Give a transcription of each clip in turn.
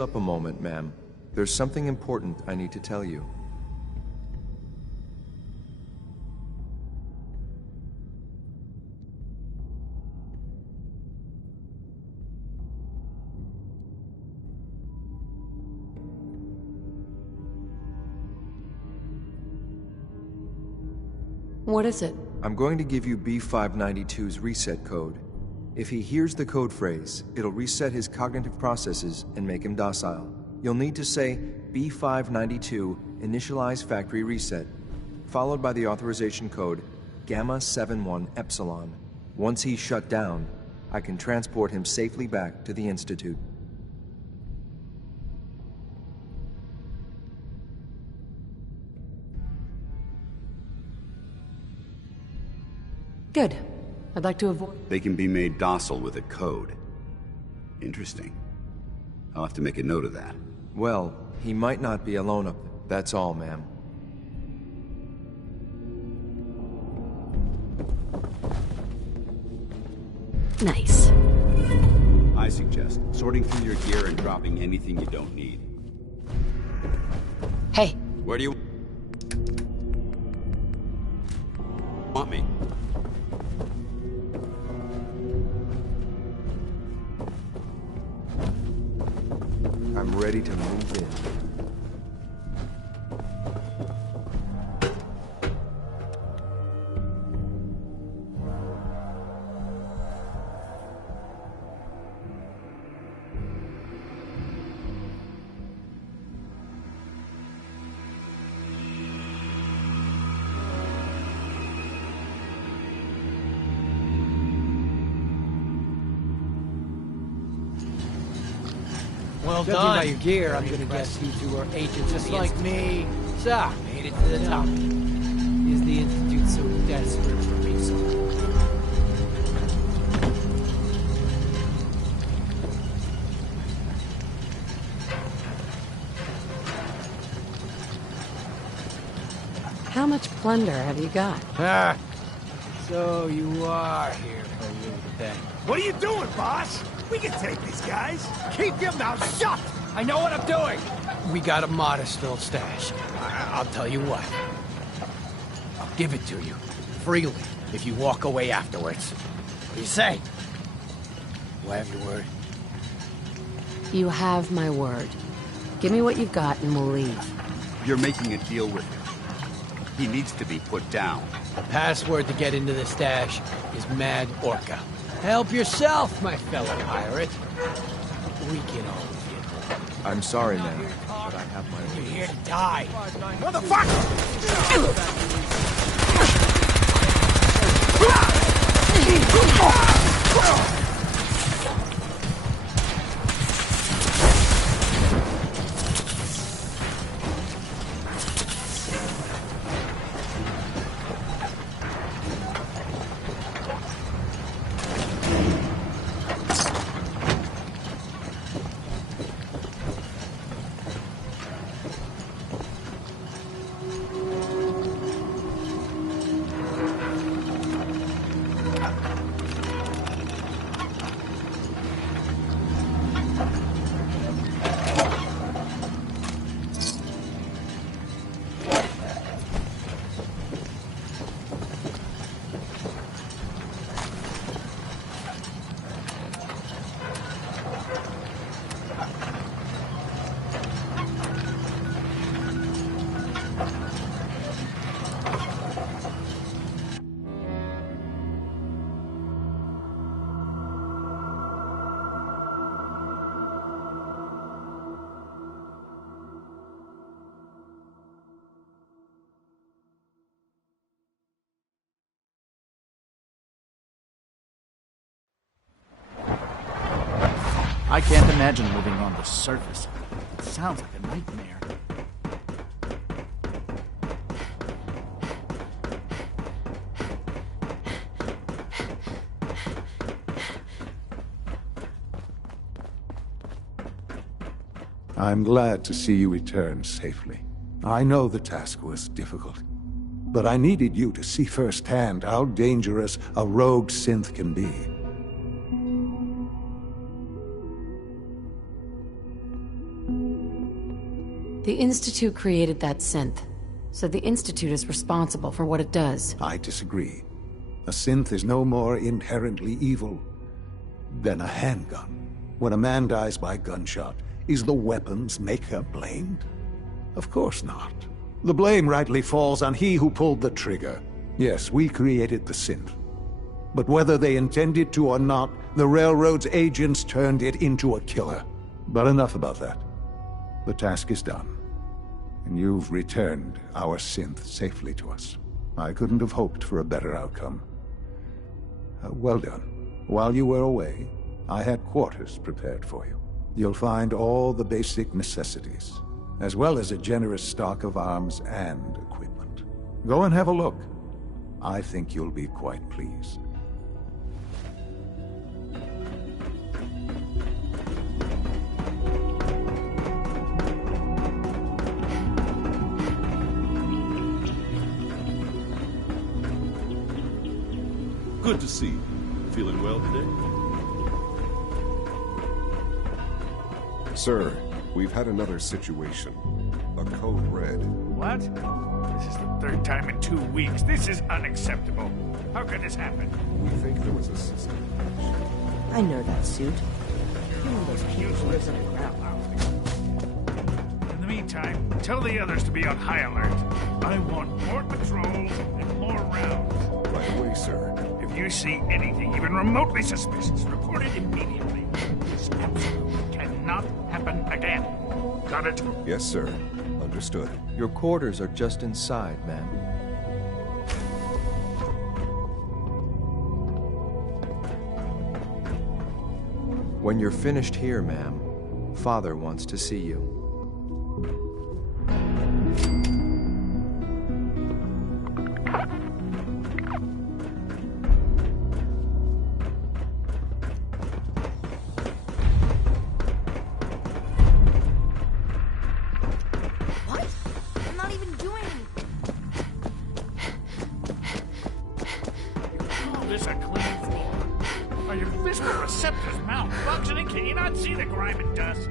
hold up a moment, ma'am. There's something important I need to tell you. What is it? I'm going to give you B592's reset code. If he hears the code phrase, it'll reset his cognitive processes and make him docile. You'll need to say B592 initialize factory reset, followed by the authorization code Gamma 71 Epsilon. Once he's shut down, I can transport him safely back to the Institute. Good. I'd like to avoid... They can be made docile with a code. Interesting. I'll have to make a note of that. Well, he might not be alone up there. That's all, ma'am. Nice. I suggest sorting through your gear and dropping anything you don't need. Hey. Where do you... want me? I'm ready to move in. Well Judging done. by your gear, I'm gonna guess you two are agents just like me. So, made it to the top. Is the Institute so desperate for resources? How much plunder have you got? Ah, so you are here for loot then. What are you doing, boss? We can take these guys. Keep your mouth shut! I know what I'm doing! We got a modest little stash. I'll tell you what. I'll give it to you. Freely, if you walk away afterwards. What do you say? Do I have your word? You have my word. Give me what you've got and we'll leave. You're making a deal with him. He needs to be put down. The password to get into the stash is Mad Orca. Help yourself, my fellow pirate. We get on with you. I'm sorry, ma'am, but I have my You're orders. here to die. Motherfucker! I can't imagine living on the surface. It sounds like a nightmare. I'm glad to see you return safely. I know the task was difficult, but I needed you to see firsthand how dangerous a rogue synth can be. The Institute created that synth, so the Institute is responsible for what it does. I disagree. A synth is no more inherently evil than a handgun. When a man dies by gunshot, is the weapon's maker blamed? Of course not. The blame rightly falls on he who pulled the trigger. Yes, we created the synth. But whether they intended to or not, the Railroad's agents turned it into a killer. But enough about that. The task is done. And you've returned our synth safely to us. I couldn't have hoped for a better outcome. Well done. While you were away, I had quarters prepared for you. You'll find all the basic necessities, as well as a generous stock of arms and equipment. Go and have a look. I think you'll be quite pleased. Good to see you. Feeling well today? Sir, we've had another situation. A code red. What? This is the third time in 2 weeks. This is unacceptable. How could this happen? We think there was a system. I know that suit. You know those people who lives underground. In the meantime, tell the others to be on high alert. I want more patrols and more rounds. Right away, sir. If you see anything even remotely suspicious, report it immediately. This absolutely cannot happen again. Got it? Yes, sir. Understood. Your quarters are just inside, ma'am. When you're finished here, ma'am, Father wants to see you. What? I'm not even doing anything. Call this a clean floor? Are your visceral receptors malfunctioning? Can you not see the grime and dust?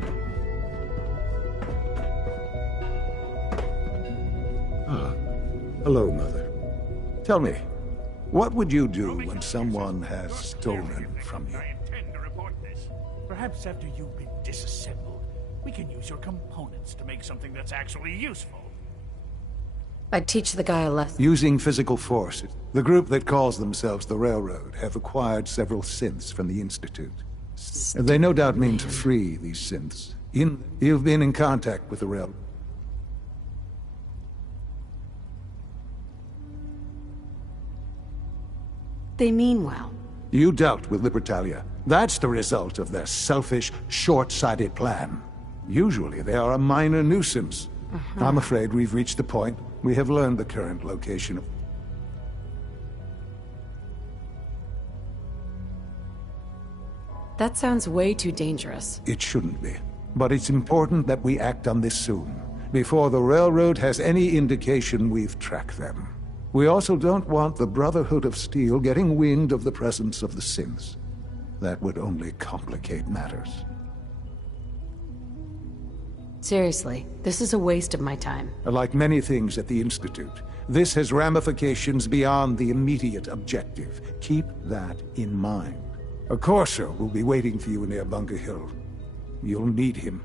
Hello, Mother. Tell me, what would you do when someone has stolen from you? I intend to report this. Perhaps after you've been disassembled, we can use your components to make something that's actually useful. I'd teach the guy a lesson. Using physical force, the group that calls themselves the Railroad have acquired several synths from the Institute. They no doubt mean to free these synths. You've been in contact with the Railroad. They mean well. You dealt with Libertalia. That's the result of their selfish, short-sighted plan. Usually they are a minor nuisance. I'm afraid we've reached the point. We have learned the current location of... That sounds way too dangerous. It shouldn't be. But it's important that we act on this soon, before the Railroad has any indication we've tracked them. We also don't want the Brotherhood of Steel getting wind of the presence of the synths. That would only complicate matters. Seriously, this is a waste of my time. Like many things at the Institute, this has ramifications beyond the immediate objective. Keep that in mind. A Corso will be waiting for you near Bunker Hill. You'll need him.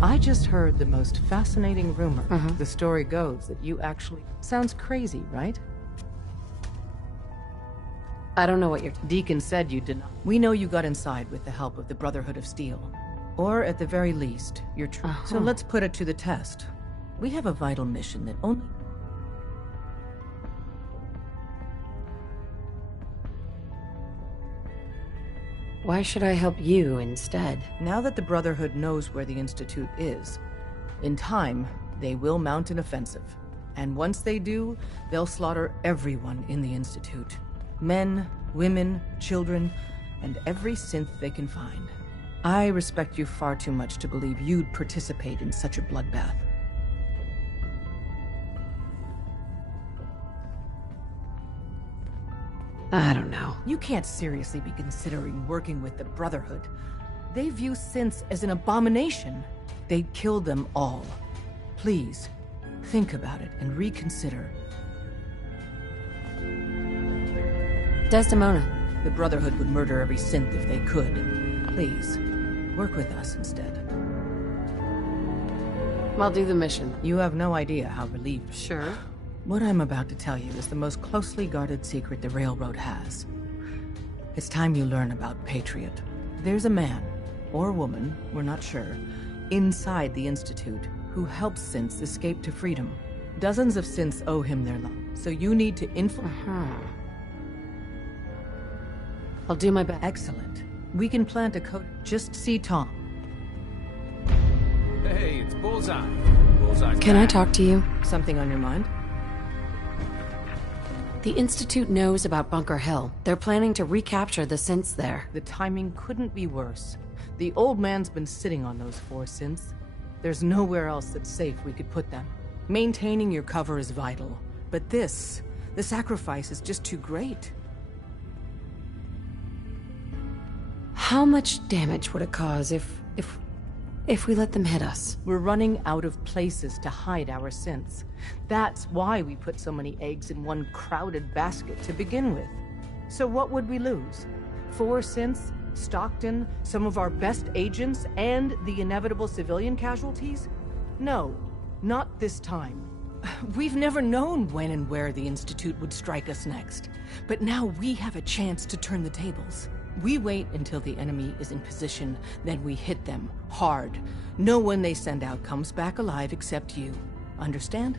I just heard the most fascinating rumor. The story goes that you actually... Sounds crazy, right? I don't know what you're... Deacon said you did not. We know you got inside with the help of the Brotherhood of Steel. Or, at the very least, you're true. So let's put it to the test. We have a vital mission that only... Why should I help you instead? Now that the Brotherhood knows where the Institute is, in time, they will mount an offensive. And once they do, they'll slaughter everyone in the Institute. Men, women, children, and every synth they can find. I respect you far too much to believe you'd participate in such a bloodbath. I don't know. You can't seriously be considering working with the Brotherhood. They view synths as an abomination. They'd kill them all. Please, think about it and reconsider. Desdemona. The Brotherhood would murder every synth if they could. Please, work with us instead. I'll do the mission. You have no idea how relieved. Sure. What I'm about to tell you is the most closely guarded secret the Railroad has. It's time you learn about Patriot. There's a man, or woman, we're not sure, inside the Institute who helps synths escape to freedom. Dozens of synths owe him their love, so you need to I'll do my best. Excellent. We can plant a code. Just see Tom. Hey, it's Bullseye. Bullseye's Can I back. talk to you? Something on your mind? The Institute knows about Bunker Hill. They're planning to recapture the synths there. The timing couldn't be worse. The old man's been sitting on those 4 synths. There's nowhere else that's safe we could put them. Maintaining your cover is vital. But the sacrifice is just too great. How much damage would it cause if we let them hit us? We're running out of places to hide our synths. That's why we put so many eggs in one crowded basket to begin with. So what would we lose? 4 synths, Stockton, some of our best agents, and the inevitable civilian casualties? No, not this time. We've never known when and where the Institute would strike us next. But now we have a chance to turn the tables. We wait until the enemy is in position, then we hit them hard. No one they send out comes back alive except you. Understand?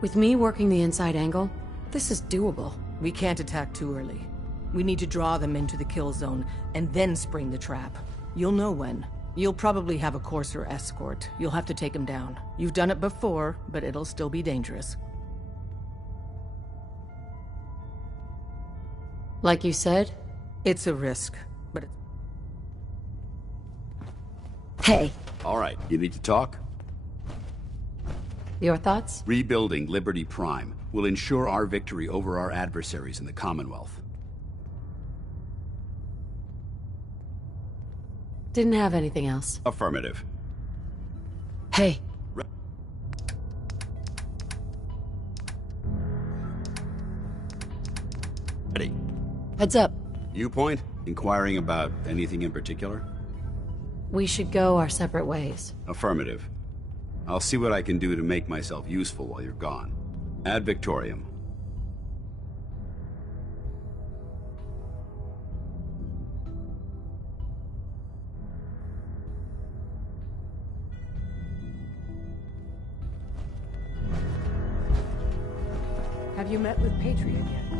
With me working the inside angle, this is doable. We can't attack too early. We need to draw them into the kill zone and then spring the trap. You'll know when. You'll probably have a Courser escort. You'll have to take him down. You've done it before, but it'll still be dangerous. Like you said? It's a risk, but it's... Hey. All right, you need to talk? Your thoughts? Rebuilding Liberty Prime will ensure our victory over our adversaries in the Commonwealth. Didn't have anything else. Affirmative. Hey. Ready. Heads up. Viewpoint? Inquiring about anything in particular? We should go our separate ways. Affirmative. I'll see what I can do to make myself useful while you're gone. Ad Victoriam. Have you met with Patriot yet?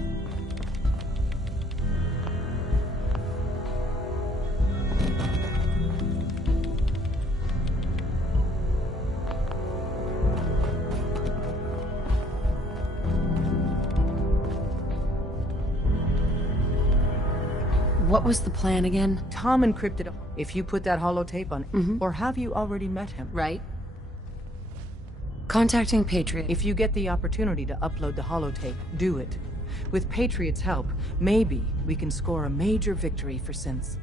What was the plan again? Tom encrypted it. If you put that holotape on... Or have you already met him? Right. Contacting Patriot. If you get the opportunity to upload the holotape, do it. With Patriot's help, maybe we can score a major victory for synths.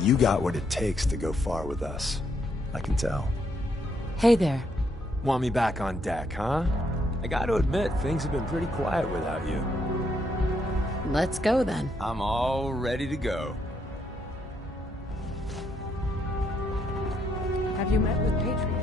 You got what it takes to go far with us. I can tell. Hey there. Want me back on deck, huh? I gotta admit, things have been pretty quiet without you. Let's go then. I'm all ready to go. Have you met with Patriot?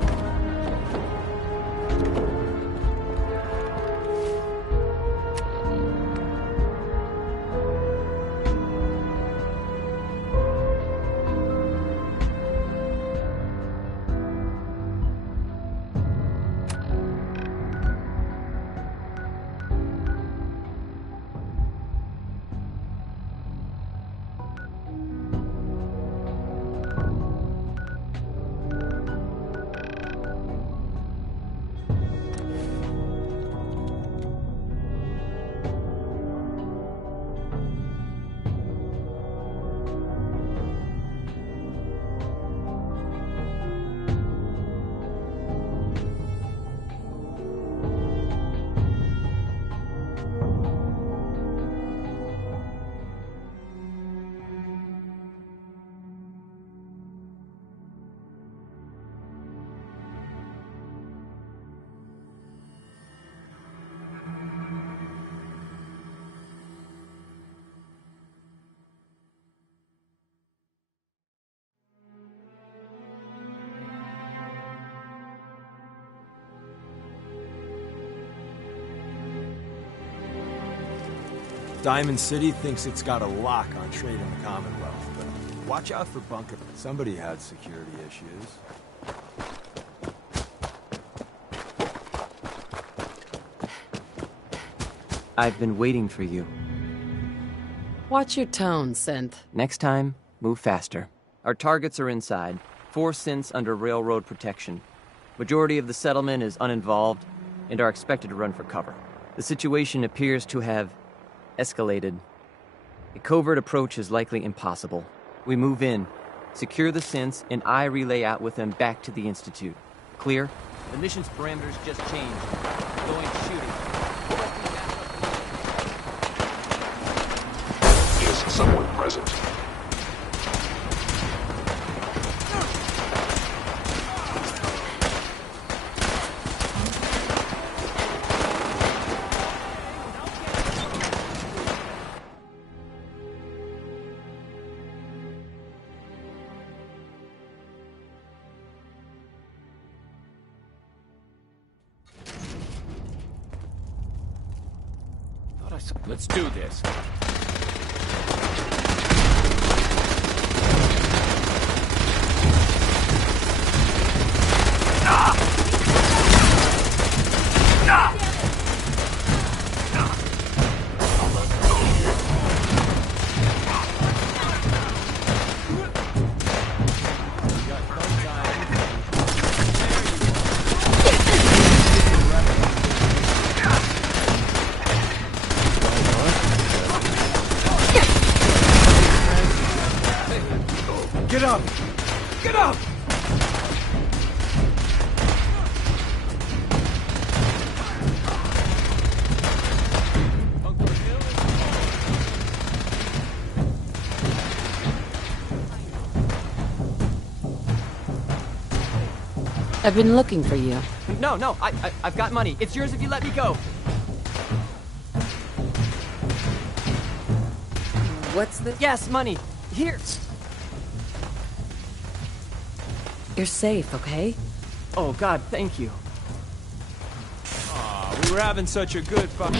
Diamond City thinks it's got a lock on trade in the Commonwealth, but watch out for bunker. Somebody had security issues. I've been waiting for you. Watch your tone, Synth. Next time, move faster. Our targets are inside. 4 synths under railroad protection. Majority of the settlement is uninvolved and are expected to run for cover. The situation appears to have escalated. A covert approach is likely impossible. We move in, secure the synths, and I relay out with them back to the Institute. Clear? The mission's parameters just changed. Going shooting. Is someone present? Let's do this. Get up! Get up! I've been looking for you. No, I've got money. It's yours if you let me go. What's the... Yes, money. Here. You're safe, okay? Oh, God, thank you. Aw, we were having such a good fight.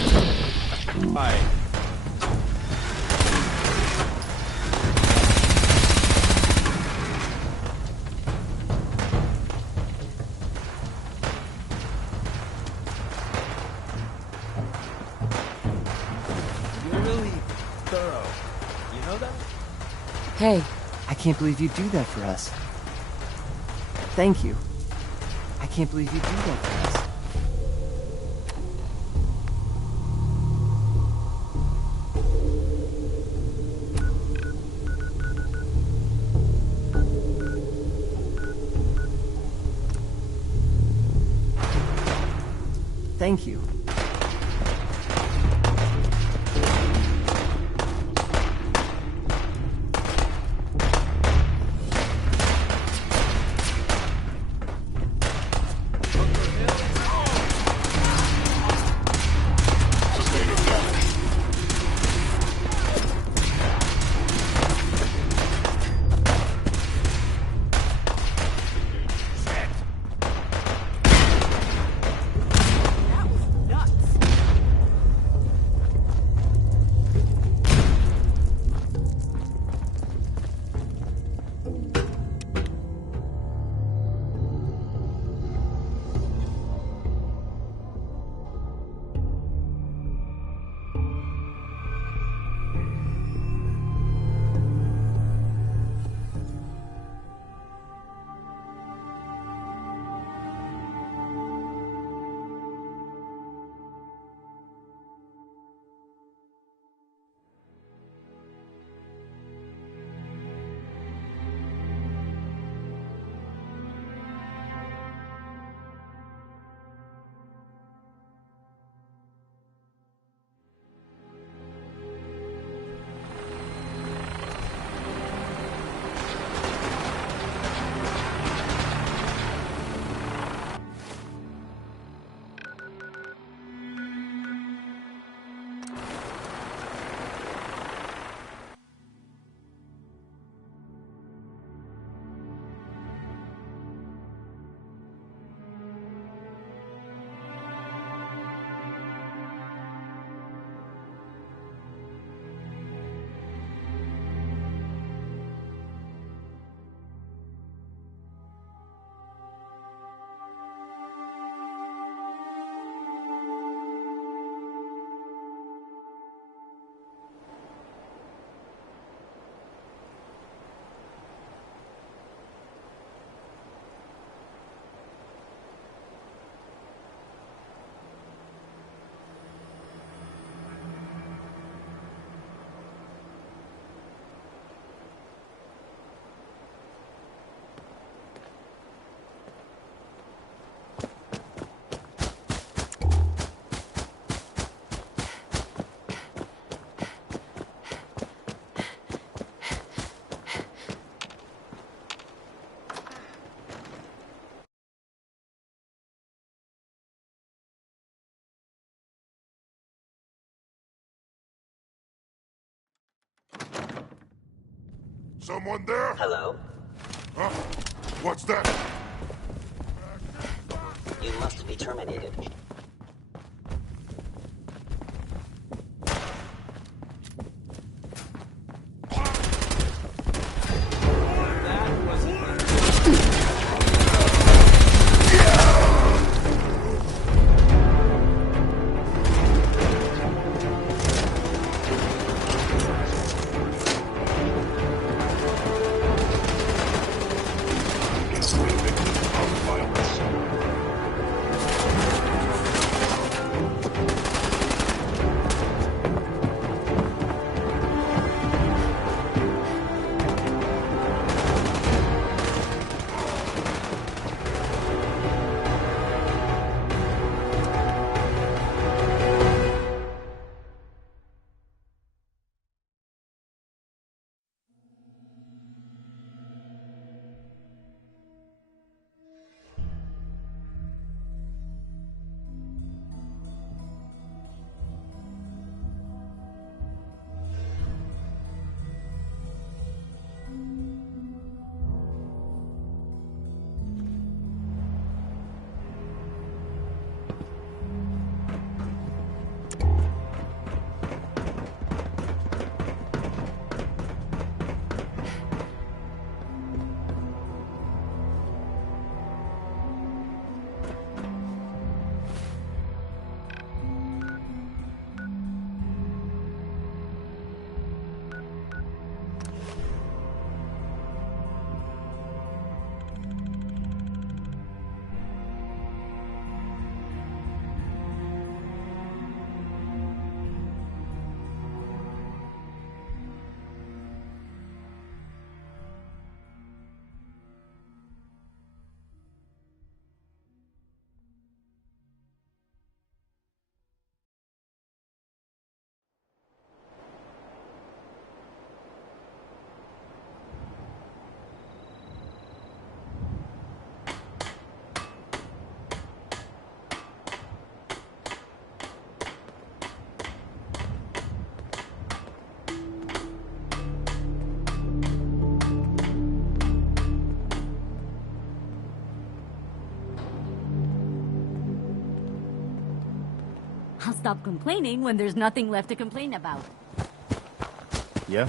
Really thorough. You know that? Hey. I can't believe you do that for us. Thank you. I can't believe you do that for us. Thank you. Someone there? Hello? Huh? What's that? You must be terminated. I'll stop complaining when there's nothing left to complain about. Yeah?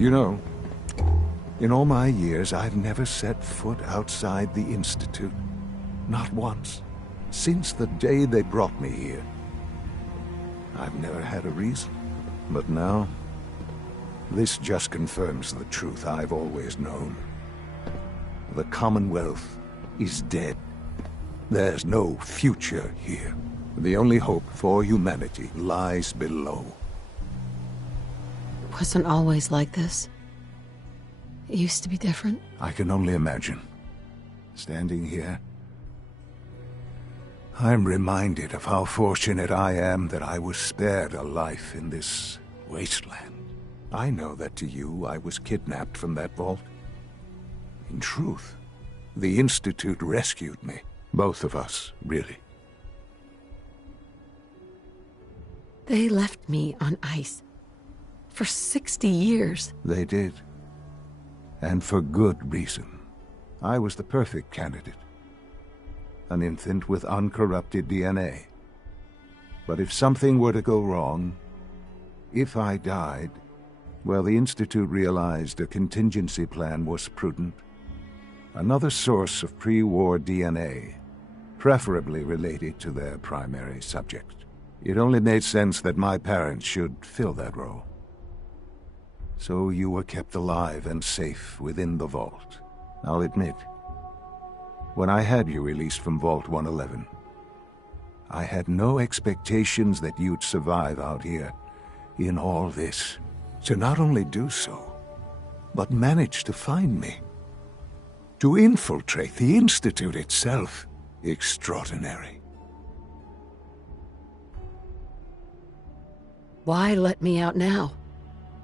You know, in all my years, I've never set foot outside the Institute. Not once. Since the day they brought me here. I've never had a reason. But now, this just confirms the truth I've always known. The Commonwealth is dead. There's no future here. The only hope for humanity lies below. It wasn't always like this. It used to be different. I can only imagine. Standing here, I'm reminded of how fortunate I am that I was spared a life in this wasteland. I know that to you, I was kidnapped from that vault. In truth, the Institute rescued me. Both of us, really. They left me on ice. For 60 years. They did. And for good reason. I was the perfect candidate. An infant with uncorrupted DNA. But if something were to go wrong, if I died, well, the Institute realized a contingency plan was prudent. Another source of pre-war DNA, preferably related to their primary subject. It only made sense that my parents should fill that role. So you were kept alive and safe within the vault. I'll admit, when I had you released from Vault 111, I had no expectations that you'd survive out here in all this. To not only do so, but manage to find me. To infiltrate the Institute itself. Extraordinary. Why let me out now?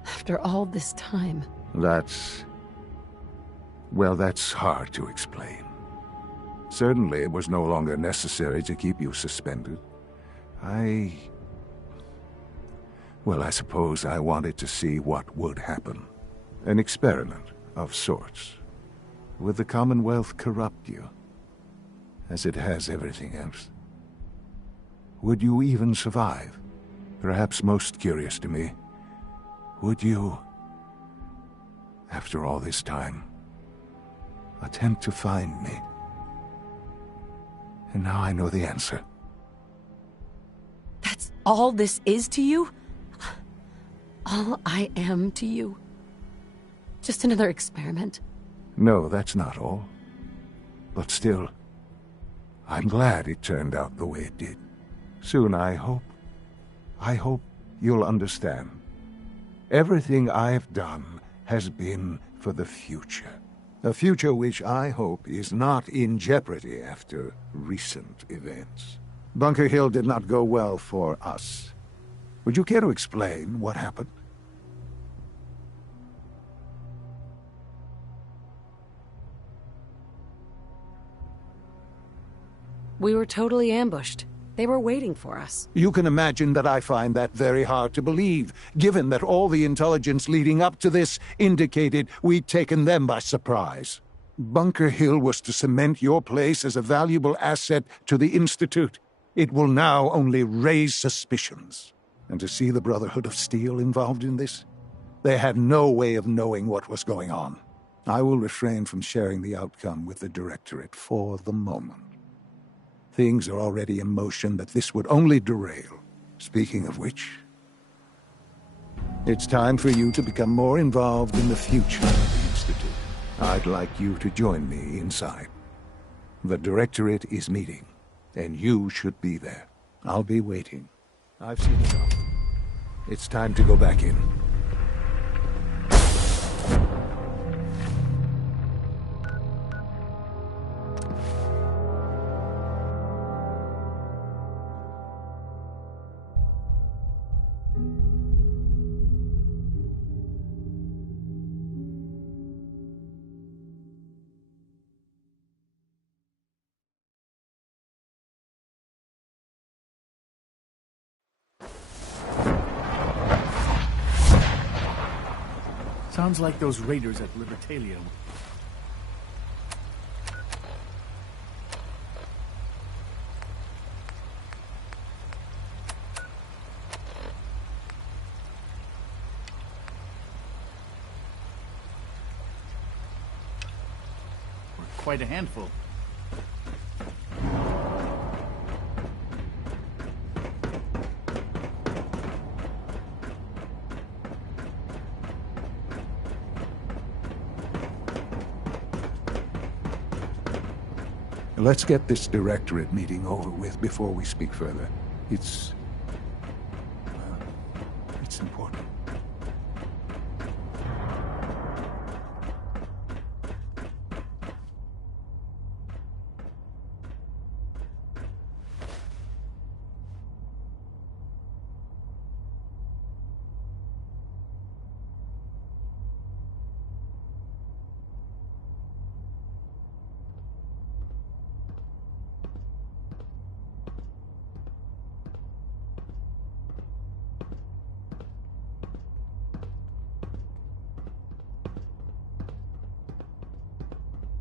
After all this time. That's hard to explain. Certainly it was no longer necessary to keep you suspended. I suppose I wanted to see what would happen. An experiment of sorts. Would the Commonwealth corrupt you? As it has everything else? Would you even survive? Perhaps most curious to me, would you, after all this time, attempt to find me? And now I know the answer. That's all this is to you? All I am to you? Just another experiment? No, that's not all. But still, I'm glad it turned out the way it did. Soon, I hope you'll understand. Everything I've done has been for the future. A future which I hope is not in jeopardy after recent events. Bunker Hill did not go well for us. Would you care to explain what happened? We were totally ambushed. They were waiting for us. You can imagine that I find that very hard to believe, given that all the intelligence leading up to this indicated we'd taken them by surprise. Bunker Hill was to cement your place as a valuable asset to the Institute. It will now only raise suspicions. And to see the Brotherhood of Steel involved in this? They had no way of knowing what was going on. I will refrain from sharing the outcome with the Directorate for the moment. Things are already in motion that this would only derail. Speaking of which, it's time for you to become more involved in the future of the Institute. I'd like you to join me inside. The Directorate is meeting, and you should be there. I'll be waiting. I've seen enough. It's time to go back in. Sounds like those raiders at Libertalia. quite a handful. Let's get this directorate meeting over with before we speak further. It's important.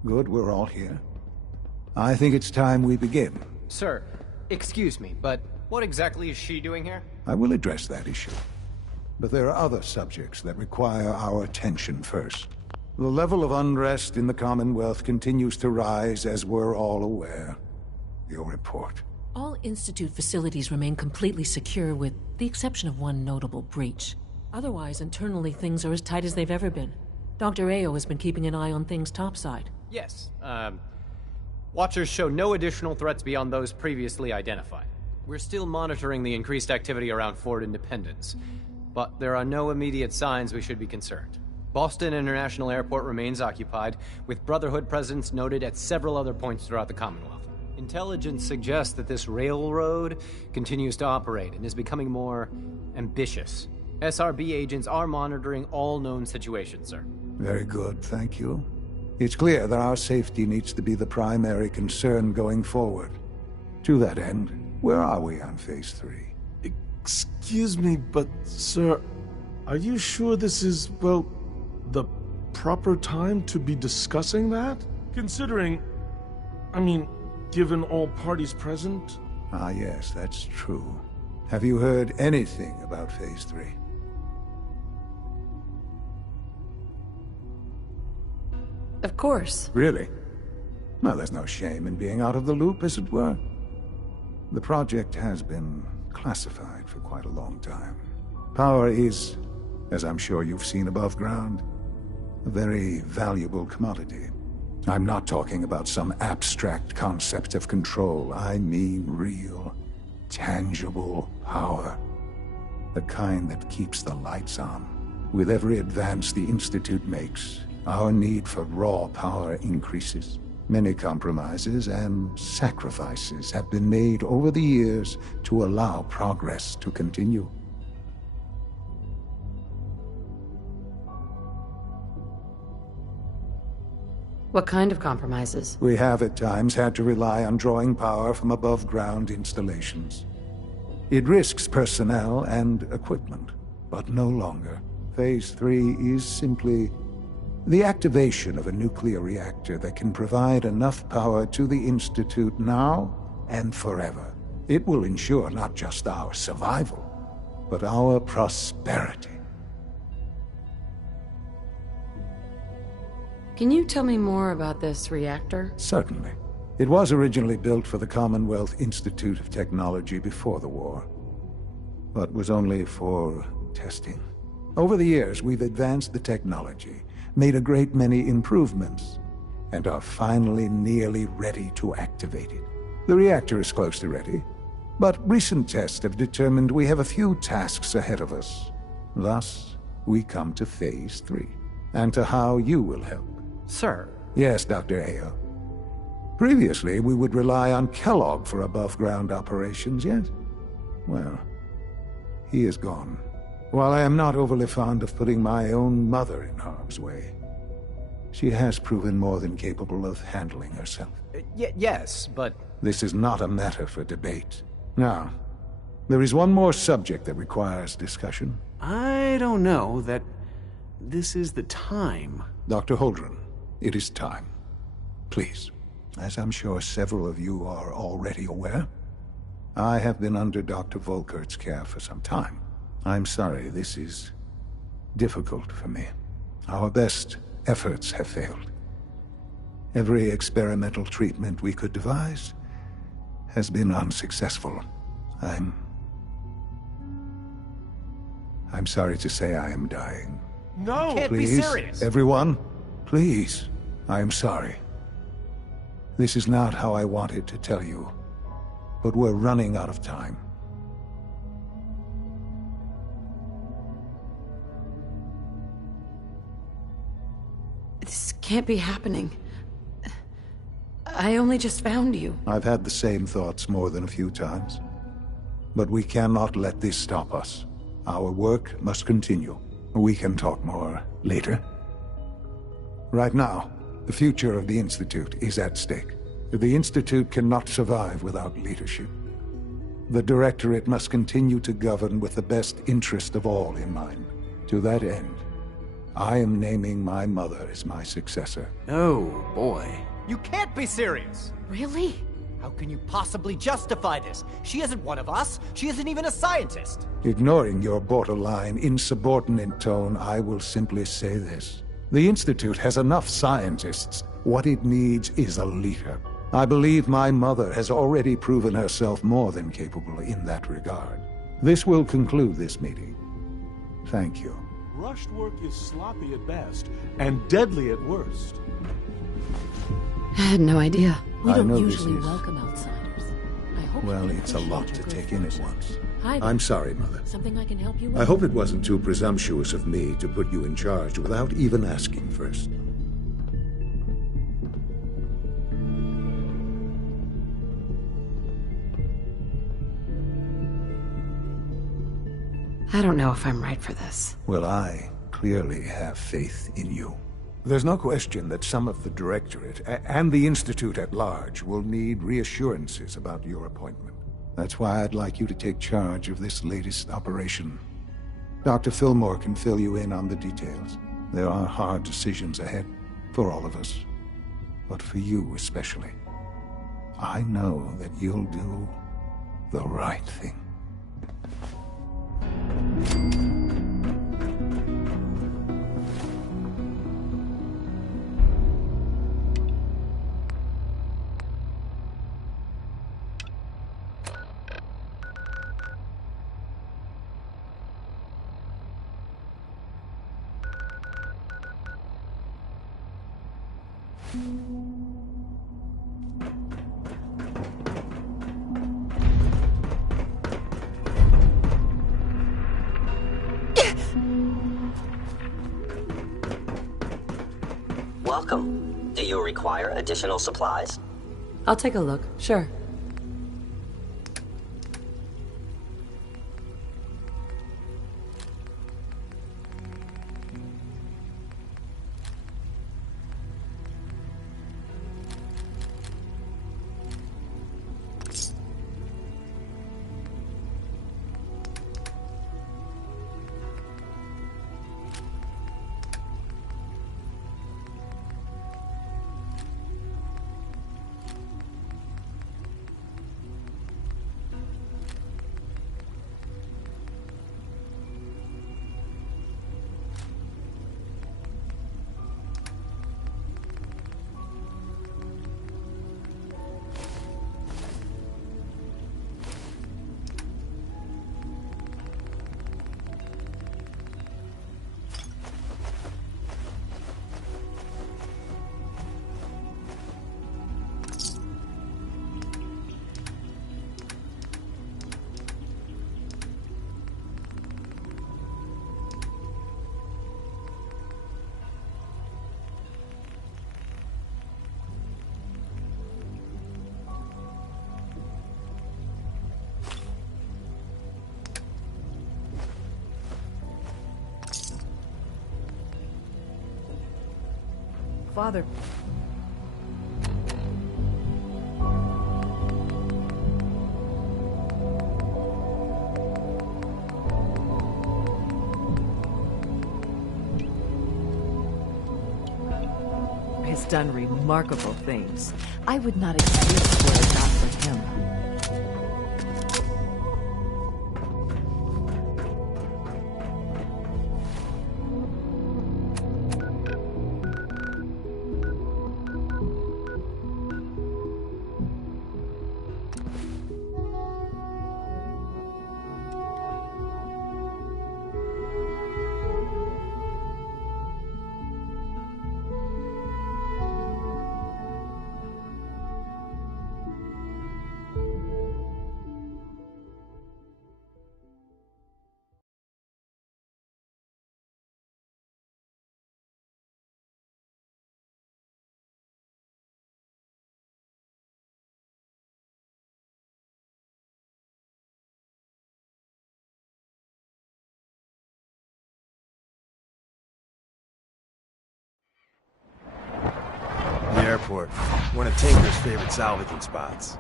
Good, we're all here. I think it's time we begin. Sir, excuse me, but what exactly is she doing here? I will address that issue. But there are other subjects that require our attention first. The level of unrest in the Commonwealth continues to rise, as we're all aware. Your report. All Institute facilities remain completely secure with the exception of one notable breach. Otherwise, internally things are as tight as they've ever been. Dr. Ayo has been keeping an eye on things topside. Yes, Watchers show no additional threats beyond those previously identified. We're still monitoring the increased activity around Fort Independence, but there are no immediate signs we should be concerned. Boston International Airport remains occupied, with Brotherhood presence noted at several other points throughout the Commonwealth. Intelligence suggests that this railroad continues to operate and is becoming more ambitious. SRB agents are monitoring all known situations, sir. Very good, thank you. It's clear that our safety needs to be the primary concern going forward. To that end, where are we on Phase 3? Excuse me, but sir, are you sure this is, well, the proper time to be discussing that? Considering, given all parties present? Ah, yes, that's true. Have you heard anything about Phase 3? Of course. Really? Well, there's no shame in being out of the loop, as it were. The project has been classified for quite a long time. Power is, as I'm sure you've seen above ground, a very valuable commodity. I'm not talking about some abstract concept of control. I mean real, tangible power. The kind that keeps the lights on. With every advance the Institute makes, our need for raw power increases. Many compromises and sacrifices have been made over the years to allow progress to continue. What kind of compromises? We have at times had to rely on drawing power from above-ground installations. It risks personnel and equipment, but no longer. Phase 3 is simply the activation of a nuclear reactor that can provide enough power to the Institute now and forever. It will ensure not just our survival, but our prosperity. Can you tell me more about this reactor? Certainly. It was originally built for the Commonwealth Institute of Technology before the war, but was only for testing. Over the years, we've advanced the technology, made a great many improvements, and are finally nearly ready to activate it. The reactor is close to ready, but recent tests have determined we have a few tasks ahead of us. Thus, we come to Phase 3, and to how you will help. Sir? Yes, Dr. Ayo. Previously, we would rely on Kellogg for above-ground operations, yet, well, he is gone. While I am not overly fond of putting my own mother in harm's way, she has proven more than capable of handling herself. Yes, but... This is not a matter for debate. Now, there is one more subject that requires discussion. I don't know that this is the time. Dr. Holdren, it is time. Please. As I'm sure several of you are already aware, I have been under Dr. Volkert's care for some time. I'm sorry, this is difficult for me. Our best efforts have failed. Every experimental treatment we could devise has been unsuccessful. I'm sorry to say I am dying. No! Can't Please, be serious! everyone, please, I am sorry. This is not how I wanted to tell you, but we're running out of time. This can't be happening. I only just found you. I've had the same thoughts more than a few times. But we cannot let this stop us. Our work must continue. We can talk more later. Right now, the future of the Institute is at stake. The Institute cannot survive without leadership. The Directorate must continue to govern with the best interest of all in mind. To that end, I am naming my mother as my successor. Oh, boy. You can't be serious! Really? How can you possibly justify this? She isn't one of us. She isn't even a scientist. Ignoring your borderline, insubordinate tone, I will simply say this. The Institute has enough scientists. What it needs is a leader. I believe my mother has already proven herself more than capable in that regard. This will conclude this meeting. Thank you. Rushed work is sloppy at best, and deadly at worst. I had no idea. We I don't know usually this is... welcome outsiders. I hope Well, you it's a lot to appreciate take your in good at once. forces. Hi, I'm sorry, Mother. something I can help you with? I hope it wasn't too presumptuous of me to put you in charge without even asking first. I don't know if I'm right for this. Well, I clearly have faith in you. There's no question that some of the Directorate and the Institute at large will need reassurances about your appointment. That's why I'd like you to take charge of this latest operation. Dr. Fillmore can fill you in on the details. There are hard decisions ahead for all of us, but for you especially. I know that you'll do the right thing. Welcome. Do you require additional supplies? I'll take a look, sure. Father. Has done remarkable things. I would not exist were it not for him. Port. One of Tinker's favorite salvaging spots.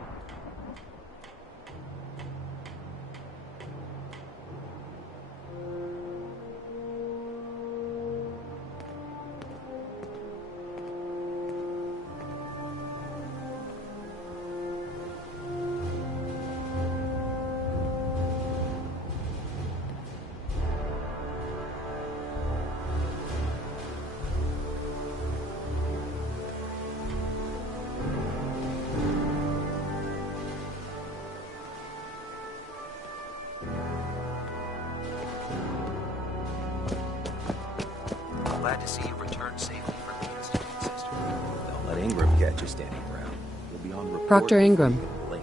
Glad to see you return safely from the Institute, sister. Don't let Ingram catch you standing around. You'll be on report. Proctor Ingram.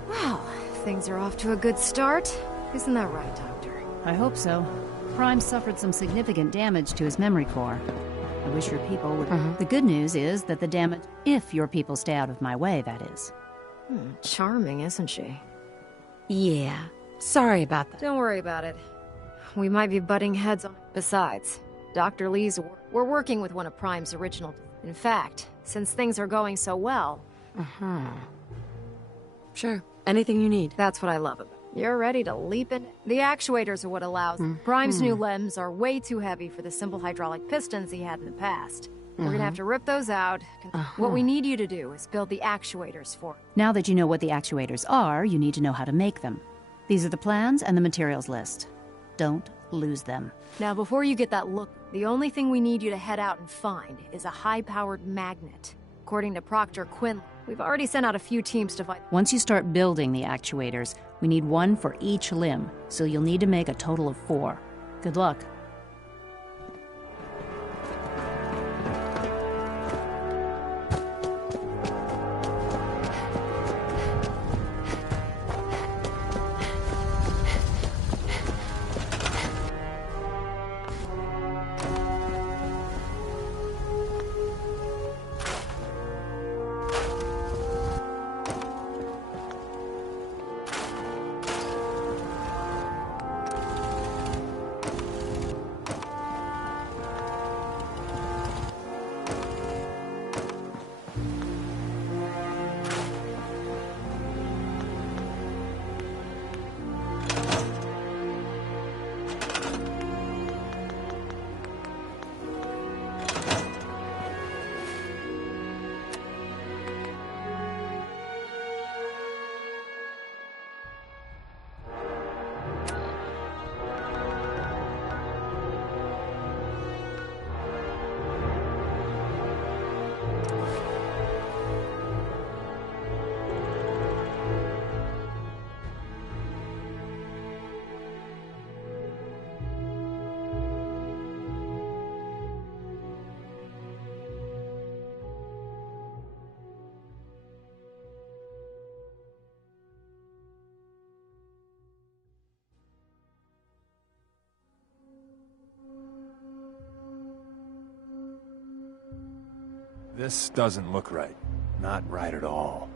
Well, things are off to a good start. Isn't that right, Doctor? I hope so. Prime suffered some significant damage to his memory core. I wish your people would... The good news is that the damage... If your people stay out of my way, that is. Charming, isn't she? Yeah. Sorry about that. Don't worry about it. We might be butting heads on... Besides, Dr. Lee's... We're working with one of Prime's original... In fact, since things are going so well... Sure. Anything you need. That's what I love about it. You're ready to leap in. The actuators are what allows... Prime's new limbs are way too heavy for the simple hydraulic pistons he had in the past. We're gonna have to rip those out. What we need you to do is build the actuators for... Now that you know what the actuators are, you need to know how to make them. These are the plans and the materials list. Don't lose them. Now, before you get that look, the only thing we need you to head out and find is a high-powered magnet. According to Proctor Quinlan, we've already sent out a few teams to find... Once you start building the actuators, we need one for each limb, so you'll need to make a total of 4. Good luck. This doesn't look right. Not right at all.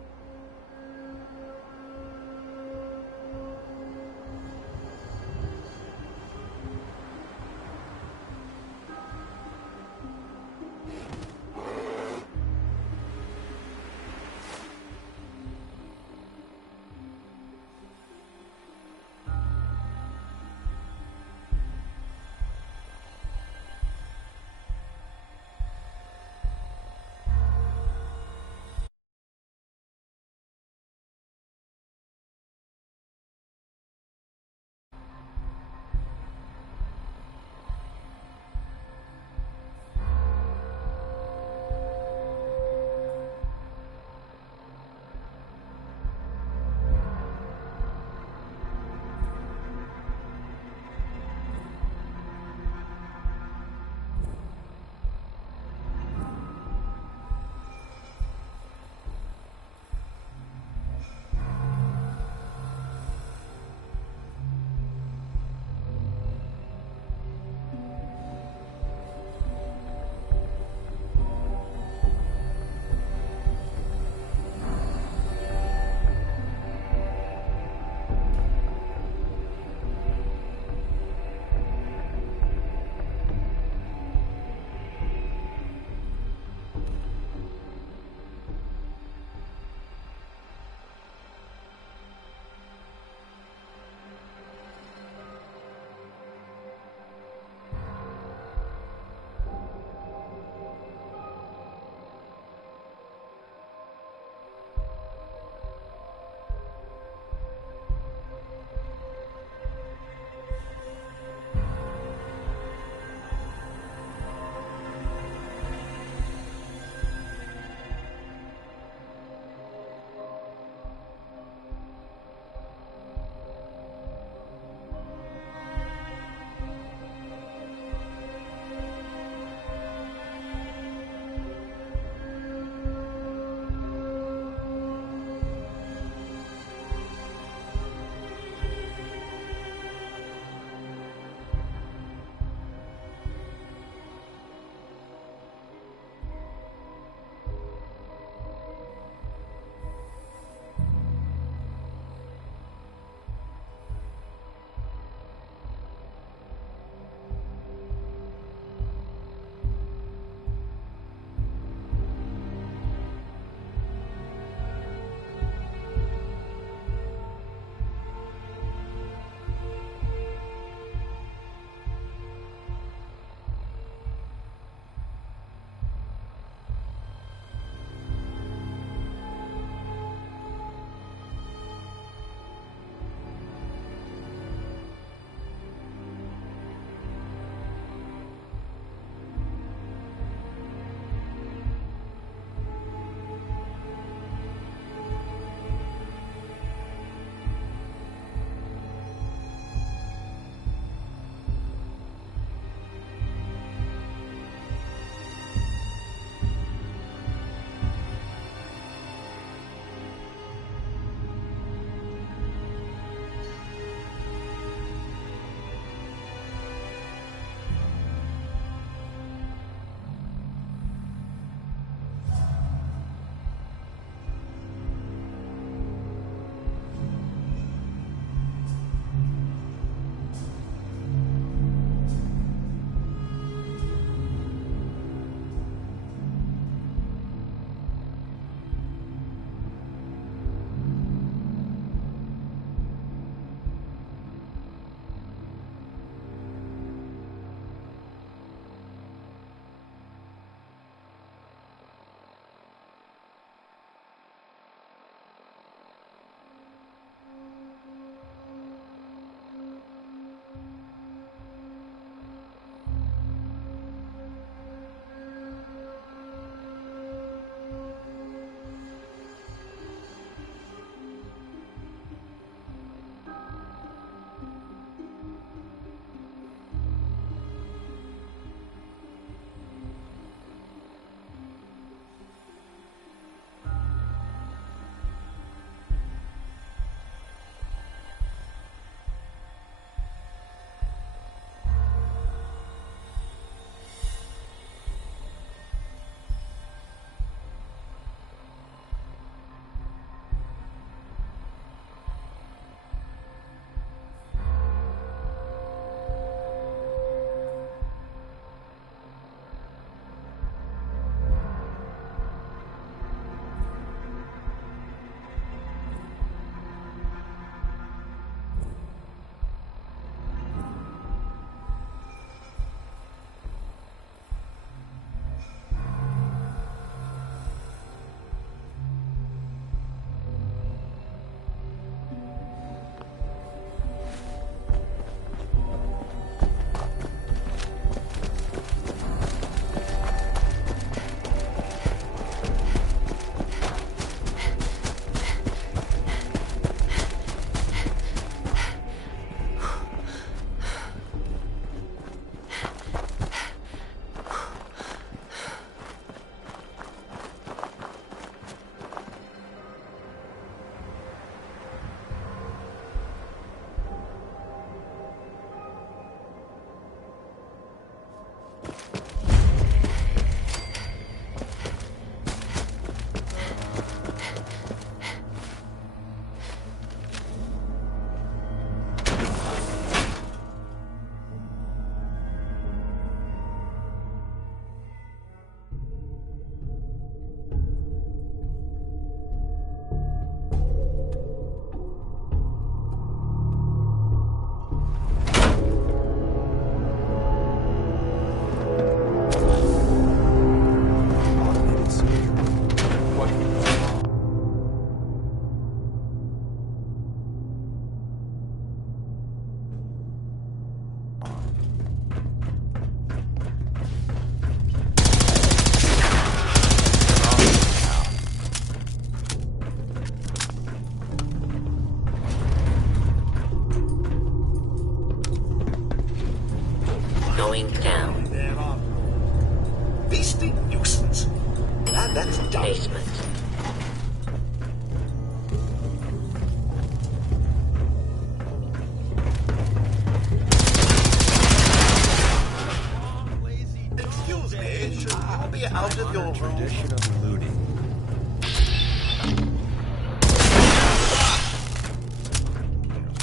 definition of looting.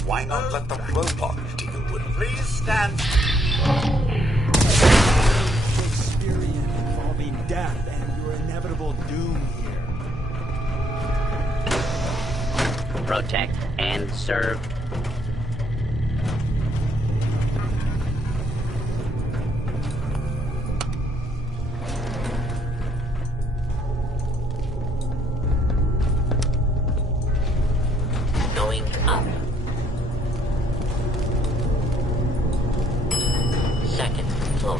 Why not let the robot deal with it? Please stand. Shakespearean involving death and your inevitable doom here. Protect and serve. Going up. Second floor.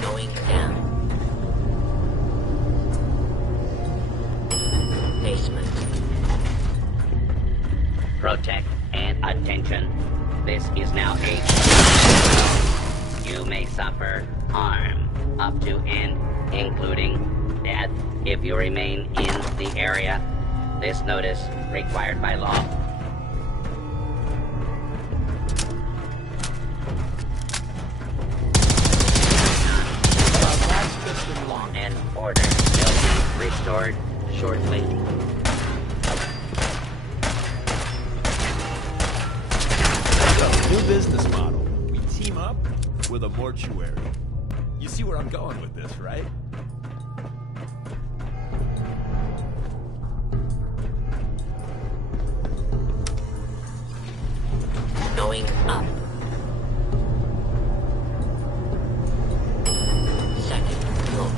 Going down. Basement. Protect and attention. This is now a... You may suffer harm up to and including death if you remain in the area. This notice required by law. Law and order will be restored shortly. New business model. We team up with a mortuary. You see where I'm going with this, right? Going up. Second floor.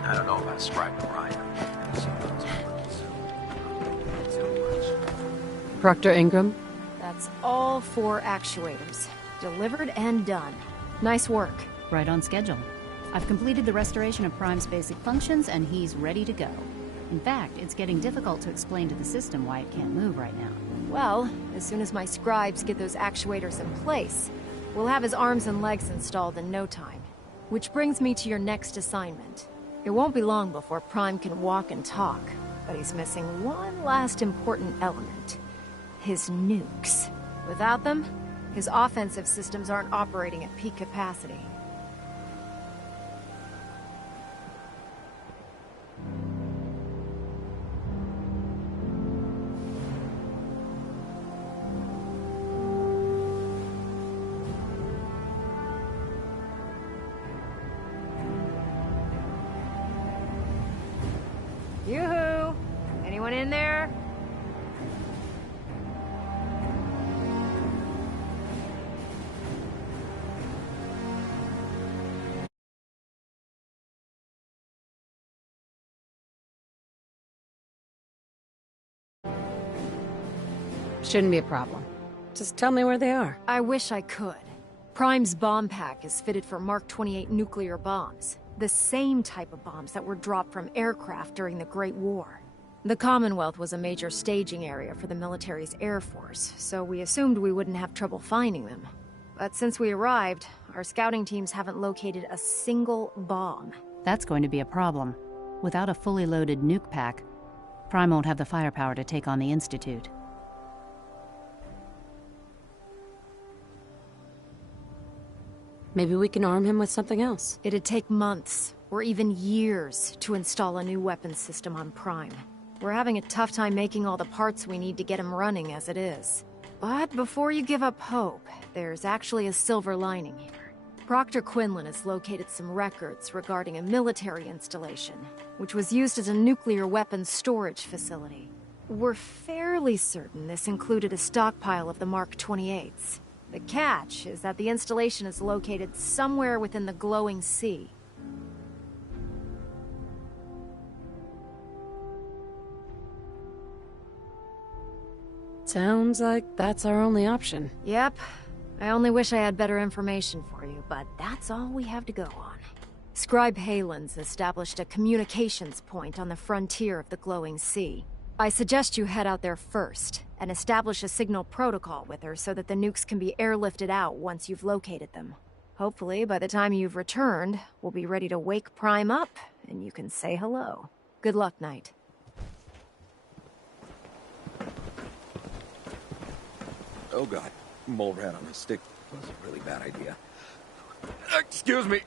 I don't know about Stripe Ryan. Proctor Ingram? That's all 4 actuators. Delivered and done. Nice work. Right on schedule. I've completed the restoration of Prime's basic functions, and he's ready to go. In fact, it's getting difficult to explain to the system why it can't move right now. Well, as soon as my scribes get those actuators in place, we'll have his arms and legs installed in no time. Which brings me to your next assignment. It won't be long before Prime can walk and talk. but he's missing one last important element. His nukes. Without them, his offensive systems aren't operating at peak capacity. Yoo-hoo! Anyone in there? Shouldn't be a problem. Just tell me where they are. I wish I could. Prime's bomb pack is fitted for Mark 28 nuclear bombs. The same type of bombs that were dropped from aircraft during the Great War. The Commonwealth was a major staging area for the military's air force, so we assumed we wouldn't have trouble finding them. But since we arrived, our scouting teams haven't located a single bomb. That's going to be a problem. Without a fully loaded nuke pack, Prime won't have the firepower to take on the Institute. Maybe we can arm him with something else. It'd take months, or even years, to install a new weapons system on Prime. We're having a tough time making all the parts we need to get him running as it is. But before you give up hope, there's actually a silver lining here. Proctor Quinlan has located some records regarding a military installation, which was used as a nuclear weapons storage facility. We're fairly certain this included a stockpile of the Mark 28s. The catch is that the installation is located somewhere within the glowing sea. Sounds like that's our only option. Yep. I only wish I had better information for you, but that's all we have to go on. Scribe Halen's established a communications point on the frontier of the glowing sea. I suggest you head out there first, and establish a signal protocol with her so that the nukes can be airlifted out once you've located them. Hopefully, by the time you've returned, we'll be ready to wake Prime up, and you can say hello. Good luck, Knight. Oh god, mole rat on a stick was a really bad idea. Excuse me.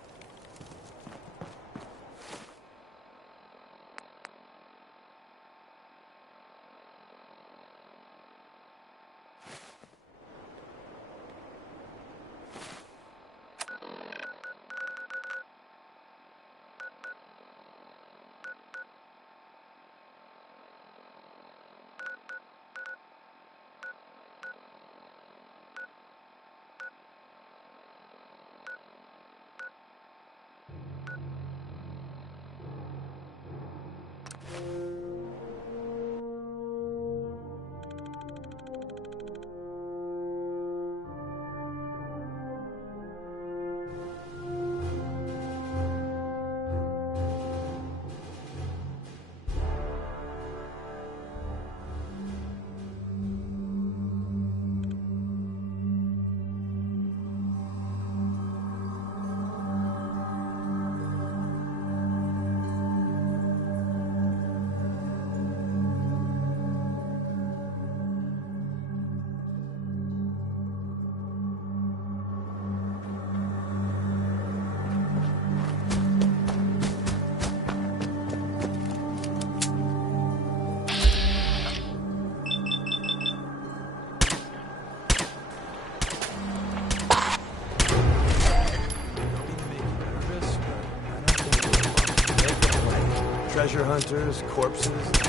Treasure hunters, corpses.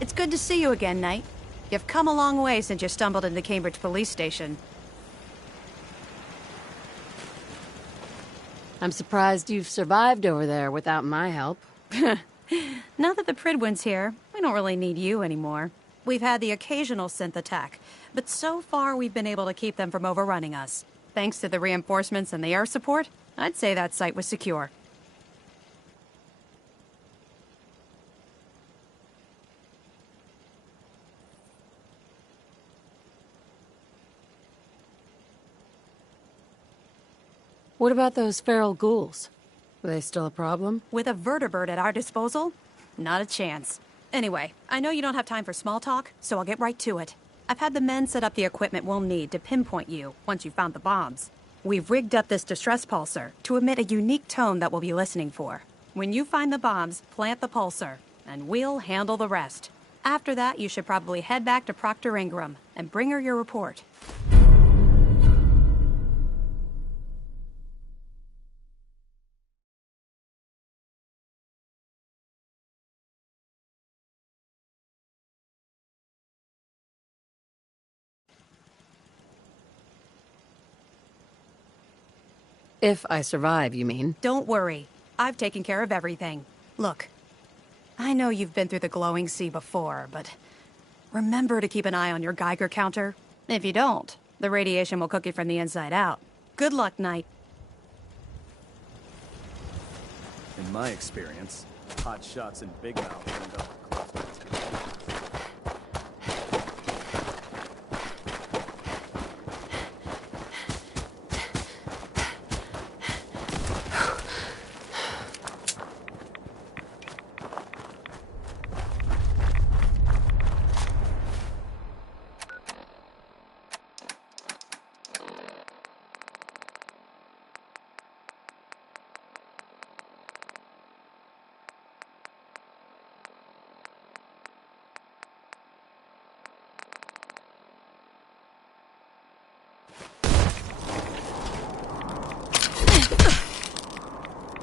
It's good to see you again, Knight. You've come a long way since you stumbled into Cambridge Police Station. I'm surprised you've survived over there without my help. Now that the Prydwen's here, we don't really need you anymore. We've had the occasional synth attack, but so far we've been able to keep them from overrunning us. Thanks to the reinforcements and the air support, I'd say that site was secure. What about those feral ghouls? Are they still a problem? With a vertibird at our disposal? Not a chance. Anyway, I know you don't have time for small talk, so I'll get right to it. I've had the men set up the equipment we'll need to pinpoint you once you've found the bombs. We've rigged up this distress pulsar to emit a unique tone that we'll be listening for. When you find the bombs, plant the pulsar, and we'll handle the rest. After that, you should probably head back to Proctor Ingram and bring her your report. If I survive, you mean? Don't worry. I've taken care of everything. Look, I know you've been through the glowing sea before, but remember to keep an eye on your Geiger counter. If you don't, the radiation will cook you from the inside out. Good luck, Knight. In my experience, hot shots and big mouth end up close.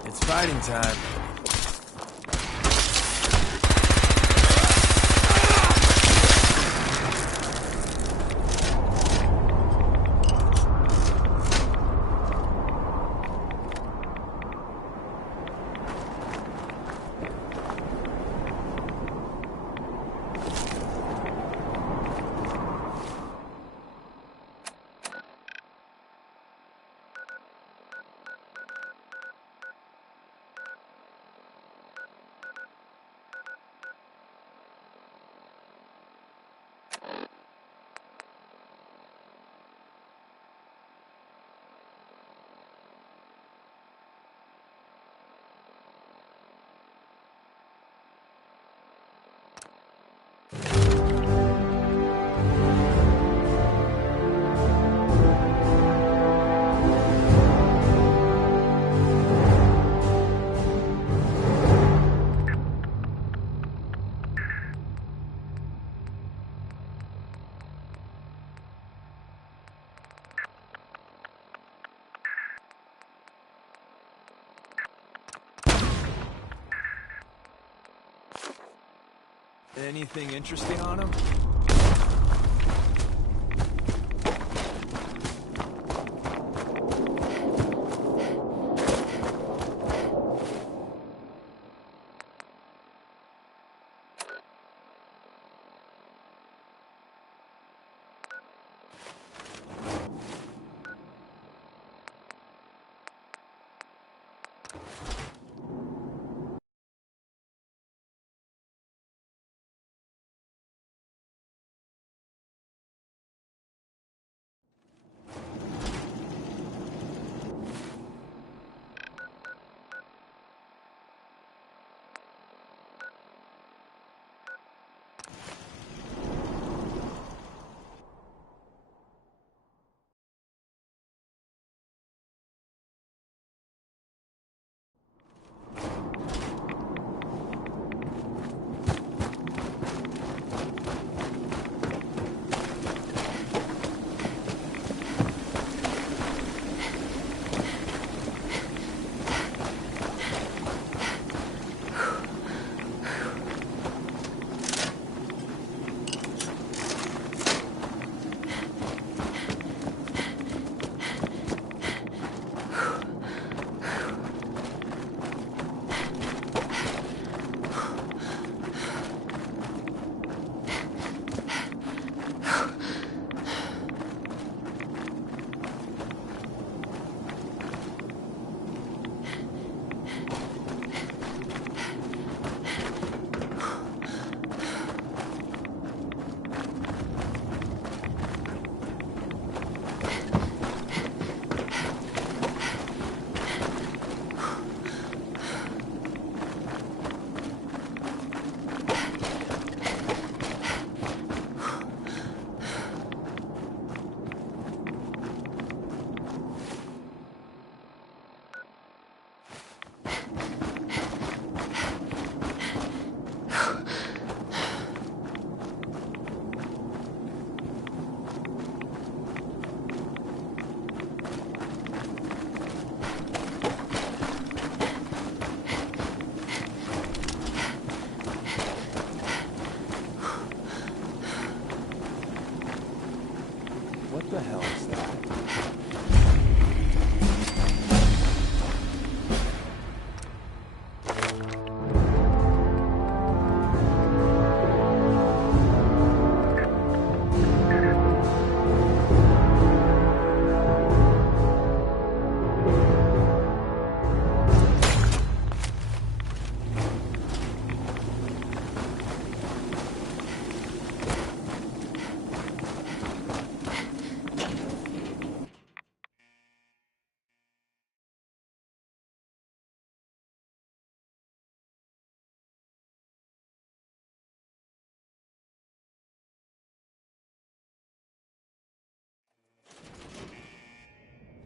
It's fighting time. Anything interesting on him? What the hell is that?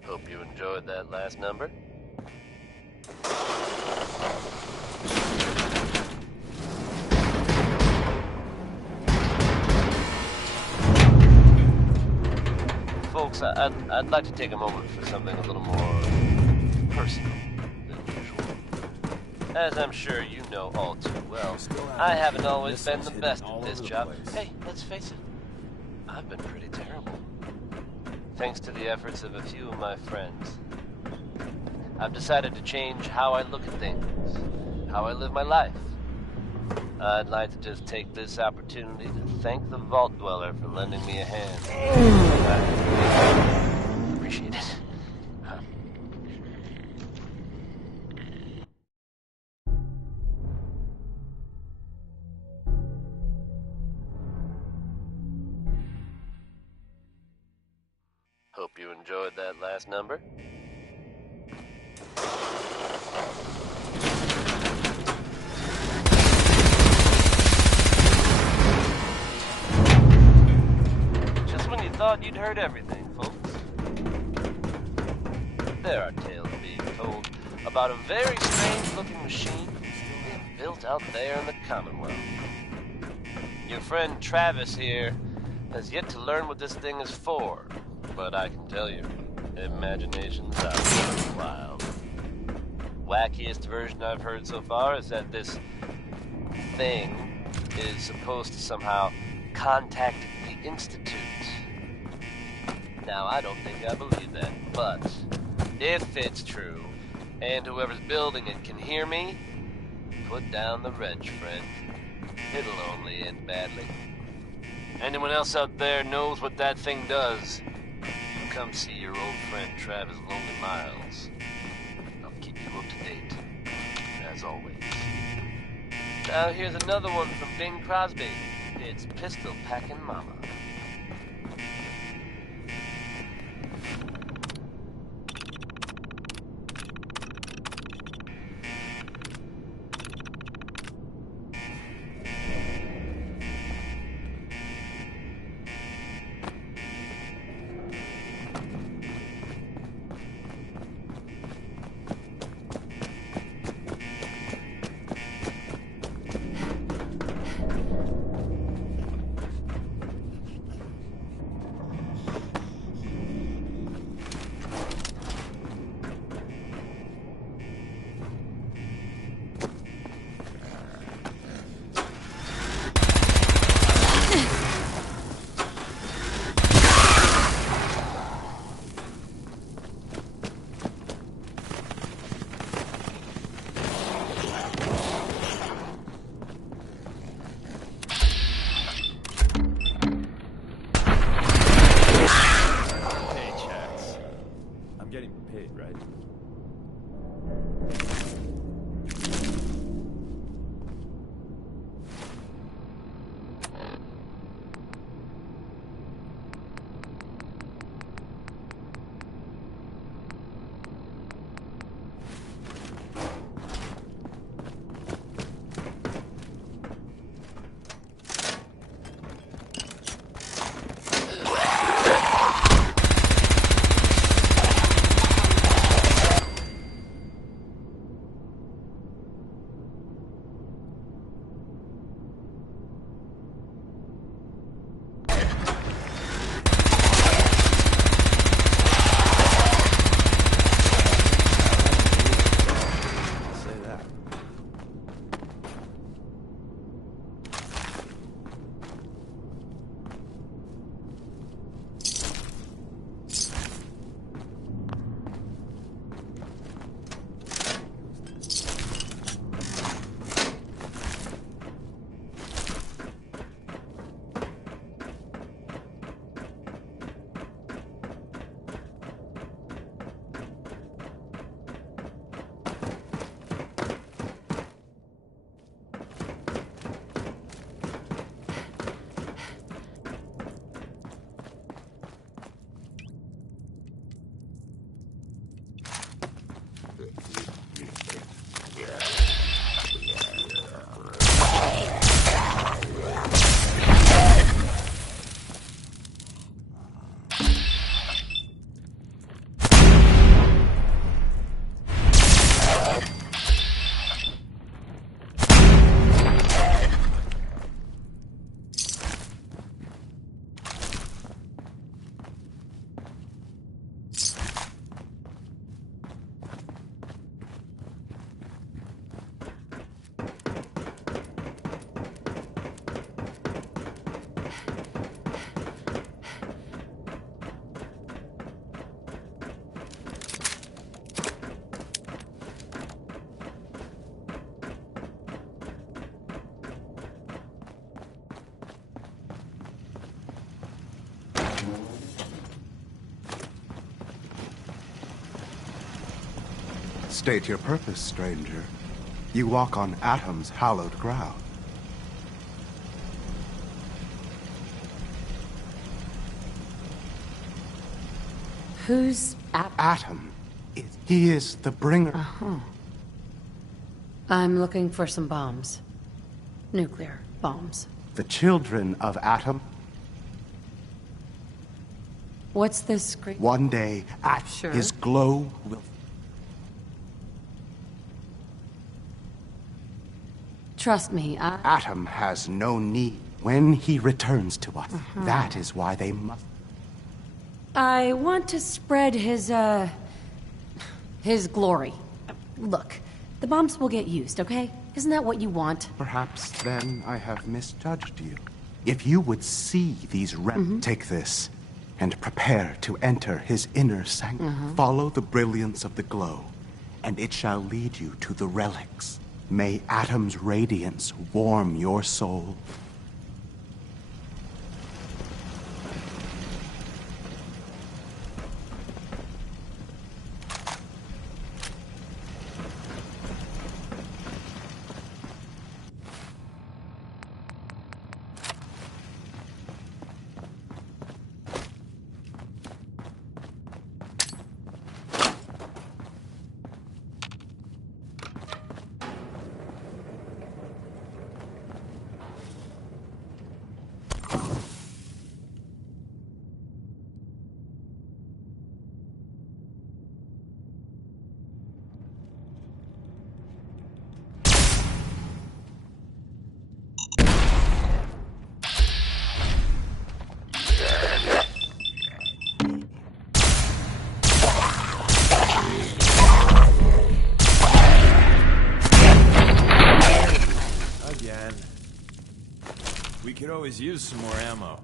Hope you enjoyed that last number. Folks, I'd like to take a moment for something a little more personal than usual. As I'm sure you know all too well, I haven't always been the best at this job. Hey, let's face it, I've been pretty terrible. Thanks to the efforts of a few of my friends, I've decided to change how I look at things, how I live my life. I'd like to just take this opportunity to thank the Vault Dweller for lending me a hand. I appreciate it. Hope you enjoyed that last number. Just when you thought you'd heard everything, folks, there are tales being told about a very strange-looking machine being built out there in the Commonwealth. Your friend Travis here has yet to learn what this thing is for. But I can tell you, imaginations are really wild. Wackiest version I've heard so far is that this thing is supposed to somehow contact the Institute. Now, I don't think I believe that, but if it's true, and whoever's building it can hear me, put down the wrench, friend. It'll only end badly. Anyone else out there knows what that thing does, you come see your old friend Travis Lonely Miles. I'll keep you up to date, as always. Now here's another one from Bing Crosby. It's Pistol Packin' Mama. State your purpose, stranger. You walk on Atom's hallowed ground. Who's Atom? He is the bringer. Uh-huh. I'm looking for some bombs. Nuclear bombs. The children of Atom. What's this screen? One day, his glow will... Trust me, Atom has no need. When he returns to us, that is why they must... I want to spread his glory. Look, the bombs will get used, okay? Isn't that what you want? Perhaps then I have misjudged you. If you would see these take this, and prepare to enter his inner sanctum. Follow the brilliance of the glow, and it shall lead you to the relics. May Atom's radiance warm your soul. We could always use some more ammo.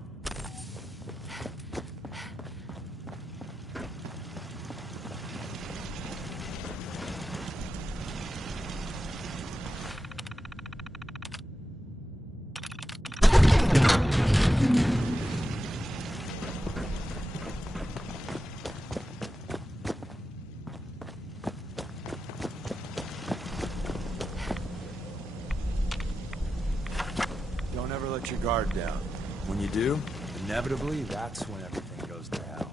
Don't ever let your guard down. When you do, inevitably, that's when everything goes to hell.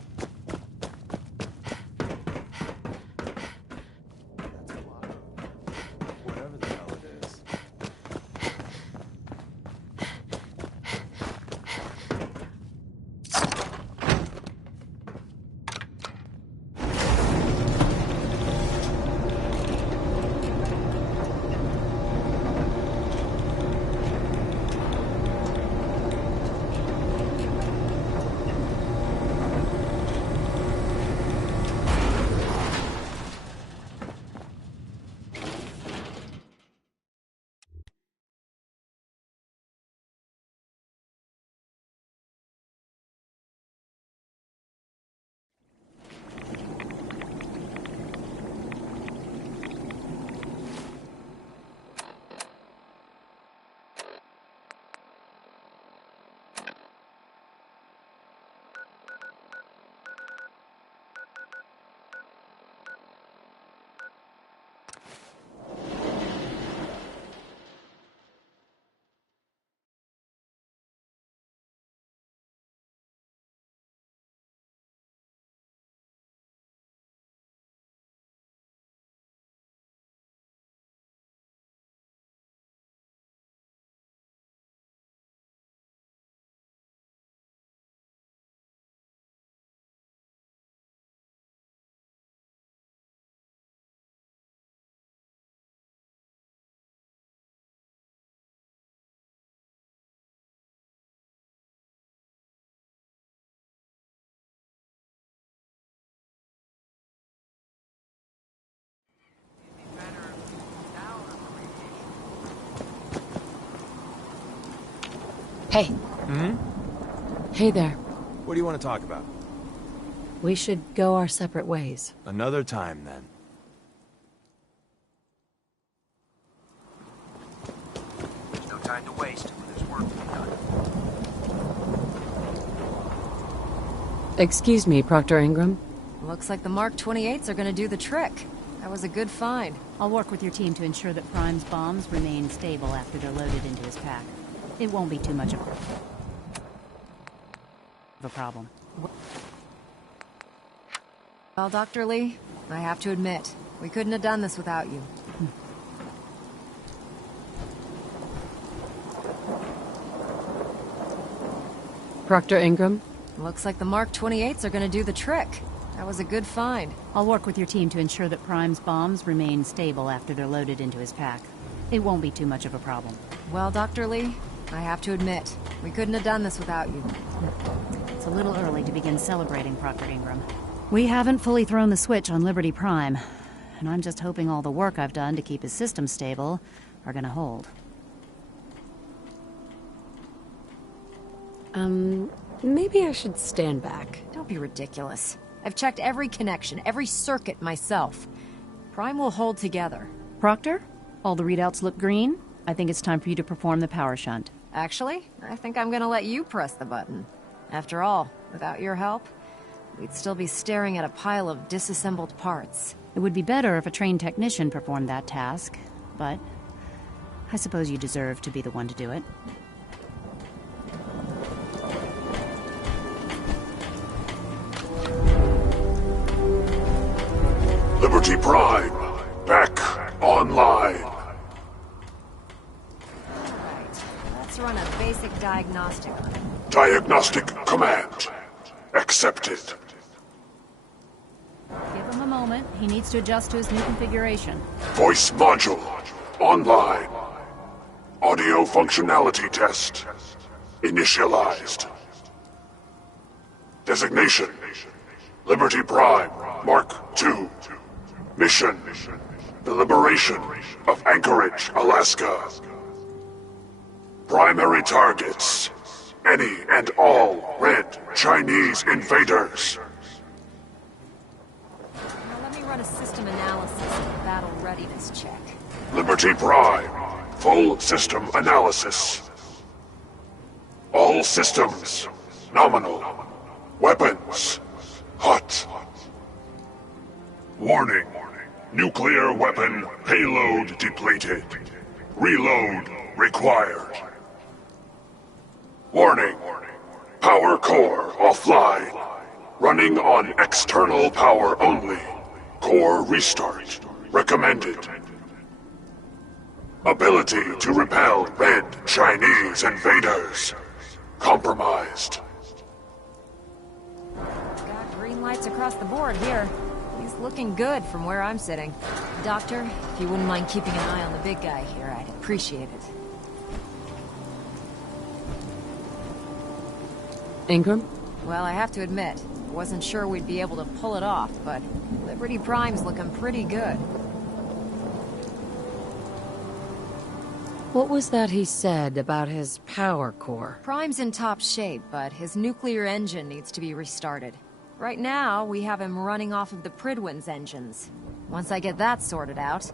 That's a lot of whatever the hell it is. Hey. Hey there. What do you want to talk about? We should go our separate ways. Another time, then. There's no time to waste when there's work to be done. Excuse me, Proctor Ingram. Looks like the Mark 28s are gonna do the trick. That was a good find. I'll work with your team to ensure that Prime's bombs remain stable after they're loaded into his pack. It won't be too much of a problem. Well, Dr. Lee, I have to admit, we couldn't have done this without you. Proctor Ingram? Looks like the Mark 28s are gonna do the trick. That was a good find. I'll work with your team to ensure that Prime's bombs remain stable after they're loaded into his pack. It won't be too much of a problem. Well, Dr. Lee, I have to admit, we couldn't have done this without you. It's a little early to begin celebrating, Proctor Ingram. We haven't fully thrown the switch on Liberty Prime, and I'm just hoping all the work I've done to keep his system stable are gonna hold. Maybe I should stand back. Don't be ridiculous. I've checked every connection, every circuit myself. Prime will hold together. Proctor, all the readouts look green. I think it's time for you to perform the power shunt. Actually, I think I'm gonna let you press the button. After all, without your help, we'd still be staring at a pile of disassembled parts. It would be better if a trained technician performed that task, but I suppose you deserve to be the one to do it. Liberty Prime, back online. Alright, let's run a basic diagnostic on it. Diagnostic command accepted. Give him a moment. He needs to adjust to his new configuration. Voice module online. Audio functionality test initialized. Designation: Liberty Prime Mark II. Mission: the liberation of Anchorage, Alaska. Primary targets: any and all red Chinese invaders. Now let me run a system analysis and a battle readiness check. Liberty Prime, full system analysis. All systems nominal. Weapons hot. Warning: nuclear weapon payload depleted. Reload required. Warning: power core offline. Running on external power only. Core restart recommended. Ability to repel red Chinese invaders compromised. Got green lights across the board here. He's looking good from where I'm sitting. Doctor, if you wouldn't mind keeping an eye on the big guy here, I'd appreciate it. Ingram? Well, I have to admit, I wasn't sure we'd be able to pull it off, but Liberty Prime's looking pretty good. What was that he said about his power core? Prime's in top shape, but his nuclear engine needs to be restarted. Right now, we have him running off of the Prydwen's engines. Once I get that sorted out,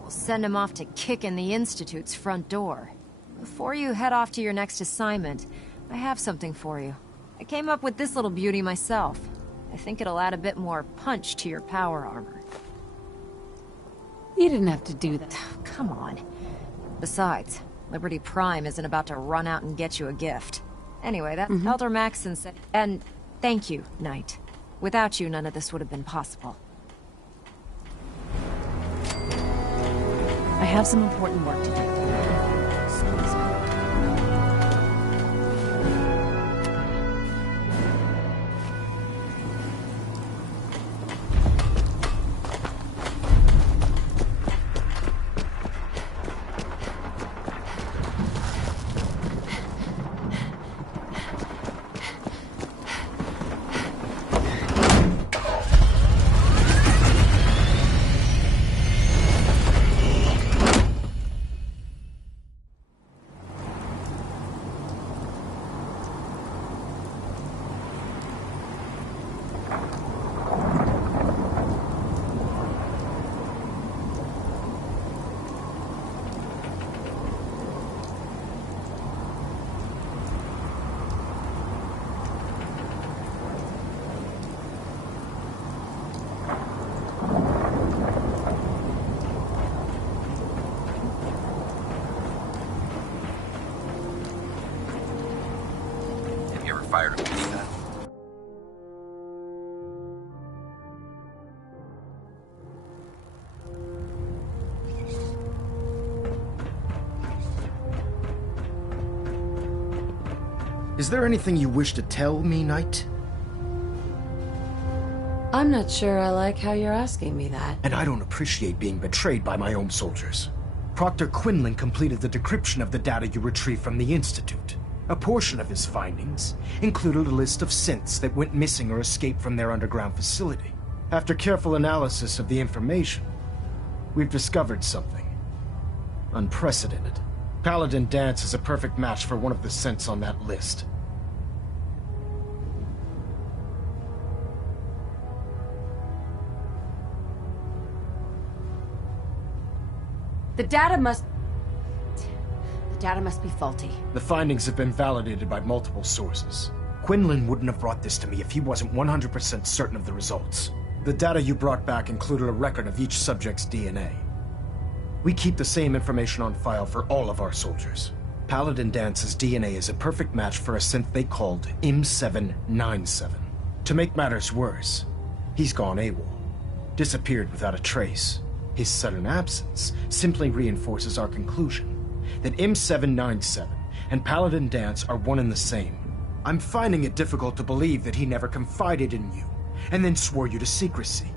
we'll send him off to kick in the Institute's front door. Before you head off to your next assignment, I have something for you. I came up with this little beauty myself. I think it'll add a bit more punch to your power armor. You didn't have to do that. Come on. Besides, Liberty Prime isn't about to run out and get you a gift. Anyway, that's Elder Maxson said. And thank you, Knight. Without you, none of this would have been possible. I have some important work to do. Fired a minigun. Is there anything you wish to tell me, Knight? I'm not sure I like how you're asking me that. And I don't appreciate being betrayed by my own soldiers. Proctor Quinlan completed the decryption of the data you retrieved from the Institute. A portion of his findings included a list of synths that went missing or escaped from their underground facility. After careful analysis of the information, we've discovered something. Unprecedented. Paladin Danse is a perfect match for one of the synths on that list. The data must be faulty. The findings have been validated by multiple sources. Quinlan wouldn't have brought this to me if he wasn't 100% certain of the results. The data you brought back included a record of each subject's DNA. We keep the same information on file for all of our soldiers. Paladin Dance's DNA is a perfect match for a synth they called M797. To make matters worse, he's gone AWOL. Disappeared without a trace. His sudden absence simply reinforces our conclusion that M797 and Paladin Danse are one and the same. I'm finding it difficult to believe that he never confided in you, and then swore you to secrecy.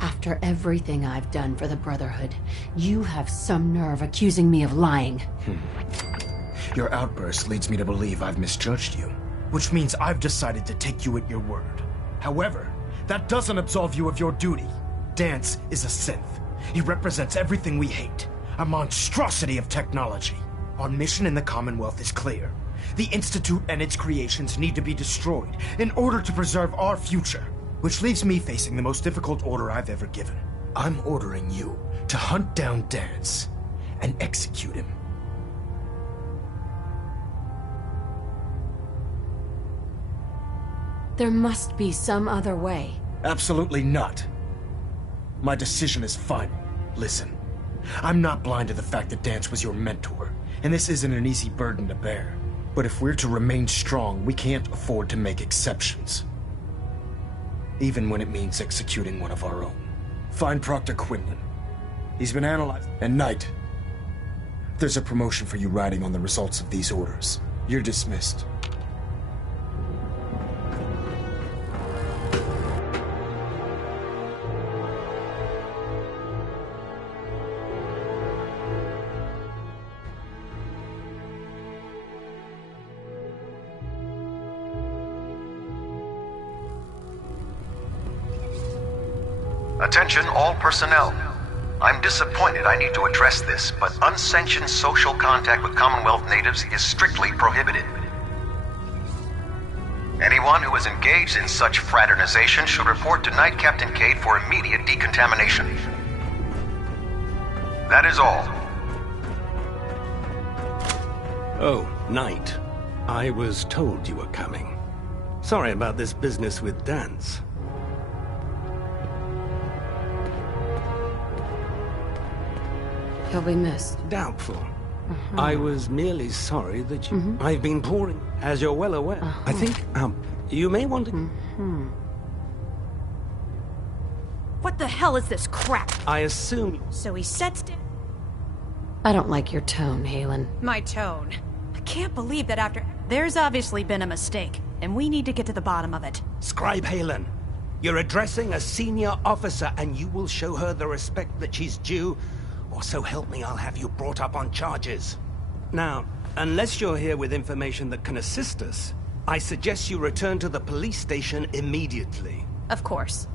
After everything I've done for the Brotherhood, you have some nerve accusing me of lying. Your outburst leads me to believe I've misjudged you, which means I've decided to take you at your word. However, that doesn't absolve you of your duty. Danse is a synth. He represents everything we hate, a monstrosity of technology. Our mission in the Commonwealth is clear. The Institute and its creations need to be destroyed in order to preserve our future, which leaves me facing the most difficult order I've ever given. I'm ordering you to hunt down Danse and execute him. There must be some other way. Absolutely not. My decision is final. Listen, I'm not blind to the fact that Danse was your mentor, and this isn't an easy burden to bear. But if we're to remain strong, we can't afford to make exceptions. Even when it means executing one of our own. Find Proctor Quinlan. He's been analyzed. And Knight, there's a promotion for you riding on the results of these orders. You're dismissed. Attention all personnel. I'm disappointed I need to address this, but unsanctioned social contact with Commonwealth natives is strictly prohibited. Anyone who is engaged in such fraternization should report to Knight Captain Cade for immediate decontamination. That is all. Oh, Knight. I was told you were coming. Sorry about this business with Danse. He'll be missed. Doubtful. I was merely sorry that you... I've been pouring, as you're well aware. I think, you may want to... What the hell is this crap? I assume... So he sets down... I don't like your tone, Haylen. My tone. I can't believe that after... There's obviously been a mistake, and we need to get to the bottom of it. Scribe Haylen, you're addressing a senior officer, and you will show her the respect that she's due, or so help me, I'll have you brought up on charges. Now, unless you're here with information that can assist us, I suggest you return to the police station immediately. Of course.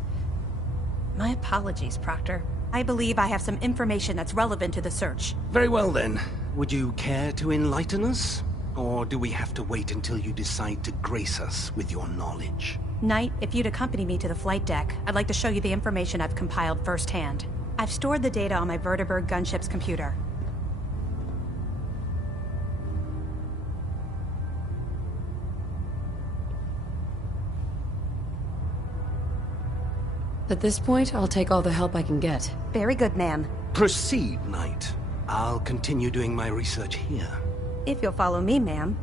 My apologies, Proctor. I believe I have some information that's relevant to the search. Very well then. Would you care to enlighten us? Or do we have to wait until you decide to grace us with your knowledge? Knight, if you'd accompany me to the flight deck, I'd like to show you the information I've compiled firsthand. I've stored the data on my Vertibird gunship's computer. At this point, I'll take all the help I can get. Very good, ma'am. Proceed, Knight. I'll continue doing my research here. If you'll follow me, ma'am.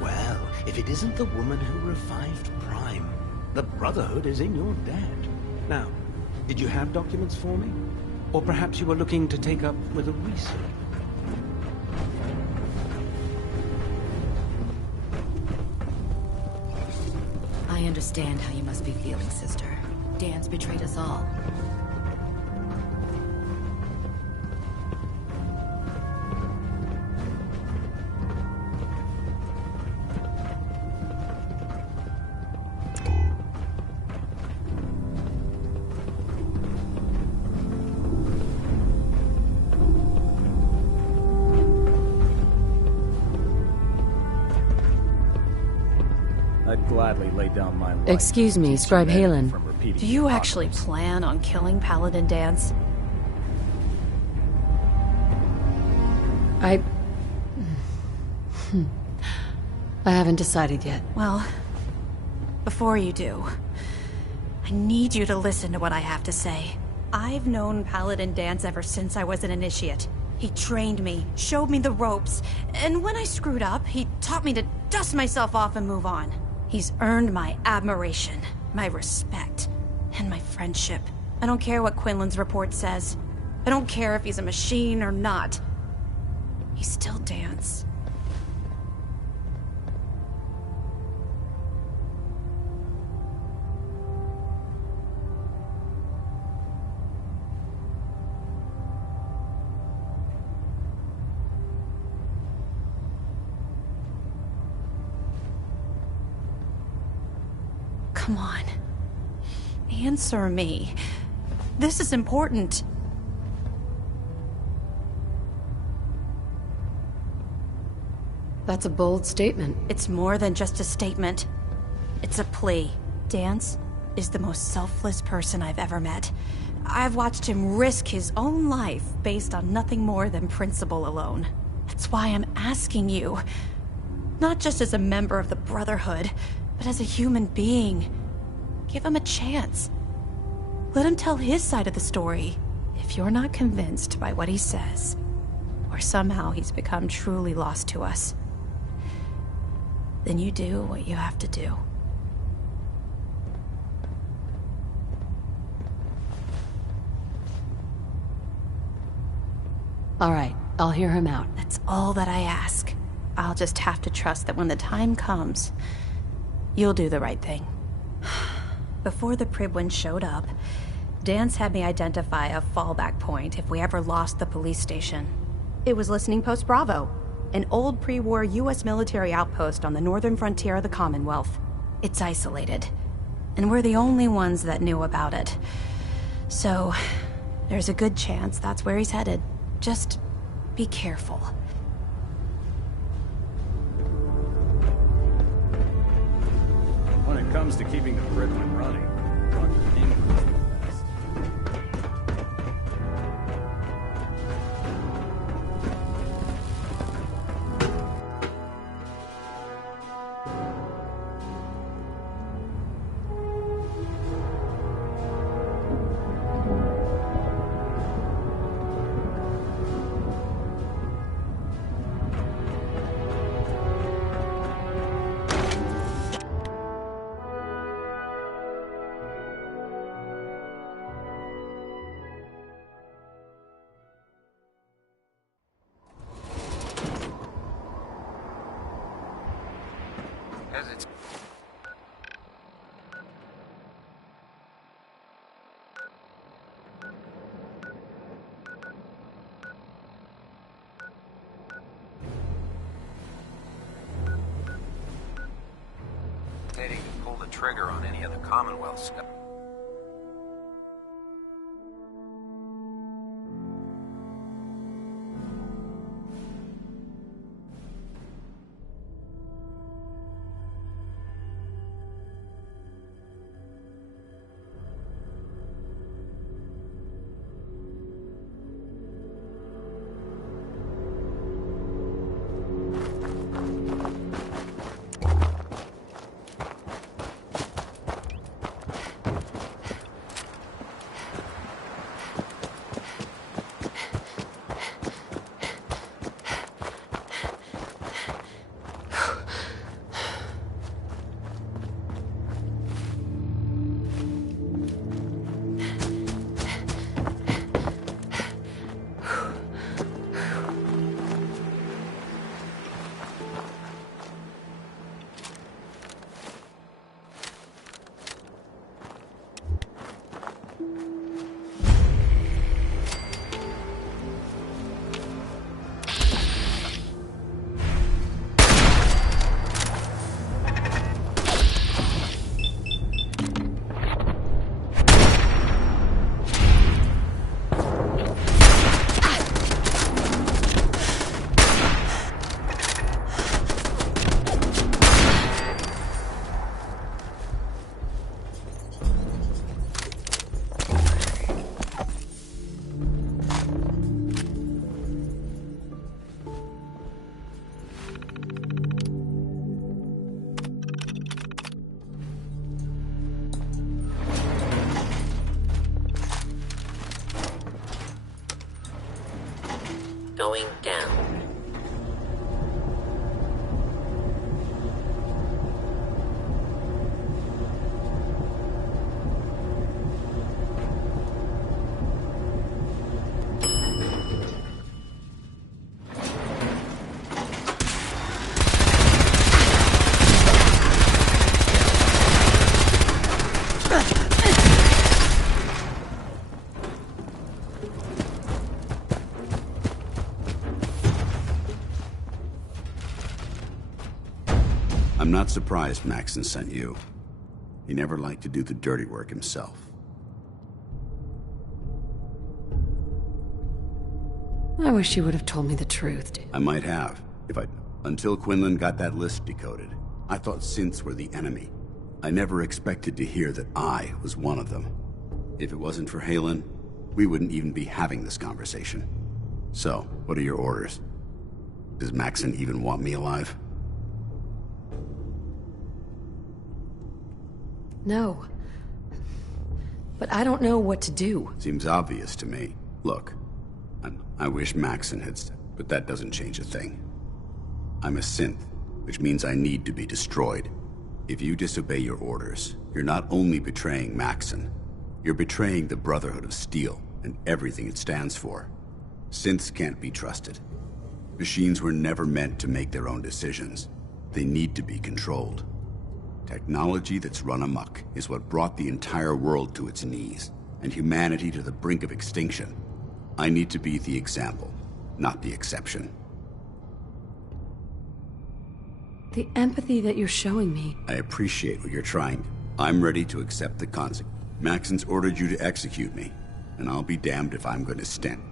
Well, if it isn't the woman who revived Prime, the Brotherhood is in your debt. Now, did you have documents for me? Or perhaps you were looking to take up with a research? I understand how you must be feeling, sister. Dan's betrayed us all. I'd gladly lay down my life. Excuse me, Scribe Halen. Do you actually plan on killing Paladin Danse? I haven't decided yet. Well, before you do, I need you to listen to what I have to say. I've known Paladin Danse ever since I was an initiate. He trained me, showed me the ropes, and when I screwed up, he taught me to dust myself off and move on. He's earned my admiration, my respect, and my friendship. I don't care what Quinlan's report says. I don't care if he's a machine or not. He's still Danse. Come on. Answer me. This is important. That's a bold statement. It's more than just a statement. It's a plea. Danse is the most selfless person I've ever met. I've watched him risk his own life based on nothing more than principle alone. That's why I'm asking you. Not just as a member of the Brotherhood, but as a human being. Give him a chance. Let him tell his side of the story. If you're not convinced by what he says, or somehow he's become truly lost to us, then you do what you have to do. All right, I'll hear him out. That's all that I ask. I'll just have to trust that when the time comes, you'll do the right thing. Before the Pribwin showed up, Danse had me identify a fallback point if we ever lost the police station. It was Listening Post Bravo, an old pre-war US military outpost on the northern frontier of the Commonwealth. It's isolated, and we're the only ones that knew about it. So, there's a good chance that's where he's headed. Just be careful. When it comes to keeping the Pribwin running, Dr. England's the best. Hesitating to pull the trigger on any of the Commonwealth stuff. I'm not surprised Maxon sent you. He never liked to do the dirty work himself. I wish you would have told me the truth. I might have, until Quinlan got that list decoded. I thought synths were the enemy. I never expected to hear that I was one of them. If it wasn't for Haylen, we wouldn't even be having this conversation. So, what are your orders? Does Maxon even want me alive? No. But I don't know what to do. Seems obvious to me. Look, I wish Maxon had said, but that doesn't change a thing. I'm a synth, which means I need to be destroyed. If you disobey your orders, you're not only betraying Maxon, you're betraying the Brotherhood of Steel and everything it stands for. Synths can't be trusted. Machines were never meant to make their own decisions. They need to be controlled. Technology that's run amok is what brought the entire world to its knees, and humanity to the brink of extinction. I need to be the example, not the exception. The empathy that you're showing me... I appreciate what you're trying. I'm ready to accept the consequence. Maxon's ordered you to execute me, and I'll be damned if I'm going to stand.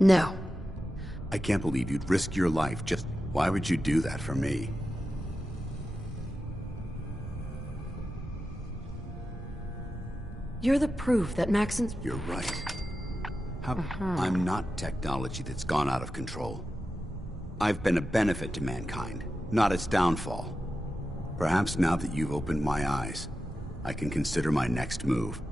No. I can't believe you'd risk your life just... Why would you do that for me? You're the proof that Maxon's... You're right. I'm not technology that's gone out of control. I've been a benefit to mankind, not its downfall. Perhaps now that you've opened my eyes, I can consider my next move.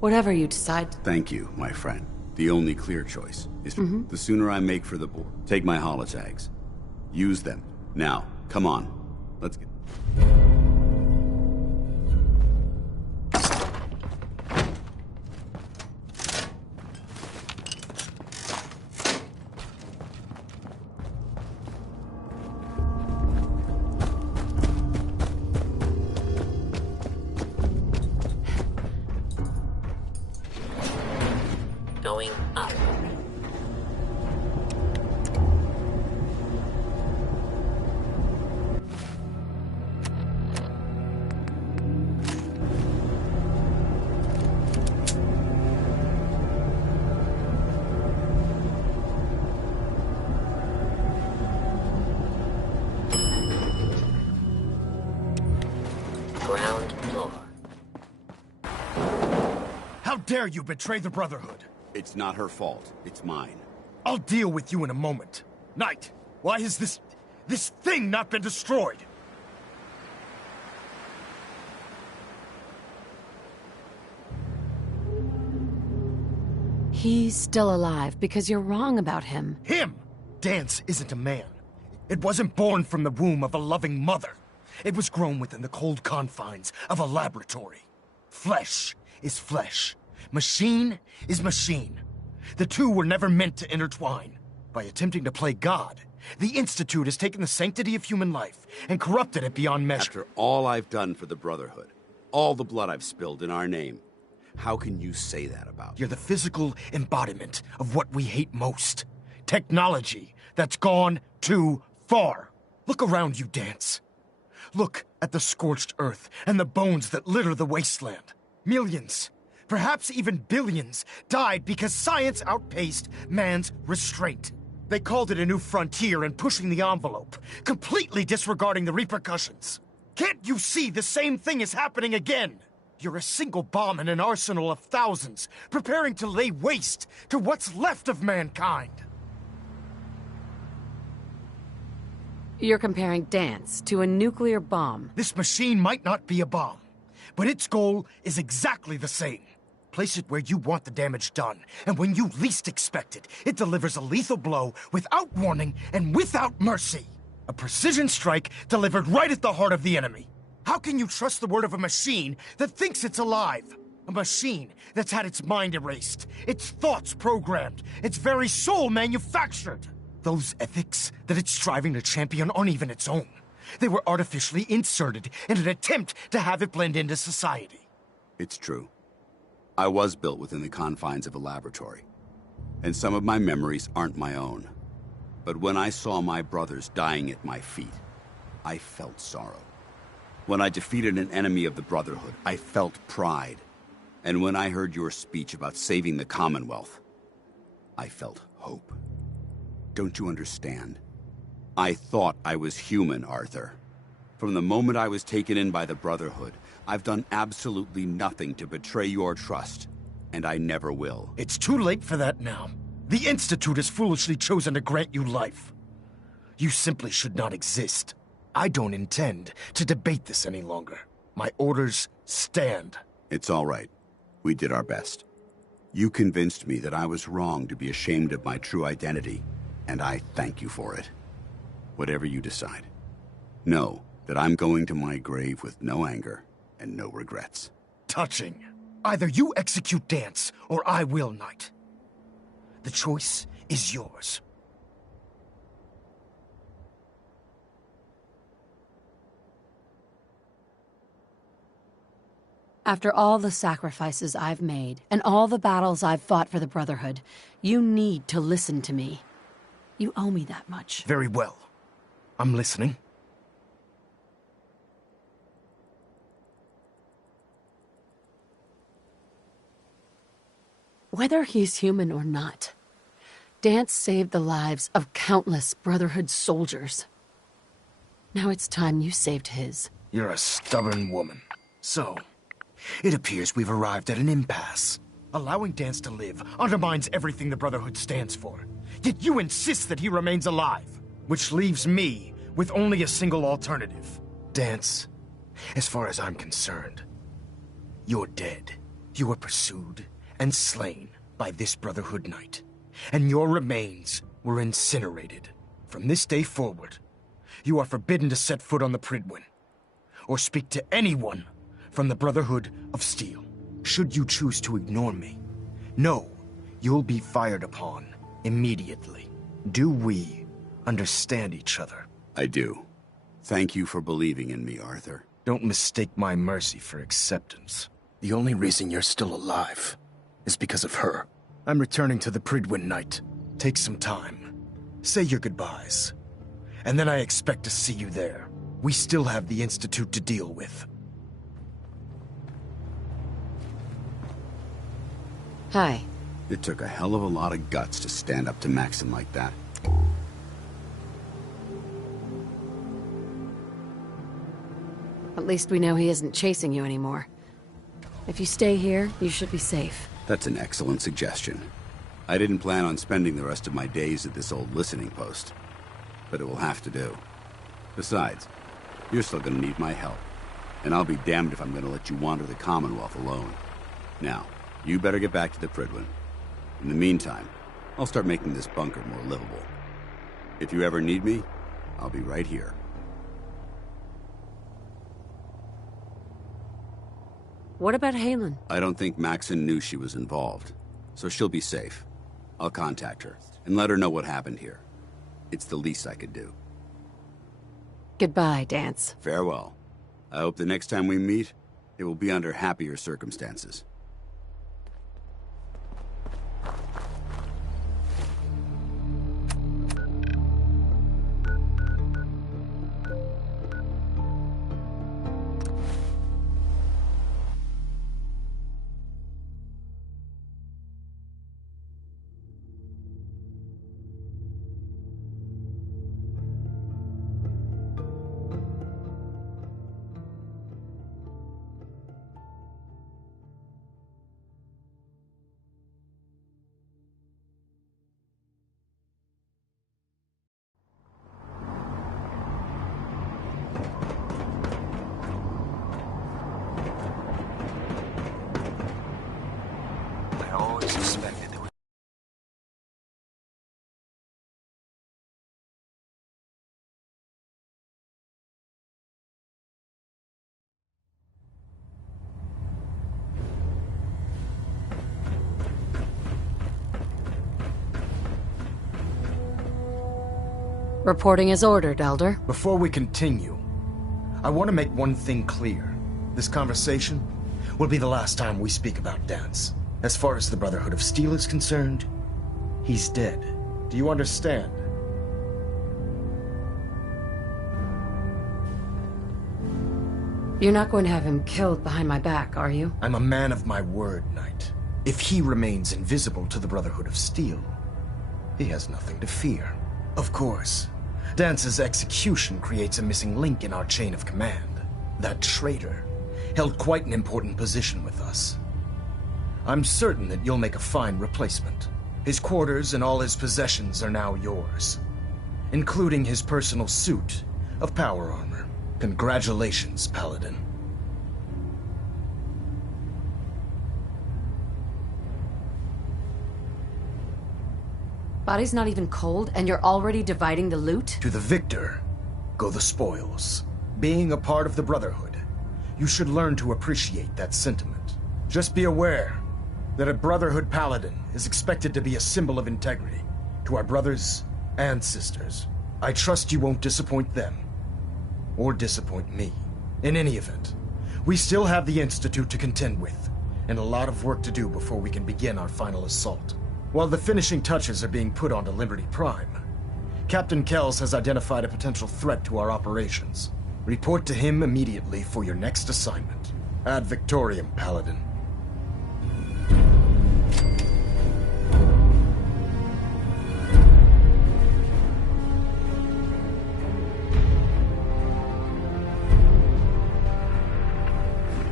Whatever you decide. Thank you, my friend. The only clear choice is the sooner I make for the board. Take my holotags. Use them. Now, come on. Let's get... Going up. Ground floor. How dare you betray the Brotherhood? It's not her fault. It's mine. I'll deal with you in a moment. Knight, why has this thing not been destroyed? He's still alive because you're wrong about him. Him? Danse isn't a man. It wasn't born from the womb of a loving mother. It was grown within the cold confines of a laboratory. Flesh is flesh. Machine is machine. The two were never meant to intertwine. By attempting to play God, the Institute has taken the sanctity of human life and corrupted it beyond measure. After all I've done for the Brotherhood, all the blood I've spilled in our name, how can you say that about me? You're the physical embodiment of what we hate most. Technology that's gone too far. Look around you, Danse. Look at the scorched earth and the bones that litter the wasteland. Millions, perhaps even billions, died because science outpaced man's restraint. They called it a new frontier and pushing the envelope, completely disregarding the repercussions. Can't you see the same thing is happening again? You're a single bomb in an arsenal of thousands, preparing to lay waste to what's left of mankind. You're comparing Danse to a nuclear bomb. This machine might not be a bomb, but its goal is exactly the same. Place it where you want the damage done, and when you least expect it, it delivers a lethal blow without warning and without mercy. A precision strike delivered right at the heart of the enemy. How can you trust the word of a machine that thinks it's alive? A machine that's had its mind erased, its thoughts programmed, its very soul manufactured. Those ethics that it's striving to champion aren't even its own. They were artificially inserted in an attempt to have it blend into society. It's true. I was built within the confines of a laboratory, and some of my memories aren't my own. But when I saw my brothers dying at my feet, I felt sorrow. When I defeated an enemy of the Brotherhood, I felt pride. And when I heard your speech about saving the Commonwealth, I felt hope. Don't you understand? I thought I was human, Arthur. From the moment I was taken in by the Brotherhood, I've done absolutely nothing to betray your trust, and I never will. It's too late for that now. The Institute has foolishly chosen to grant you life. You simply should not exist. I don't intend to debate this any longer. My orders stand. It's all right. We did our best. You convinced me that I was wrong to be ashamed of my true identity, and I thank you for it. Whatever you decide, know that I'm going to my grave with no anger and no regrets. Touching. Either you execute Danse, or I will, Knight. The choice is yours. After all the sacrifices I've made, and all the battles I've fought for the Brotherhood, you need to listen to me. You owe me that much. Very well. I'm listening. Whether he's human or not, Danse saved the lives of countless Brotherhood soldiers. Now it's time you saved his. You're a stubborn woman. So, it appears we've arrived at an impasse. Allowing Danse to live undermines everything the Brotherhood stands for. Yet you insist that he remains alive, which leaves me with only a single alternative. Danse, as far as I'm concerned, you're dead. You were pursued and slain by this Brotherhood Knight, and your remains were incinerated. From this day forward, you are forbidden to set foot on the Prydwen, or speak to anyone from the Brotherhood of Steel. Should you choose to ignore me, know you'll be fired upon immediately. Do we understand each other? I do. Thank you for believing in me, Arthur. Don't mistake my mercy for acceptance. The only reason you're still alive is because of her. I'm returning to the Prydwen Knight. Take some time. Say your goodbyes. And then I expect to see you there. We still have the Institute to deal with. Hi. It took a hell of a lot of guts to stand up to Maxon like that. At least we know he isn't chasing you anymore. If you stay here, you should be safe. That's an excellent suggestion. I didn't plan on spending the rest of my days at this old listening post, but it will have to do. Besides, you're still gonna need my help, and I'll be damned if I'm gonna let you wander the Commonwealth alone. Now, you better get back to the Prydwen. In the meantime, I'll start making this bunker more livable. If you ever need me, I'll be right here. What about Haylen? I don't think Maxon knew she was involved, so she'll be safe. I'll contact her and let her know what happened here. It's the least I could do. Goodbye, Danse. Farewell. I hope the next time we meet, it will be under happier circumstances. Reporting as ordered, Elder. Before we continue, I want to make one thing clear. This conversation will be the last time we speak about Danse. As far as the Brotherhood of Steel is concerned, he's dead. Do you understand? You're not going to have him killed behind my back, are you? I'm a man of my word, Knight. If he remains invisible to the Brotherhood of Steel, he has nothing to fear. Of course, Dance's execution creates a missing link in our chain of command. That traitor held quite an important position with us. I'm certain that you'll make a fine replacement. His quarters and all his possessions are now yours, including his personal suit of power armor. Congratulations, Paladin. Body's not even cold, and you're already dividing the loot? To the victor go the spoils. Being a part of the Brotherhood, you should learn to appreciate that sentiment. Just be aware that a Brotherhood Paladin is expected to be a symbol of integrity to our brothers and sisters. I trust you won't disappoint them, or disappoint me. In any event, we still have the Institute to contend with, and a lot of work to do before we can begin our final assault. While the finishing touches are being put onto Liberty Prime, Captain Kells has identified a potential threat to our operations. Report to him immediately for your next assignment. Ad Victoriam, Paladin.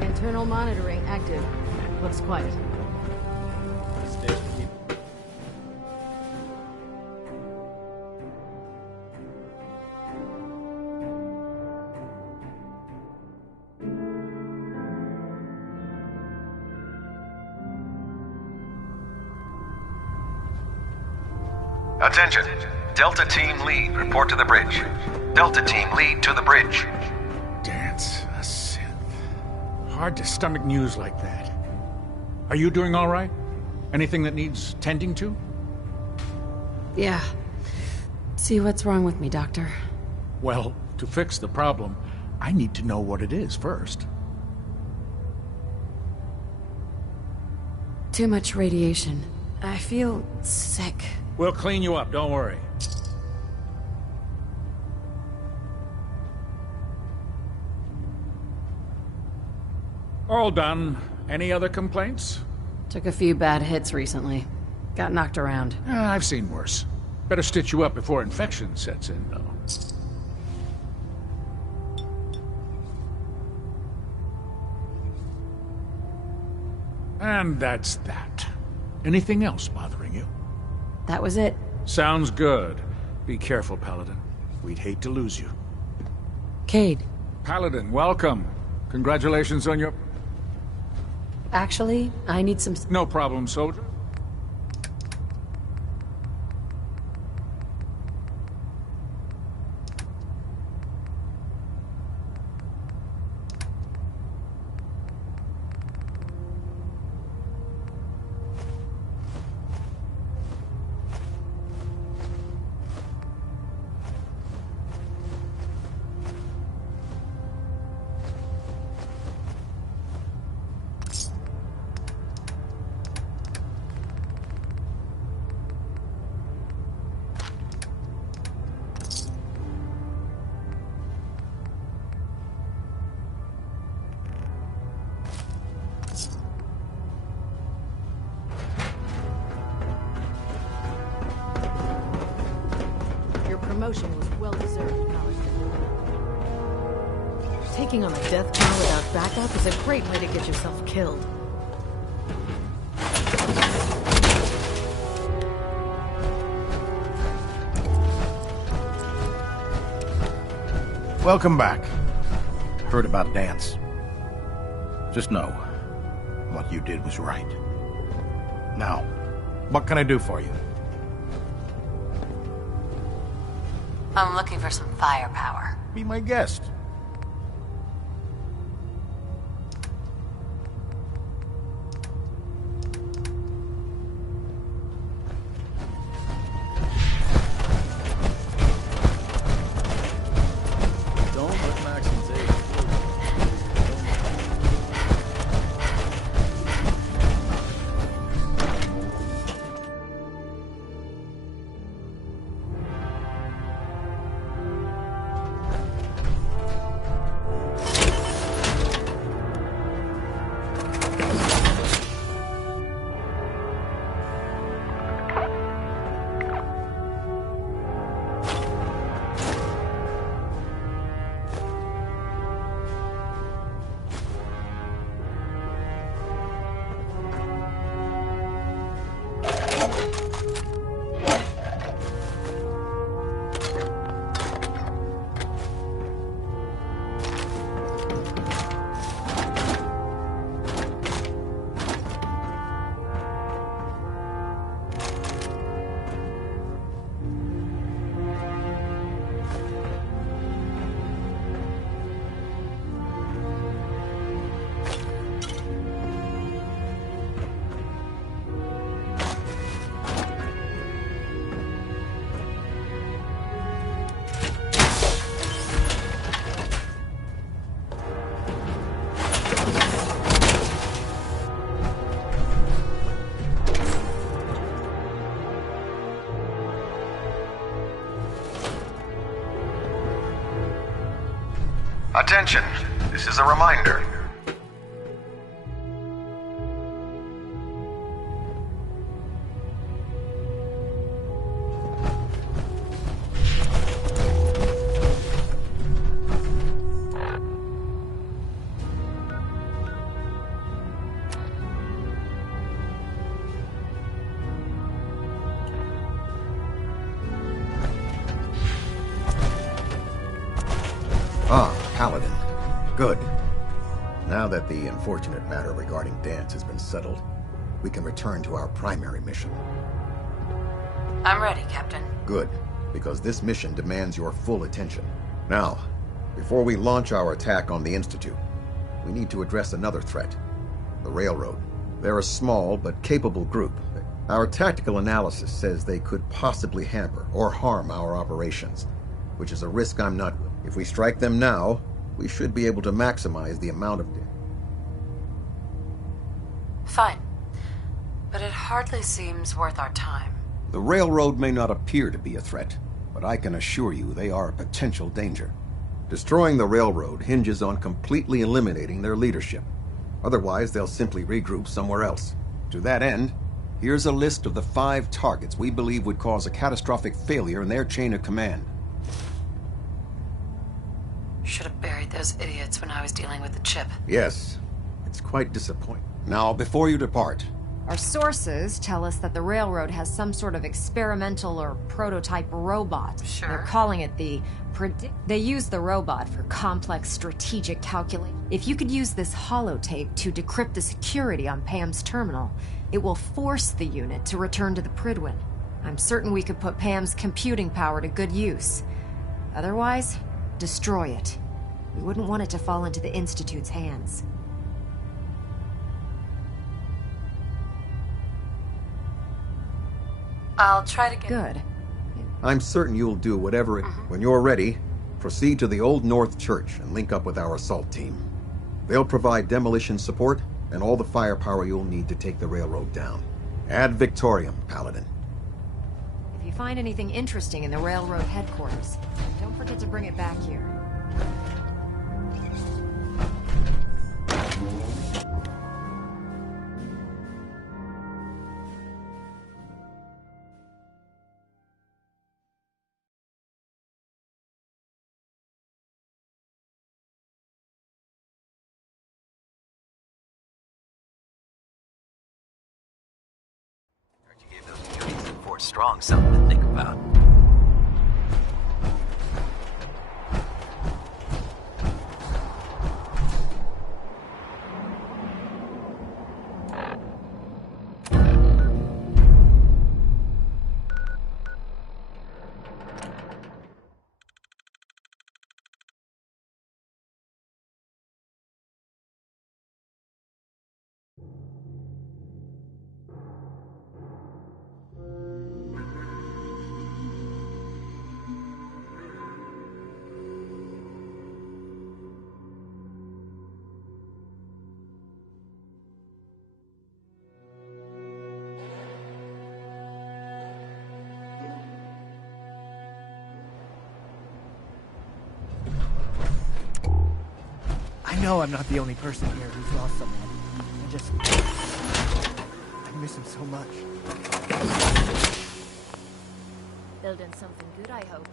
Internal monitoring active. Looks quiet. Attention. Delta Team Lead, report to the bridge. Delta Team Lead to the bridge. Dance, a synth. Hard to stomach news like that. Are you doing all right? Anything that needs tending to? Yeah. See what's wrong with me, Doctor. Well, to fix the problem, I need to know what it is first. Too much radiation. I feel sick. We'll clean you up, don't worry. All done. Any other complaints? Took a few bad hits recently. Got knocked around. I've seen worse. Better stitch you up before infection sets in, though. And that's that. Anything else bothering you? That was it. Sounds good. Be careful, Paladin. We'd hate to lose you. Cade. Paladin, welcome. Congratulations on your... Actually, I need some... No problem, soldier. Promotion was well-deserved, Paladin. Taking on a death count without backup is a great way to get yourself killed. Welcome back. Heard about Dance. Just know, what you did was right. Now, what can I do for you? I'm looking for some firepower. Be my guest. Don't let Maxon take it. Attention, this is a reminder. Paladin. Good. Now that the unfortunate matter regarding Danse has been settled, we can return to our primary mission. I'm ready, Captain. Good, because this mission demands your full attention. Now, before we launch our attack on the Institute, we need to address another threat. The Railroad. They're a small but capable group. Our tactical analysis says they could possibly hamper or harm our operations, which is a risk I'm not with. If we strike them now, we should be able to maximize the amount of damage. Fine. But it hardly seems worth our time. The Railroad may not appear to be a threat, but I can assure you they are a potential danger. Destroying the Railroad hinges on completely eliminating their leadership. Otherwise, they'll simply regroup somewhere else. To that end, here's a list of the 5 targets we believe would cause a catastrophic failure in their chain of command. Should have buried those idiots when I was dealing with the chip. Yes, it's quite disappointing. Now, before you depart... Our sources tell us that the Railroad has some sort of experimental or prototype robot. Sure. They're calling it the They use the robot for complex strategic calculation. If you could use this holotape to decrypt the security on Pam's terminal, it will force the unit to return to the Prydwen. I'm certain we could put Pam's computing power to good use. Otherwise, destroy it. We wouldn't want it to fall into the Institute's hands. I'll try to get... Good. I'm certain you'll do whatever it... When you're ready, proceed to the Old North Church and link up with our assault team. They'll provide demolition support and all the firepower you'll need to take the Railroad down. Ad Victoriam, Paladin. If you find anything interesting in the Railroad headquarters, don't forget to bring it back here. Strong, something to think about. I know I'm not the only person here who's lost someone. I miss him so much. Building something good, I hope.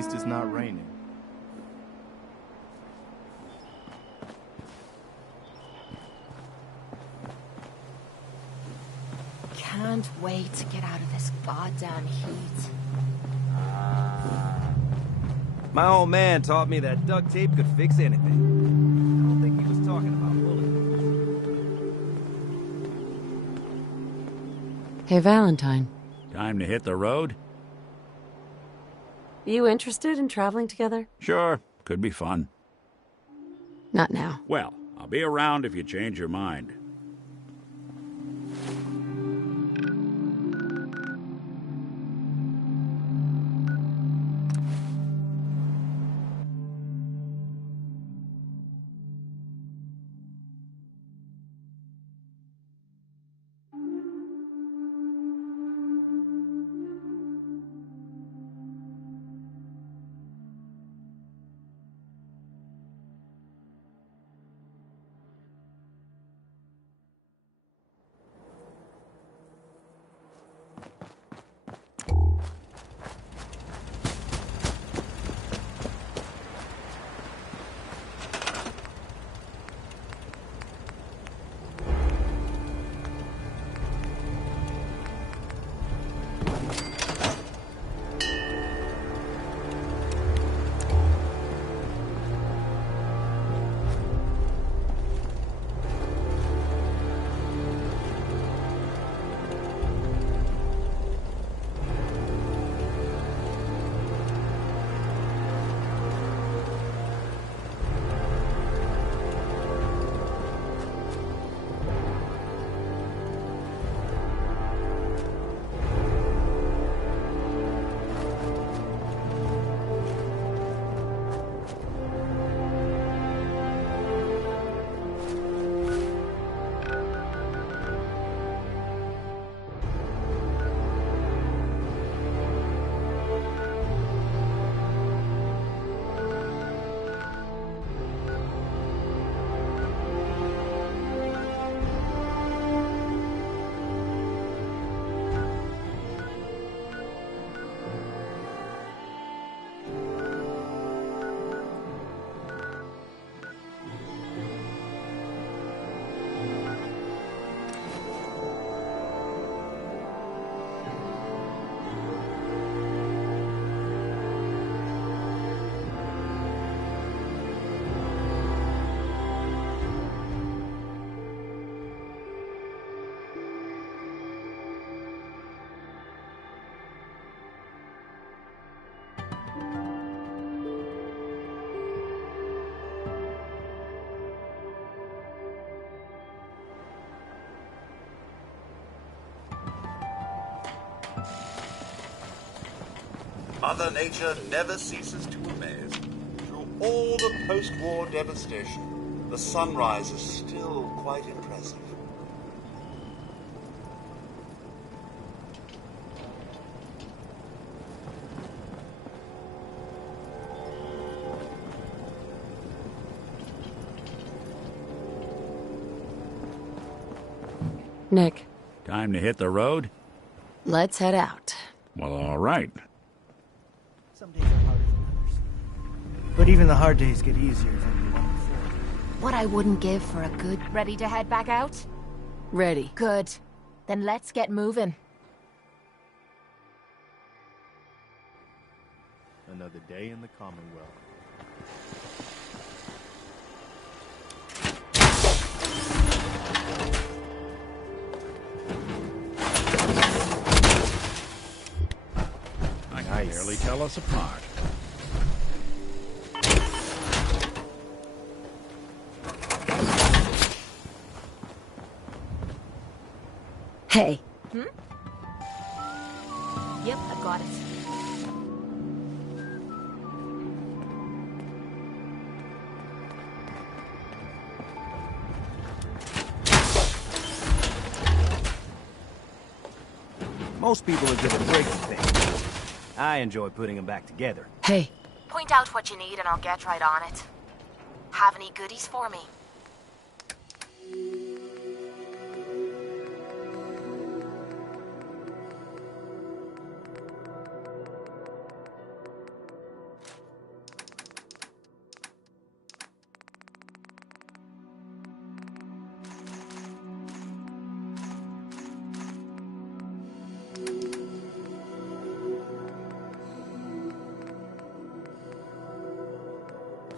least it's not raining. Can't wait to get out of this goddamn heat. My old man taught me that duct tape could fix anything. I don't think he was talking about bullets. Hey, Valentine. Time to hit the road? You interested in traveling together? Sure, could be fun. Not now. Well, I'll be around if you change your mind. Mother Nature never ceases to amaze. Through all the post-war devastation, the sunrise is still quite impressive. Nick. Time to hit the road? Let's head out. Well, all right. Some days are harder than others. But even the hard days get easier than the one before. What I wouldn't give for a good... Ready to head back out? Ready. Good. Then let's get moving. Another day in the Commonwealth. I can barely tell us apart. Hey. Hmm? Yep, I got it. Most people are good at breaking things. I enjoy putting them back together. Hey. Point out what you need and I'll get right on it. Have any goodies for me?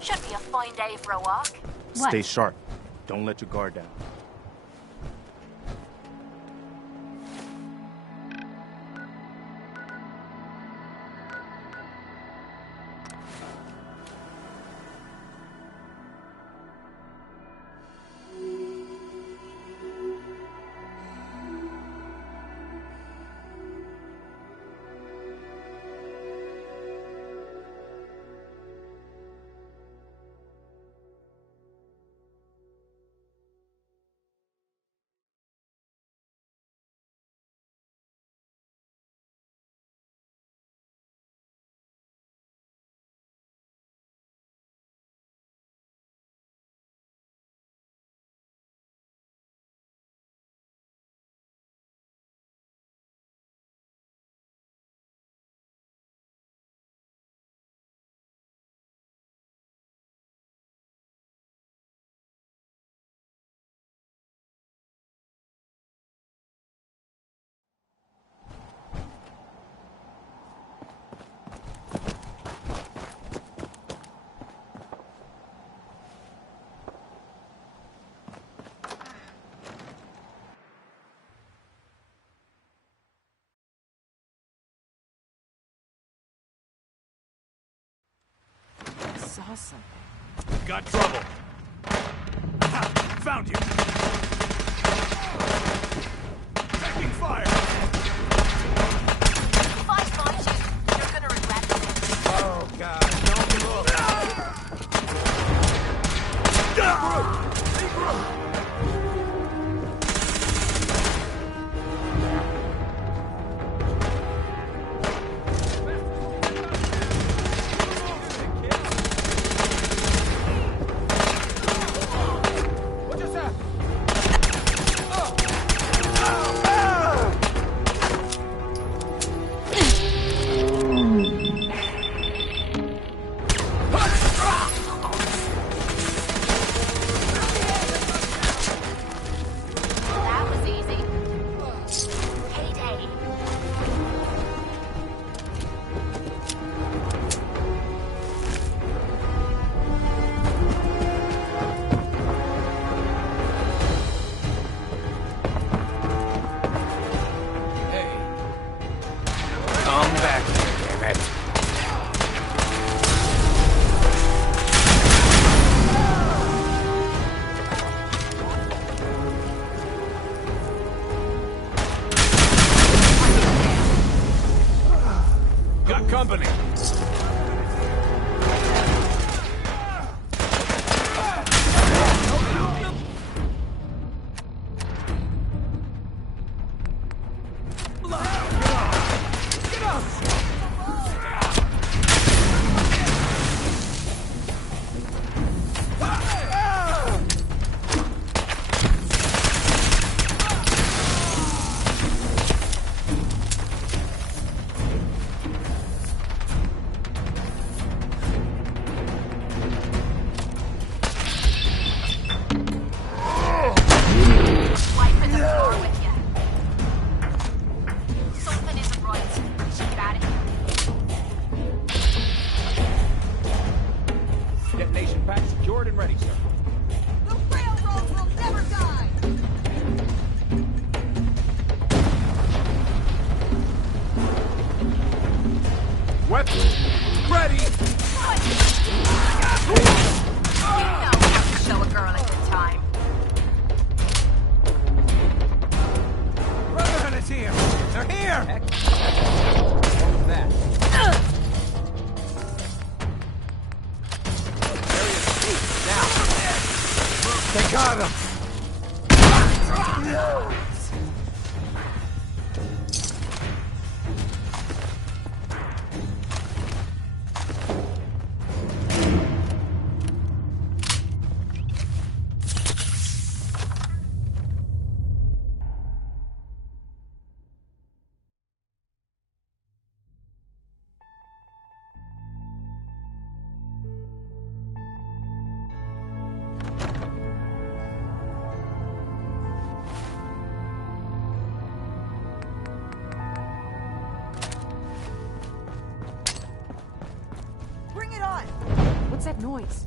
Should be a fine day for a walk. Stay sharp. Don't let your guard down. Saw something. Got trouble. Ha! Found you. Taking fire. If I find you, you're gonna regret it. Oh, God. Don't look. That was easy. Payday. Come back here, damn it. Got company. Wiping the floor with you. Something isn't right. She got it. Detonation pack secured and ready, sir. The railroad will never die. Weapons ready. You know how to show a girl a good time. Brotherhood is here. They're here. That. Now. They got him. that noise?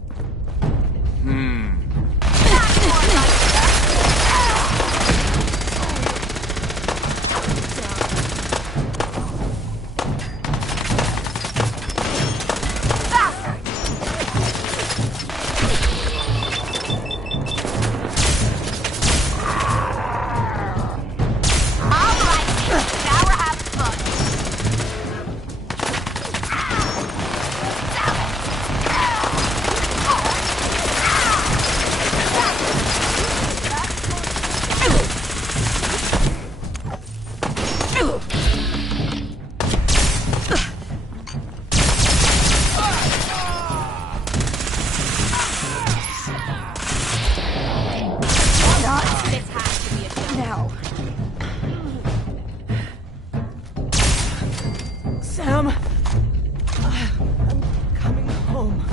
Sam, I'm coming home.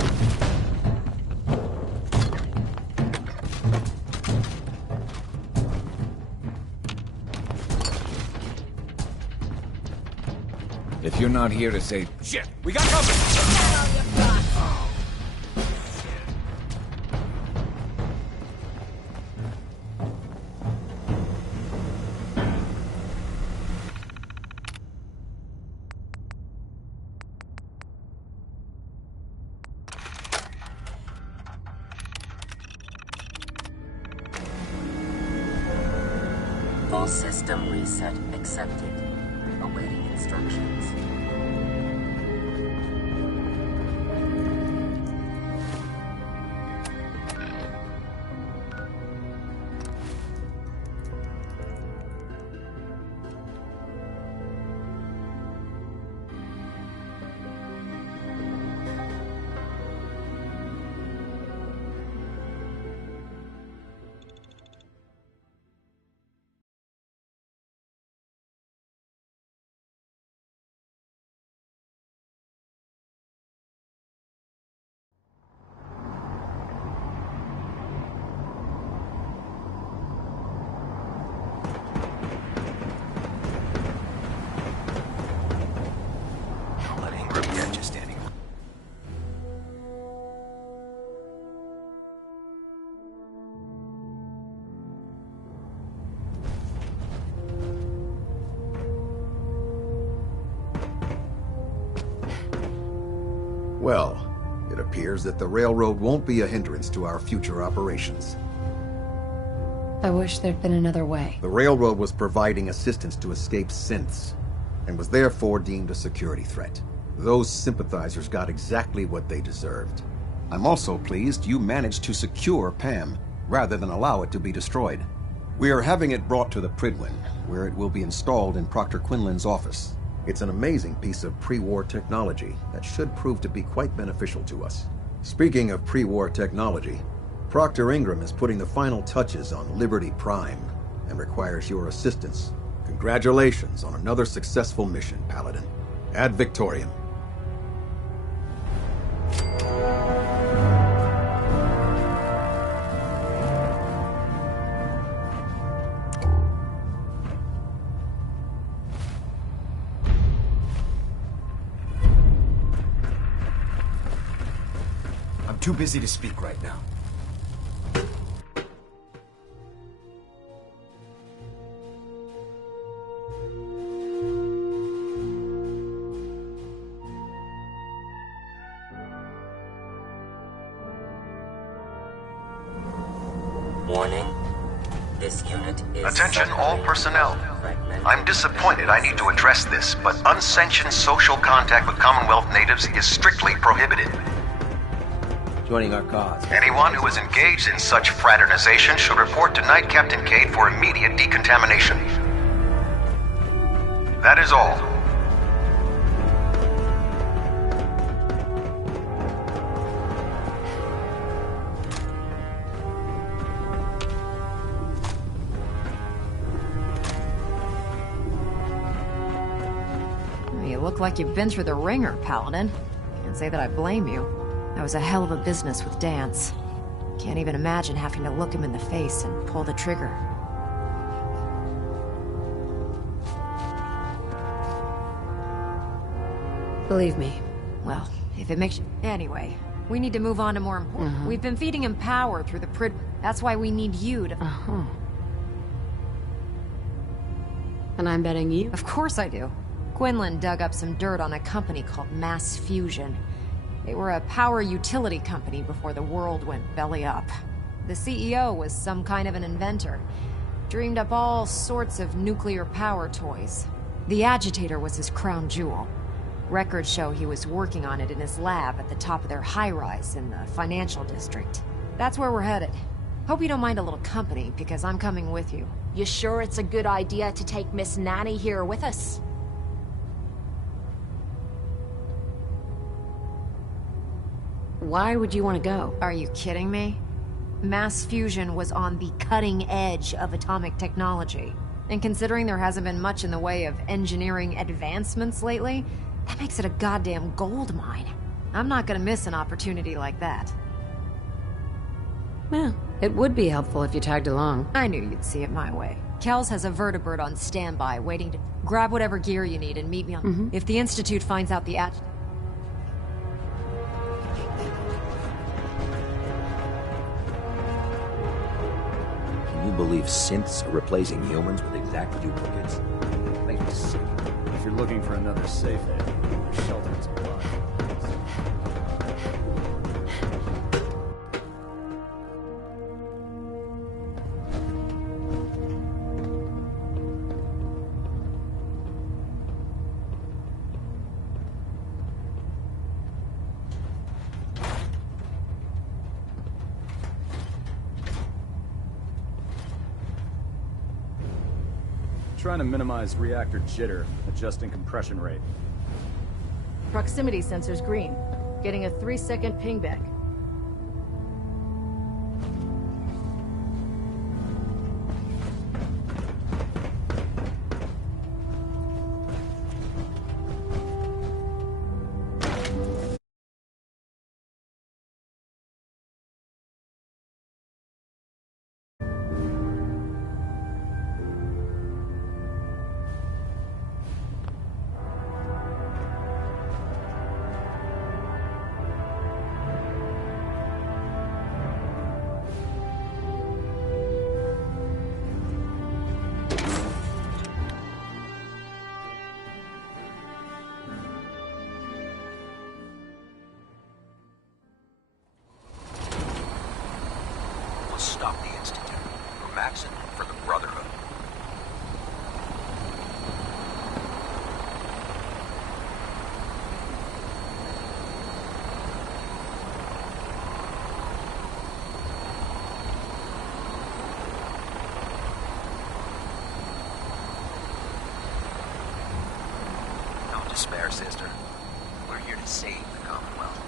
If you're not here to say, shit, we got company! Full system reset accepted. Awaiting instructions. Well, it appears that the railroad won't be a hindrance to our future operations. I wish there'd been another way. The railroad was providing assistance to escaped synths, and was therefore deemed a security threat. Those sympathizers got exactly what they deserved. I'm also pleased you managed to secure Pam, rather than allow it to be destroyed. We are having it brought to the Prydwen, where it will be installed in Proctor Quinlan's office. It's an amazing piece of pre-war technology that should prove to be quite beneficial to us. Speaking of pre-war technology, Proctor Ingram is putting the final touches on Liberty Prime and requires your assistance. Congratulations on another successful mission, Paladin. Ad Victoriam. I'm too busy to speak right now. Warning. This unit is... Attention all personnel. I'm disappointed I need to address this, but unsanctioned social contact with Commonwealth natives is strictly prohibited. Joining our cause. Anyone who is engaged in such fraternization should report to Knight Captain Cade for immediate decontamination. That is all. You look like you've been through the ringer, Paladin. Can't say that I blame you. That was a hell of a business with Dance. Can't even imagine having to look him in the face and pull the trigger. Believe me. Well, if it makes you... Anyway, We need to move on to more important. We've been feeding him power through the That's why we need you to... And I'm betting you? Of course I do. Quinlan dug up some dirt on a company called Mass Fusion. They were a power utility company before the world went belly up. The CEO was some kind of an inventor. Dreamed up all sorts of nuclear power toys. The agitator was his crown jewel. Records show he was working on it in his lab at the top of their high-rise in the financial district. That's where we're headed. Hope you don't mind a little company, because I'm coming with you. You sure it's a good idea to take Miss Nanny here with us? Why would you want to go? Are you kidding me? Mass Fusion was on the cutting edge of atomic technology. And considering there hasn't been much in the way of engineering advancements lately, that makes it a goddamn gold mine. I'm not gonna miss an opportunity like that. Well, it would be helpful if you tagged along. I knew you'd see it my way. Kells has a vertibird on standby, waiting to grab whatever gear you need and meet me on... If the Institute finds out the Can you believe synths are replacing humans with exact duplicates? Makes me sick. If you're looking for another safe haven, there's shelter supply. Trying to minimize reactor jitter, adjusting compression rate. Proximity sensor's green. Getting a 3-second pingback. Stop the Institute. For Maxson, for the Brotherhood. Don't despair, sister. We're here to save the Commonwealth.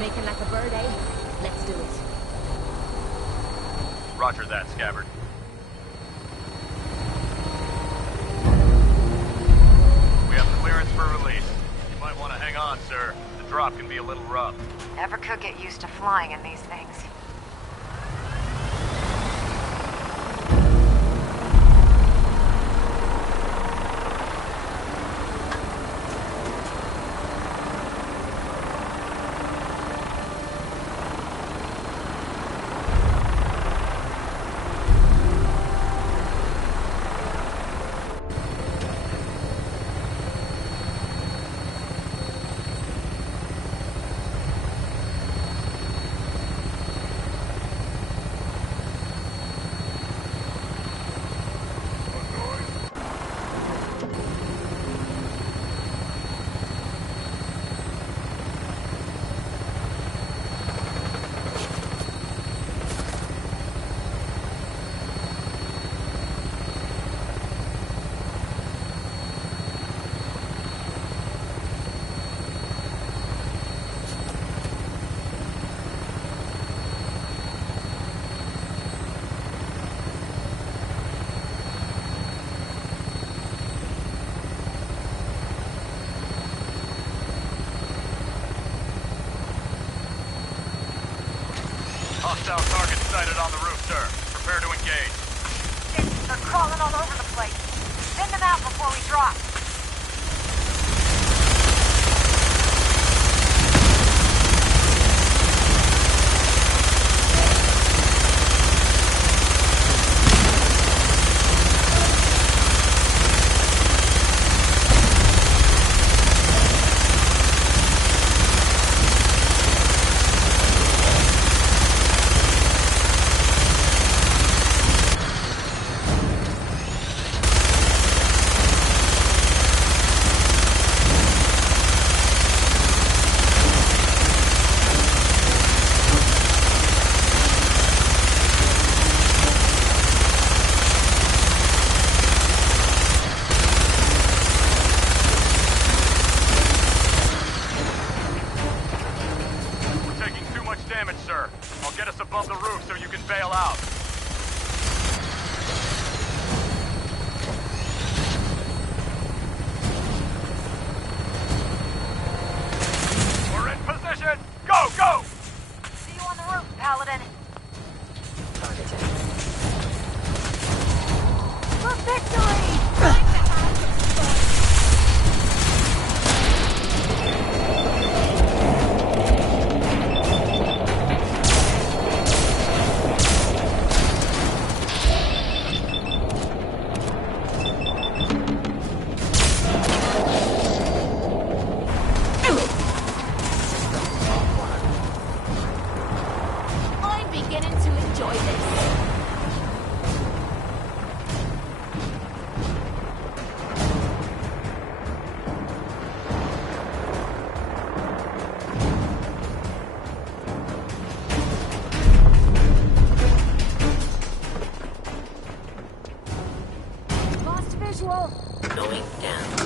Making like a bird, eh? Let's do it. Roger that, Scabbard. We have clearance for release. You might want to hang on, sir. The drop can be a little rough. Never could get used to flying in these things. Hostile target sighted on the roof, sir. Prepare to engage. They're crawling all over the place. Send them out before we drop. Going down.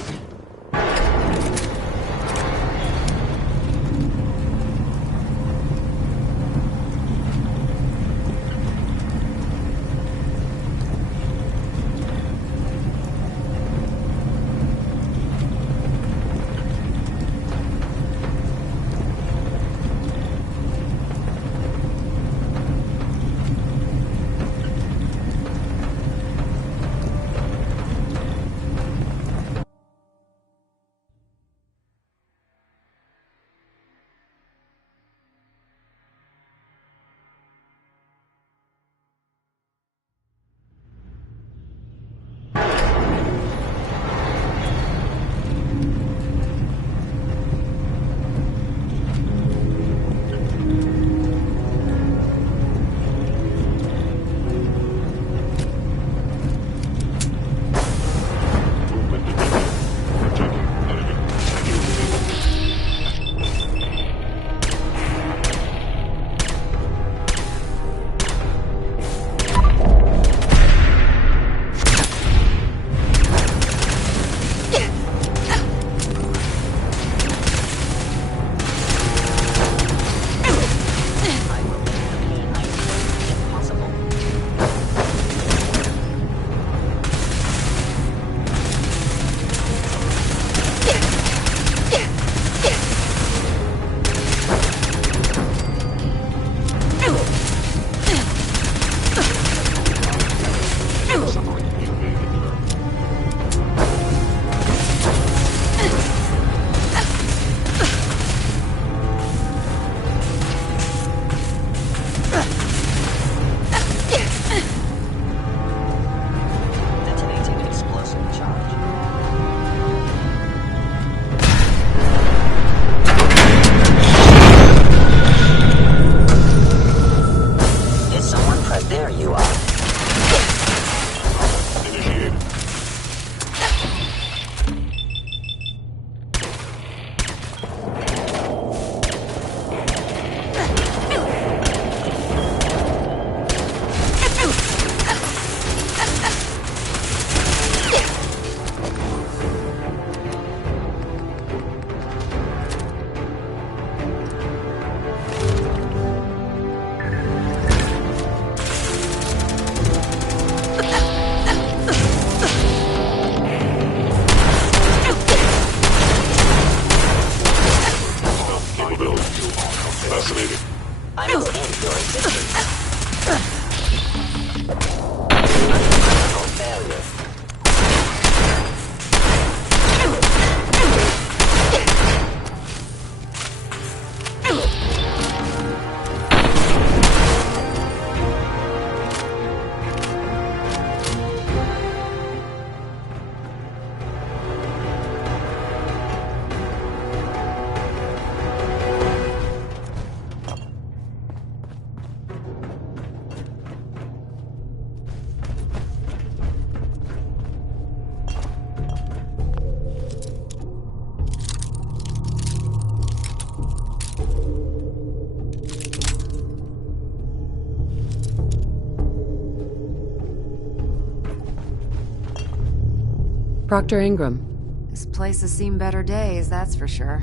Proctor Ingram. This place has seen better days, that's for sure.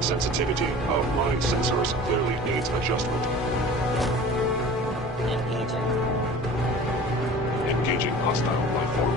Sensitivity of my sensors clearly needs adjustment. Engaging hostile life form.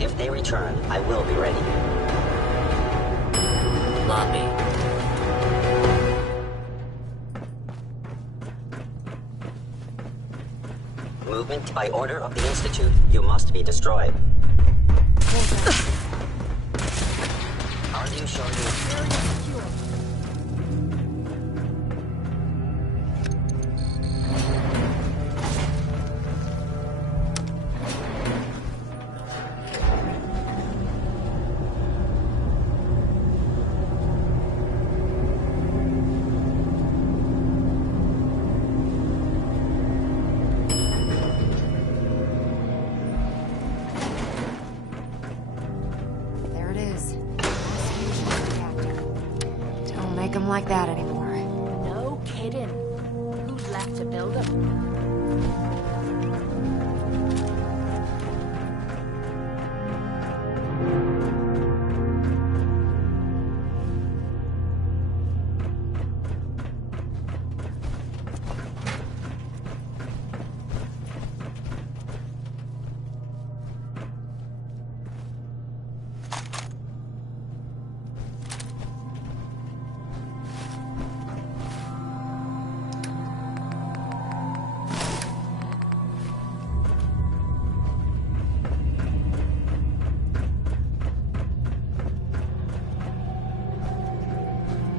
If they return, I will be ready. Lobby. Movement by order of the Institute. You must be destroyed. Are you sure you... make them like that anymore. No kidding. Who's left to build them?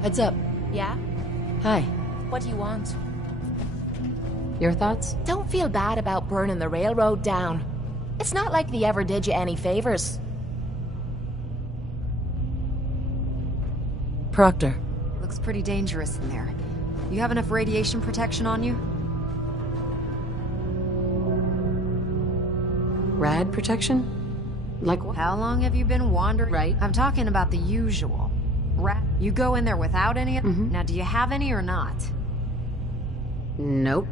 Heads up. Yeah? Hi. What do you want? Your thoughts? Don't feel bad about burning the railroad down. It's not like they ever did you any favors. Proctor. Looks pretty dangerous in there. You have enough radiation protection on you? Rad protection? Like what? How long have you been wandering? Right. I'm talking about the usual. You go in there without any of them? Now, do you have any or not? Nope.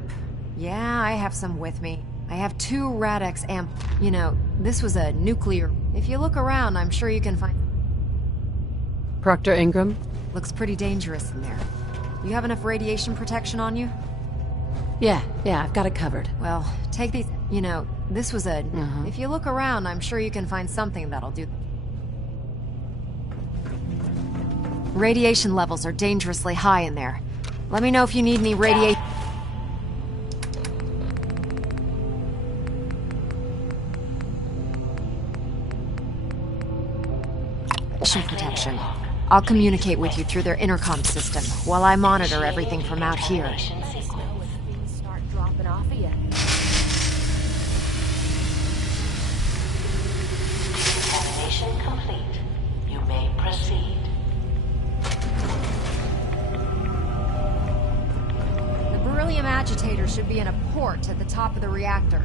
Yeah, I have some with me. I have 2 Rad-X amp... You know, this was a nuclear... If you look around, I'm sure you can find... Proctor Ingram? Looks pretty dangerous in there. You have enough radiation protection on you? Yeah, I've got it covered. Well, take these... You know, this was a... If you look around, I'm sure you can find something that'll do... Radiation levels are dangerously high in there. Let me know if you need any radiation protection. I'll communicate with you through their intercom system while I monitor everything from out here. Start dropping off of you. Examination complete. You may proceed. The beryllium agitator should be in a port at the top of the reactor.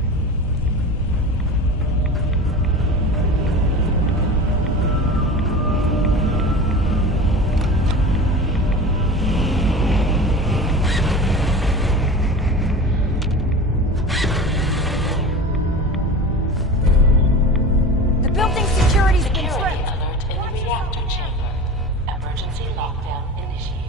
The building security's been tripped. Alert in the reactor chamber. Emergency lockdown initiated.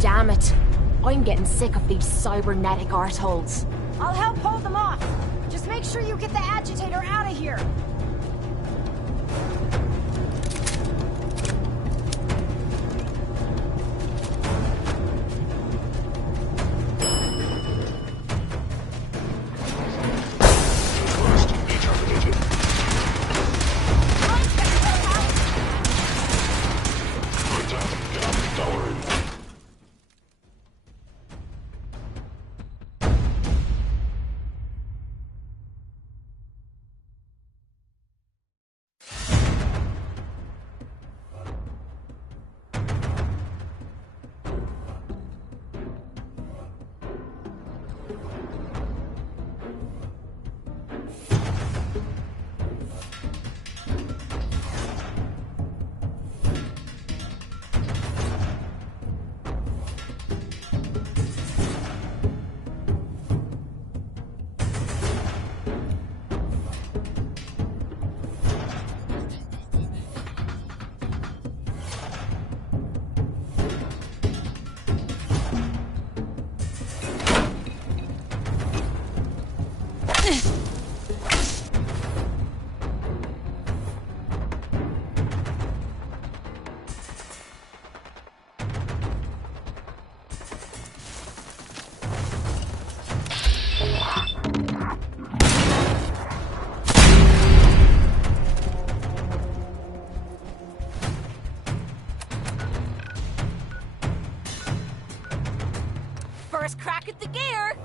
damn it. I'm getting sick of these cybernetic arseholes. I'll help hold them off. Just make sure you get the agitator out of here. First crack at the gear!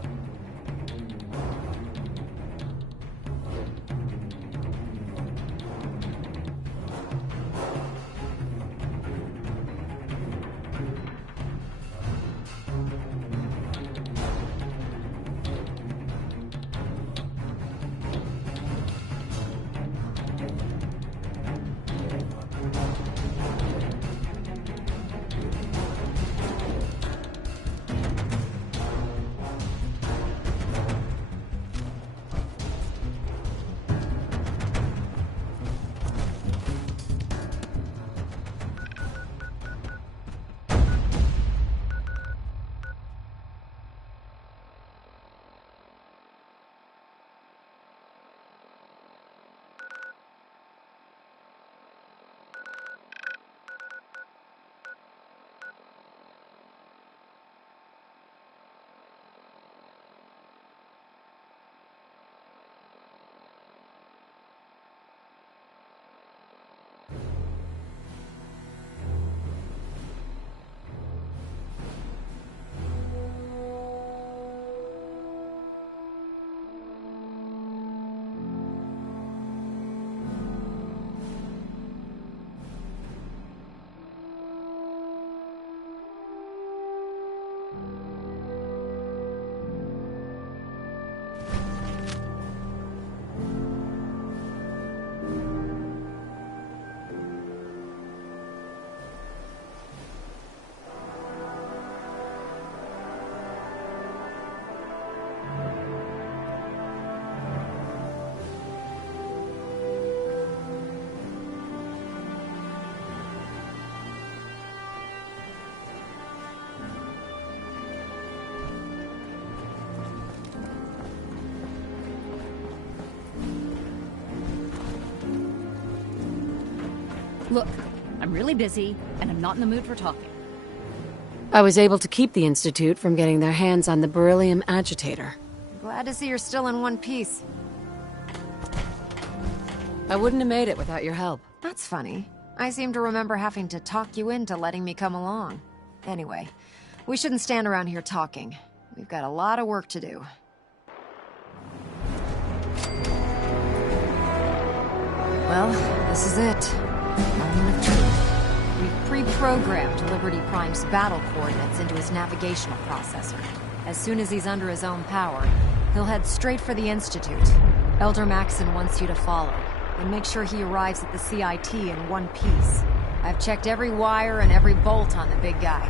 Look, I'm really busy, and I'm not in the mood for talking. I was able to keep the Institute from getting their hands on the beryllium agitator. Glad to see you're still in one piece. I wouldn't have made it without your help. That's funny. I seem to remember having to talk you into letting me come along. Anyway, we shouldn't stand around here talking. We've got a lot of work to do. Well, this is it. Moment of truth. We've pre-programmed Liberty Prime's battle coordinates into his navigational processor. As soon as he's under his own power, he'll head straight for the Institute. Elder Maxson wants you to follow, and make sure he arrives at the CIT in one piece. I've checked every wire and every bolt on the big guy.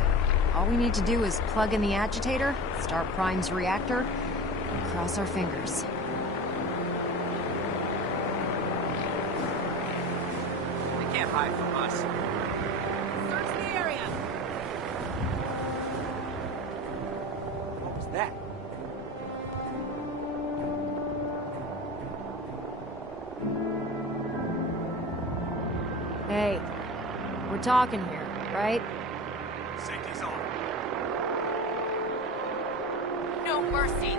All we need to do is plug in the agitator, start Prime's reactor, and cross our fingers. They can't hide from us. Search the area. Hey, we're talking here, right? Safety's on. No mercy.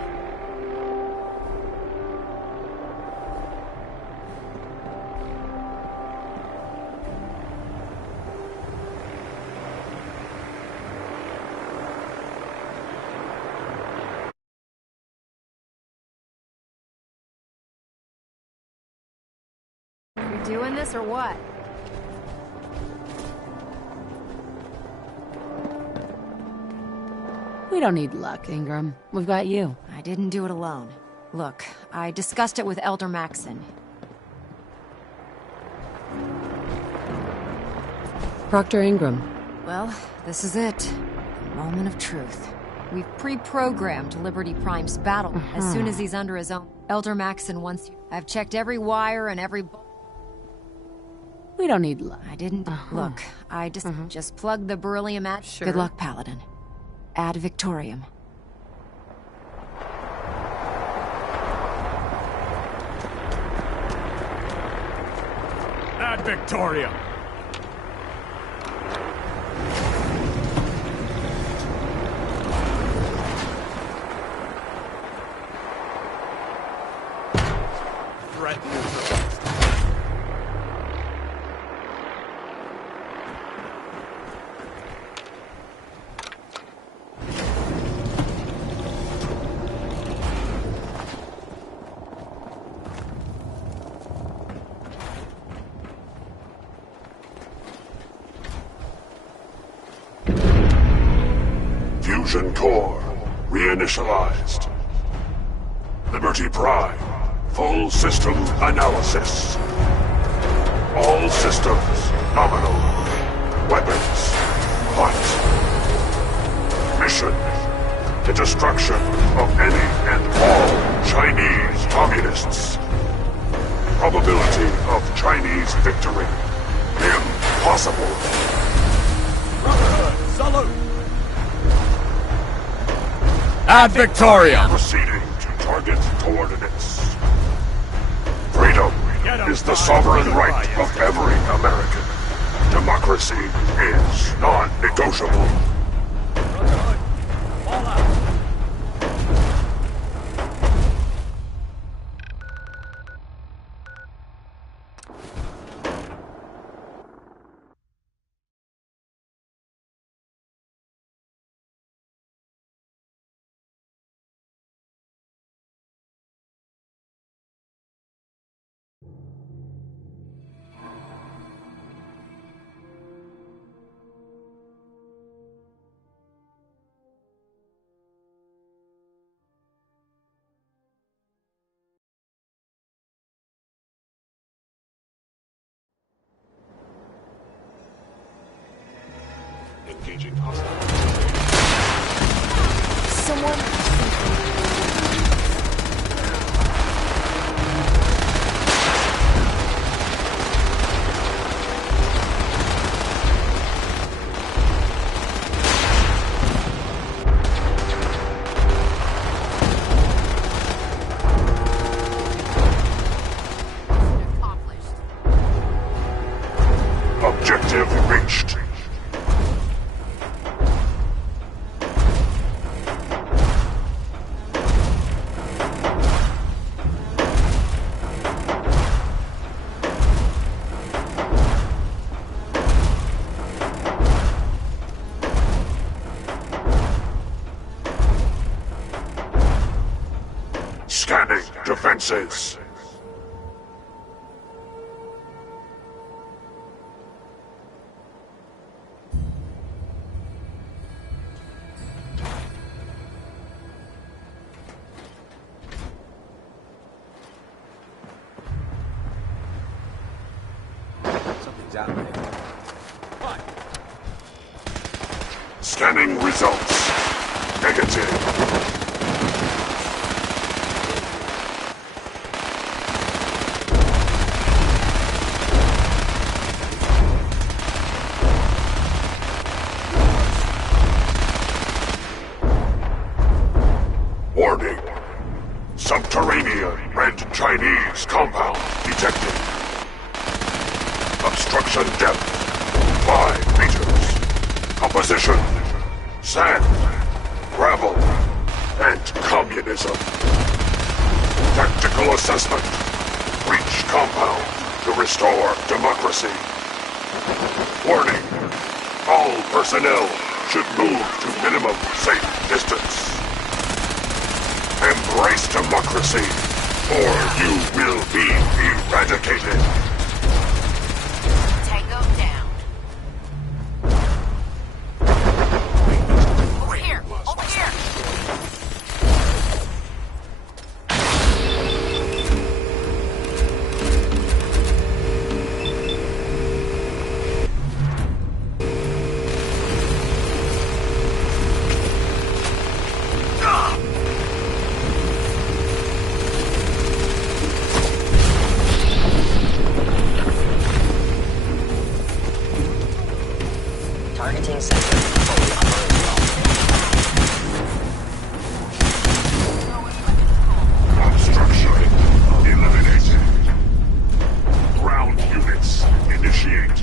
You doing this or what? We don't need luck, Ingram. We've got you. I didn't do it alone. Look, I discussed it with Elder Maxson. Proctor Ingram. Well, this is it. The moment of truth. We've pre-programmed Liberty Prime's battle. As soon as he's under his own. Elder Maxson wants you. I've checked every wire and every... We don't need luck. I didn't... Look, I just plugged the beryllium at... Sure. Good luck, Paladin. Ad Victorium. Ad Victorium. Threat neutralized. Fusion core reinitialized. Liberty Prime, full system analysis. All systems nominal. Weapons hot. Mission: the destruction of any and all Chinese communists. Probability of Chinese victory: impossible. Brotherhood, salute! Ad Victorium! Proceeding to target coordinates. Freedom is the sovereign right of every American. Democracy is non-negotiable. Brotherhood, fall out! Engaging hostile. Objective reached. Scanning defenses. Something's out there. What? Scanning results. Negative. Warning. Subterranean red Chinese compound detected. Obstruction depth, 5 meters. Composition, sand, gravel, and communism. Tactical assessment. Reach compound to restore democracy. Warning. All personnel should move to minimum safe distance. Embrace democracy, or you will be eradicated. Tango down. Over here! Over here! Targeting center fully Obstruction eliminated. Ground units initiate.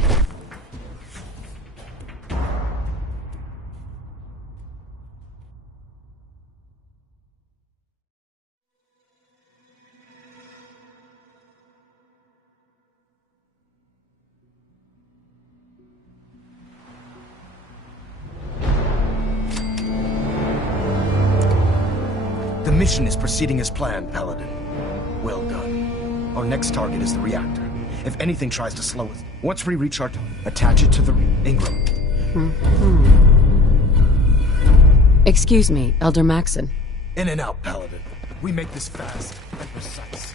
The mission is proceeding as planned, Paladin. Well done. Our next target is the reactor. If anything tries to slow us, once we reach our target, attach it to the Ingram. Excuse me, Elder Maxon. In and out, Paladin. We make this fast and precise.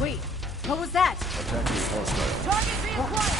Wait, what was that? Attack is hostile. Target reacquired!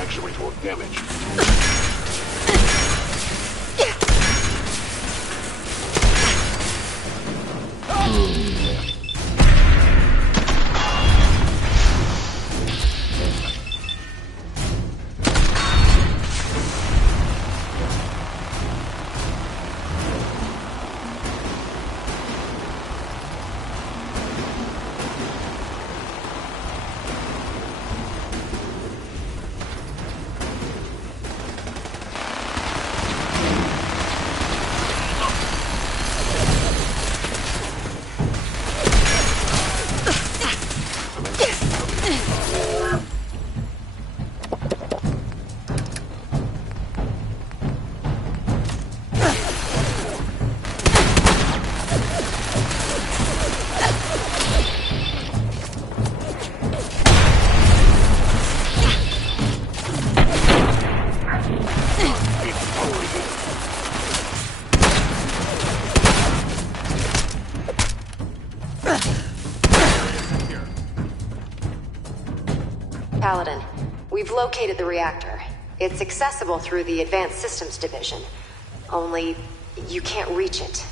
actuate or damage. Paladin, we've located the reactor. It's accessible through the Advanced Systems Division. Only, you can't reach it.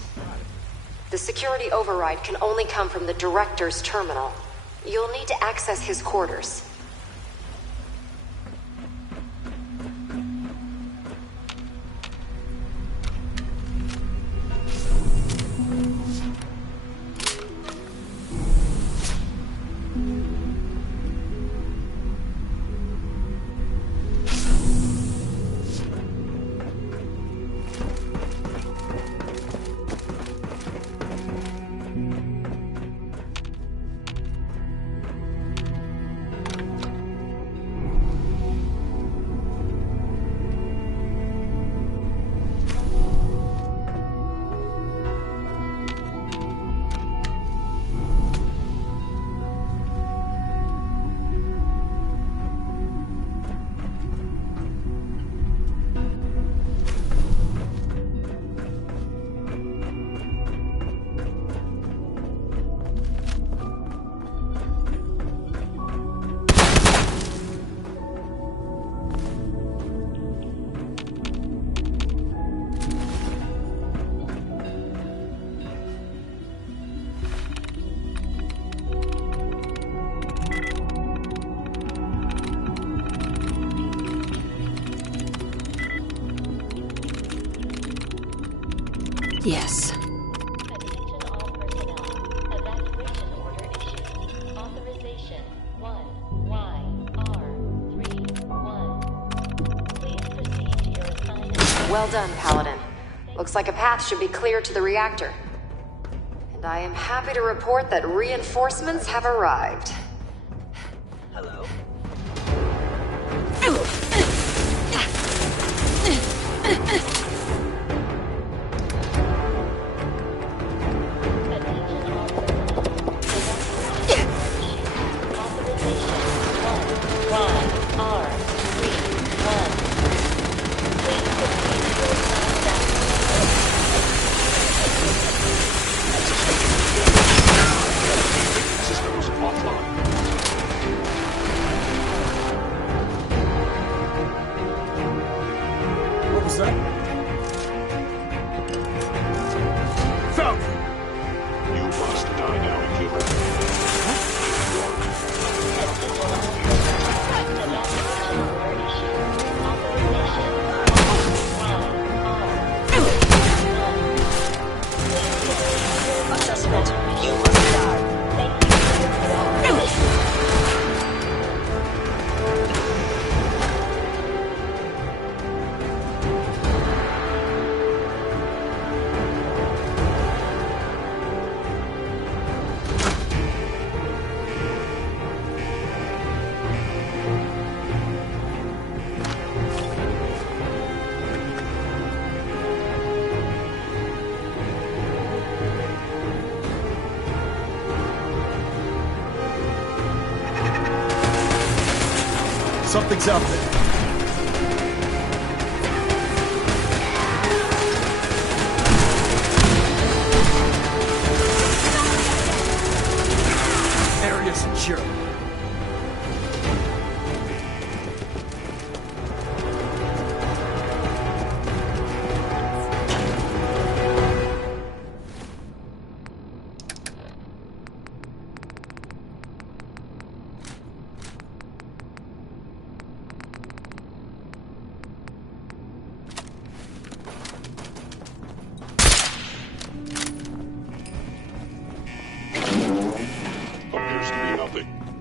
The security override can only come from the Director's terminal. You'll need to access his quarters. Yes. Attention all personnel. Evacuation order issued. Authorization 1YR31. Please proceed to your assigned... Well done, Paladin. Looks like a path should be clear to the reactor. And I am happy to report that reinforcements have arrived. Hello? Systems offline. What was that? Falcon! You must die now, human. Assessment. You must die. Thank you for your cooperation. Something's out there. Area secure.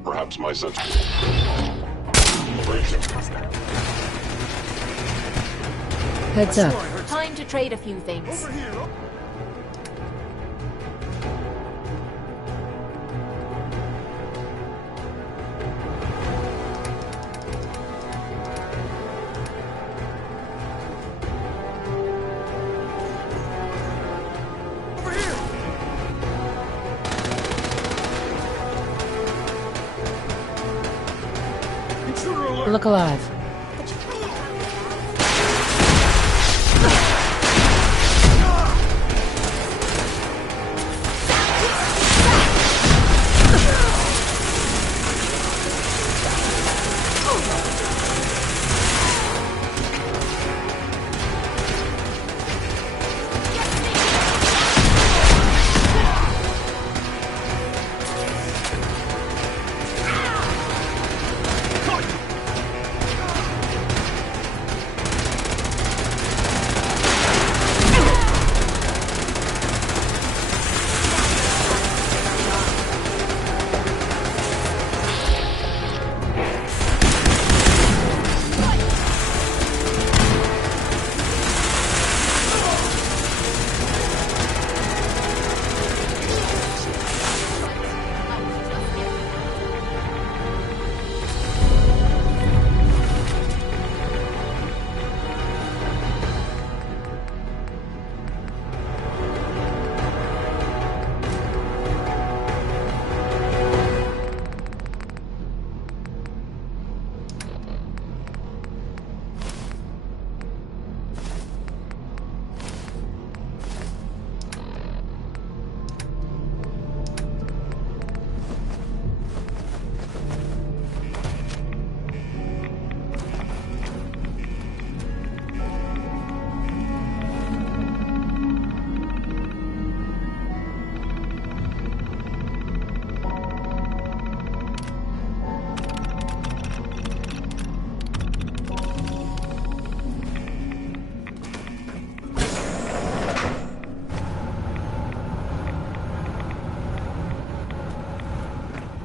Perhaps my sense... Heads up. Time to trade a few things. Over here. Look alive.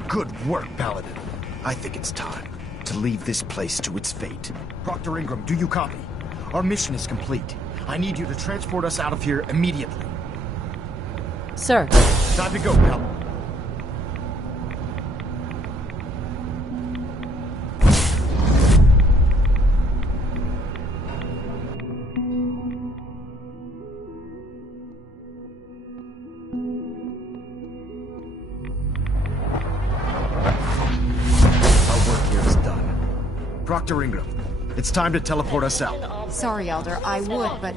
Good work, Paladin. I think it's time to leave this place to its fate. Proctor Ingram, do you copy? Our mission is complete. I need you to transport us out of here immediately. Sir. Time to go, Paladin. Proctor Ingram, it's time to teleport us out. Sorry, Elder, I would, but...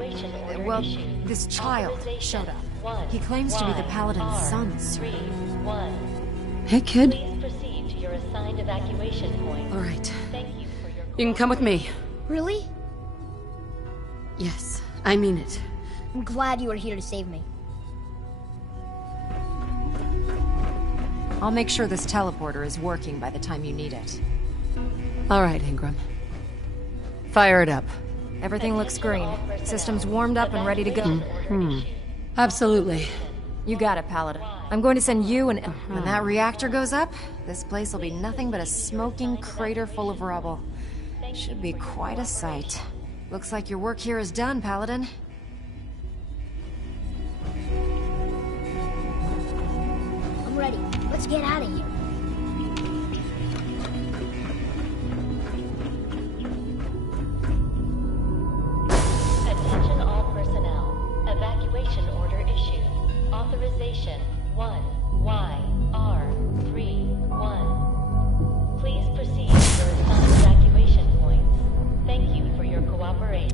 well, this child showed up. He claims to be the Paladin's son. Hey, kid. Please proceed to your assigned evacuation point. All right. Thank you for your... You can come with me. Really? Yes, I mean it. I'm glad you are here to save me. I'll make sure this teleporter is working by the time you need it. All right, Ingram. Fire it up. Everything looks green. System's warmed up and ready to go. Absolutely. You got it, Paladin. I'm going to send you and... When that reactor goes up, this place will be nothing but a smoking crater full of rubble. Should be quite a sight. Looks like your work here is done, Paladin. I'm ready. Let's get out of here. Attention all personnel. Evacuation order issued. Authorization 1YR31. Please proceed to your assigned evacuation points. Thank you for your cooperation.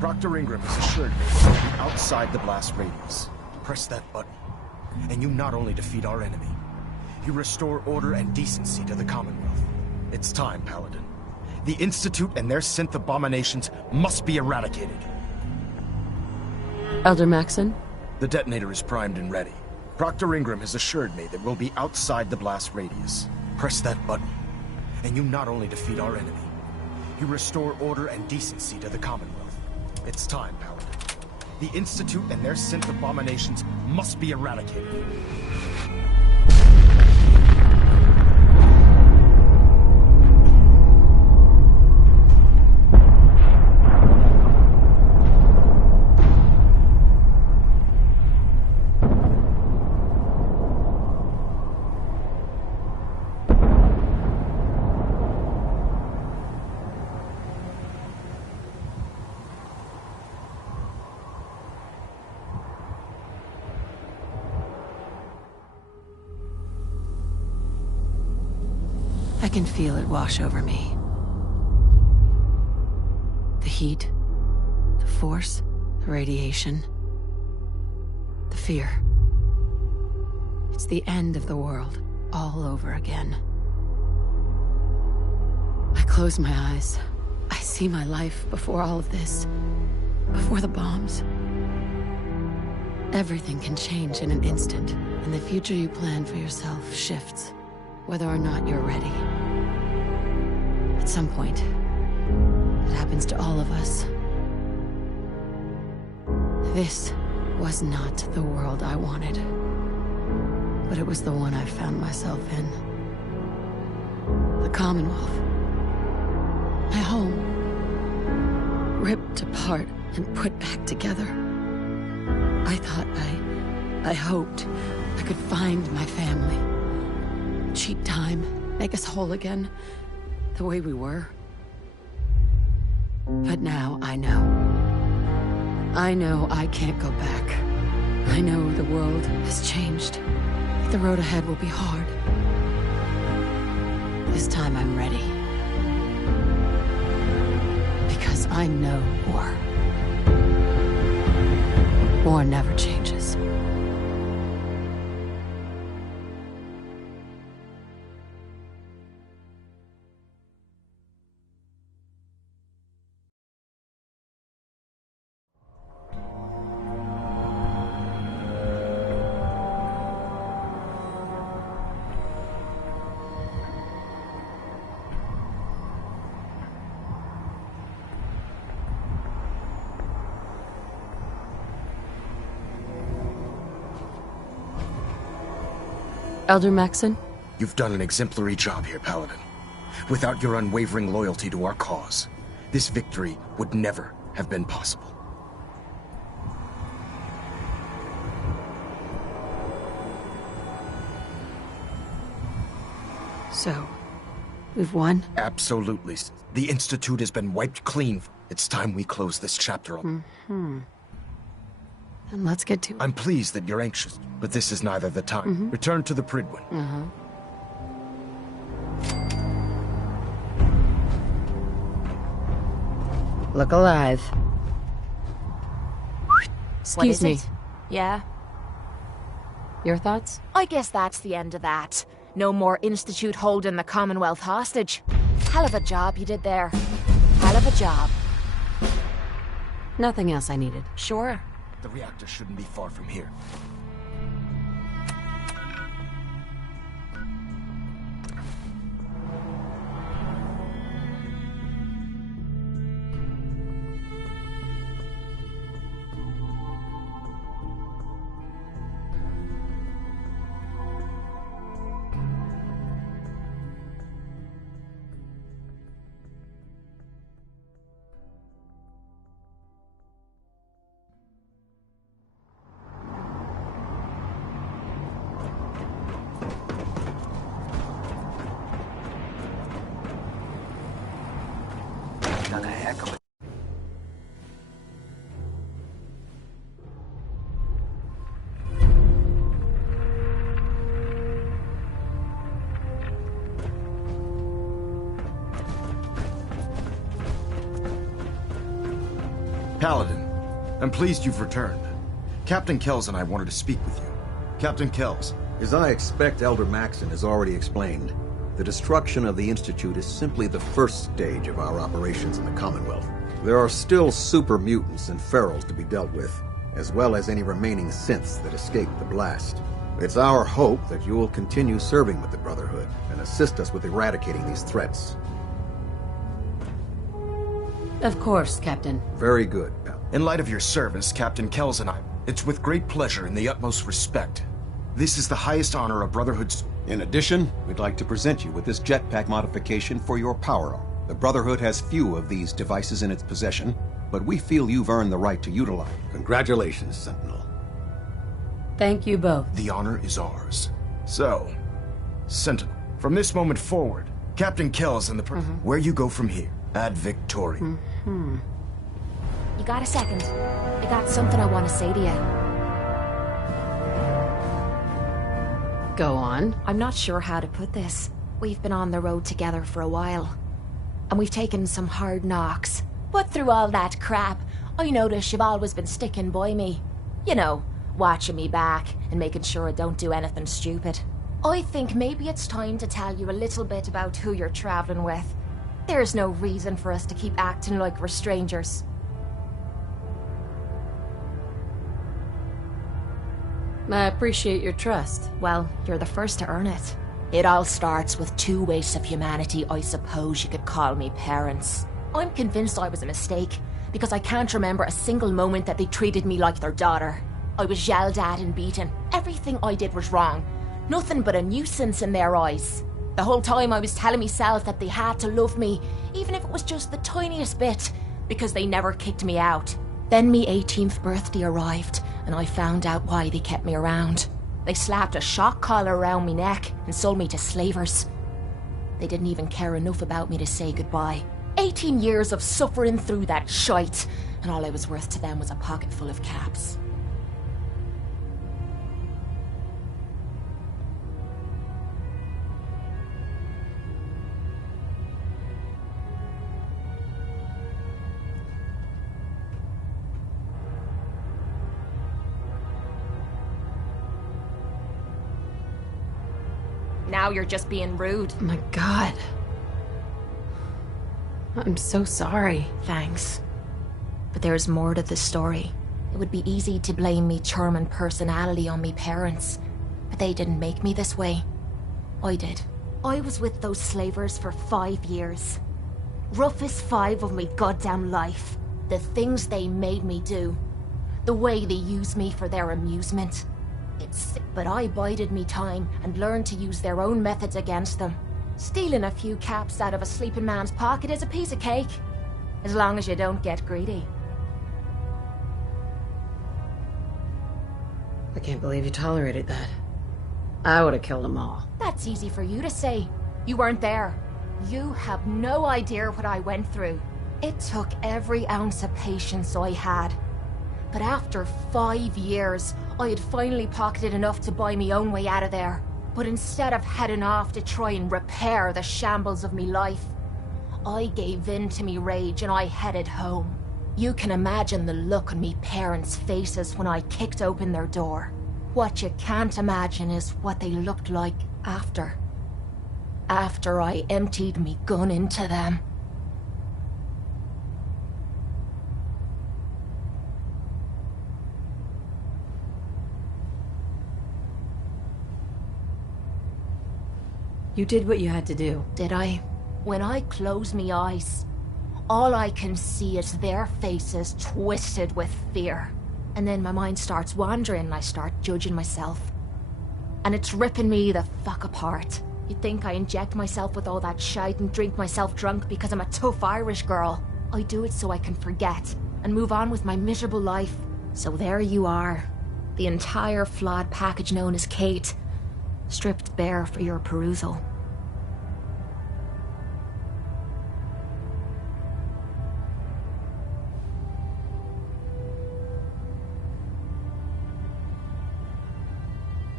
Proctor Ingram has assured me that we'll be outside the blast radius. Press that button. And you not only defeat our enemy, you restore order and decency to the Commonwealth. It's time, Paladin. The Institute and their synth abominations must be eradicated. Elder Maxon? The detonator is primed and ready. Proctor Ingram has assured me that we'll be outside the blast radius. Press that button, and you not only defeat our enemy, you restore order and decency to the Commonwealth. It's time, Paladin. The Institute and their synth abominations must be eradicated. I can feel it wash over me. The heat, the force, the radiation, the fear. It's the end of the world, all over again. I close my eyes. I see my life before all of this, before the bombs. Everything can change in an instant, and the future you plan for yourself shifts, whether or not you're ready. At some point, it happens to all of us. This was not the world I wanted, but it was the one I found myself in. The Commonwealth. My home. Ripped apart and put back together. I thought I hoped I could find my family. Cheat time, make us whole again, the way we were. But now I know. I know I can't go back. I know the world has changed. The road ahead will be hard. This time I'm ready. Because I know war. War never changes. Elder Maxon? You've done an exemplary job here, Paladin. Without your unwavering loyalty to our cause, this victory would never have been possible. So, we've won? Absolutely. The Institute has been wiped clean. It's time we close this chapter. Mm-hmm. And let's get to it. I'm pleased that you're anxious, but this is neither the time. Return to the Prydwen. Look alive. Excuse me. Yeah? Your thoughts? I guess that's the end of that. No more Institute holding the Commonwealth hostage. Hell of a job you did there. Hell of a job. Nothing else I needed. Sure. The reactor shouldn't be far from here. Done a heck of a... Paladin, I'm pleased you've returned. Captain Kells and I wanted to speak with you. Captain Kells. As I expect Elder Maxon has already explained, the destruction of the Institute is simply the first stage of our operations in the Commonwealth. There are still super mutants and ferals to be dealt with, as well as any remaining synths that escaped the blast. It's our hope that you will continue serving with the Brotherhood and assist us with eradicating these threats. Of course, Captain. Very good, pal. In light of your service, Captain Kells and I, it's with great pleasure and the utmost respect. This is the highest honor a Brotherhood's... In addition, we'd like to present you with this jetpack modification for your power-up. The Brotherhood has few of these devices in its possession, but we feel you've earned the right to utilize. Congratulations, Sentinel. Thank you both. The honor is ours. So, Sentinel, from this moment forward, Captain Kells and the... Where you go from here, ad Victoriam. You got a second? I got something I want to say to you. Go on. I'm not sure how to put this. We've been on the road together for a while. And we've taken some hard knocks. But through all that crap, I notice you've always been sticking by me. You know, watching me back and making sure I don't do anything stupid. I think maybe it's time to tell you a little bit about who you're traveling with. There's no reason for us to keep acting like we're strangers. I appreciate your trust. Well, you're the first to earn it. It all starts with two wastes of humanity I suppose you could call me parents. I'm convinced I was a mistake, because I can't remember a single moment that they treated me like their daughter. I was yelled at and beaten. Everything I did was wrong. Nothing but a nuisance in their eyes. The whole time I was telling myself that they had to love me, even if it was just the tiniest bit, because they never kicked me out. Then me 18th birthday arrived, and I found out why they kept me around. They slapped a shock collar around me neck and sold me to slavers. They didn't even care enough about me to say goodbye. 18 years of suffering through that shite, and all I was worth to them was a pocket full of caps. Now you're just being rude. Oh my God. I'm so sorry. Thanks. But there's more to the story. It would be easy to blame me charming personality on me parents, but they didn't make me this way. I did. I was with those slavers for 5 years. Roughest 5 of my goddamn life. The things they made me do. The way they used me for their amusement. It's sick, but I bided me time and learned to use their own methods against them. Stealing a few caps out of a sleeping man's pocket is a piece of cake, as long as you don't get greedy. I can't believe you tolerated that. I would have killed them all. That's easy for you to say. You weren't there. You have no idea what I went through. It took every ounce of patience I had. But after 5 years, I had finally pocketed enough to buy me own way out of there. But instead of heading off to try and repair the shambles of me life, I gave in to me rage and I headed home. You can imagine the look on me parents' faces when I kicked open their door. What you can't imagine is what they looked like after. After I emptied me gun into them. You did what you had to do. Did I? When I close me eyes, all I can see is their faces twisted with fear. And then my mind starts wandering and I start judging myself. And it's ripping me the fuck apart. You'd think I inject myself with all that shite and drink myself drunk because I'm a tough Irish girl. I do it so I can forget and move on with my miserable life. So there you are. The entire flawed package known as Kate. Stripped bare for your perusal.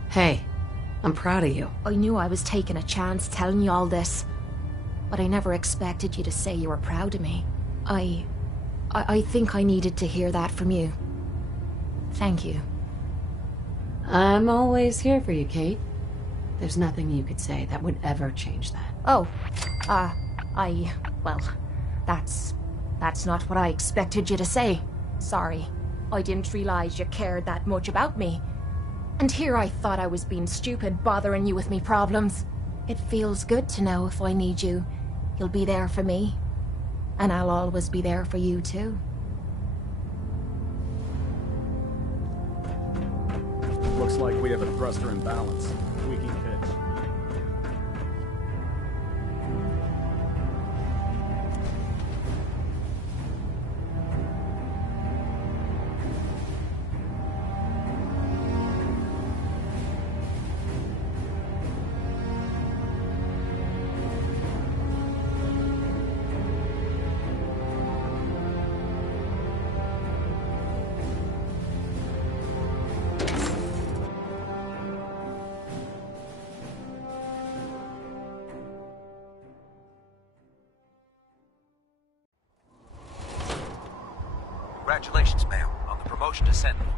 Hey, I'm proud of you. I knew I was taking a chance telling you all this, but I never expected you to say you were proud of me. I think I needed to hear that from you. Thank you. I'm always here for you, Kate. There's nothing you could say that would ever change that. Oh, well, that's not what I expected you to say. Sorry. I didn't realize you cared that much about me. And here I thought I was being stupid, bothering you with me problems. It feels good to know if I need you, you'll be there for me. And I'll always be there for you, too. Looks like we have a thruster imbalance. Tweaking pitch. Congratulations, ma'am, on the promotion to Sentinel.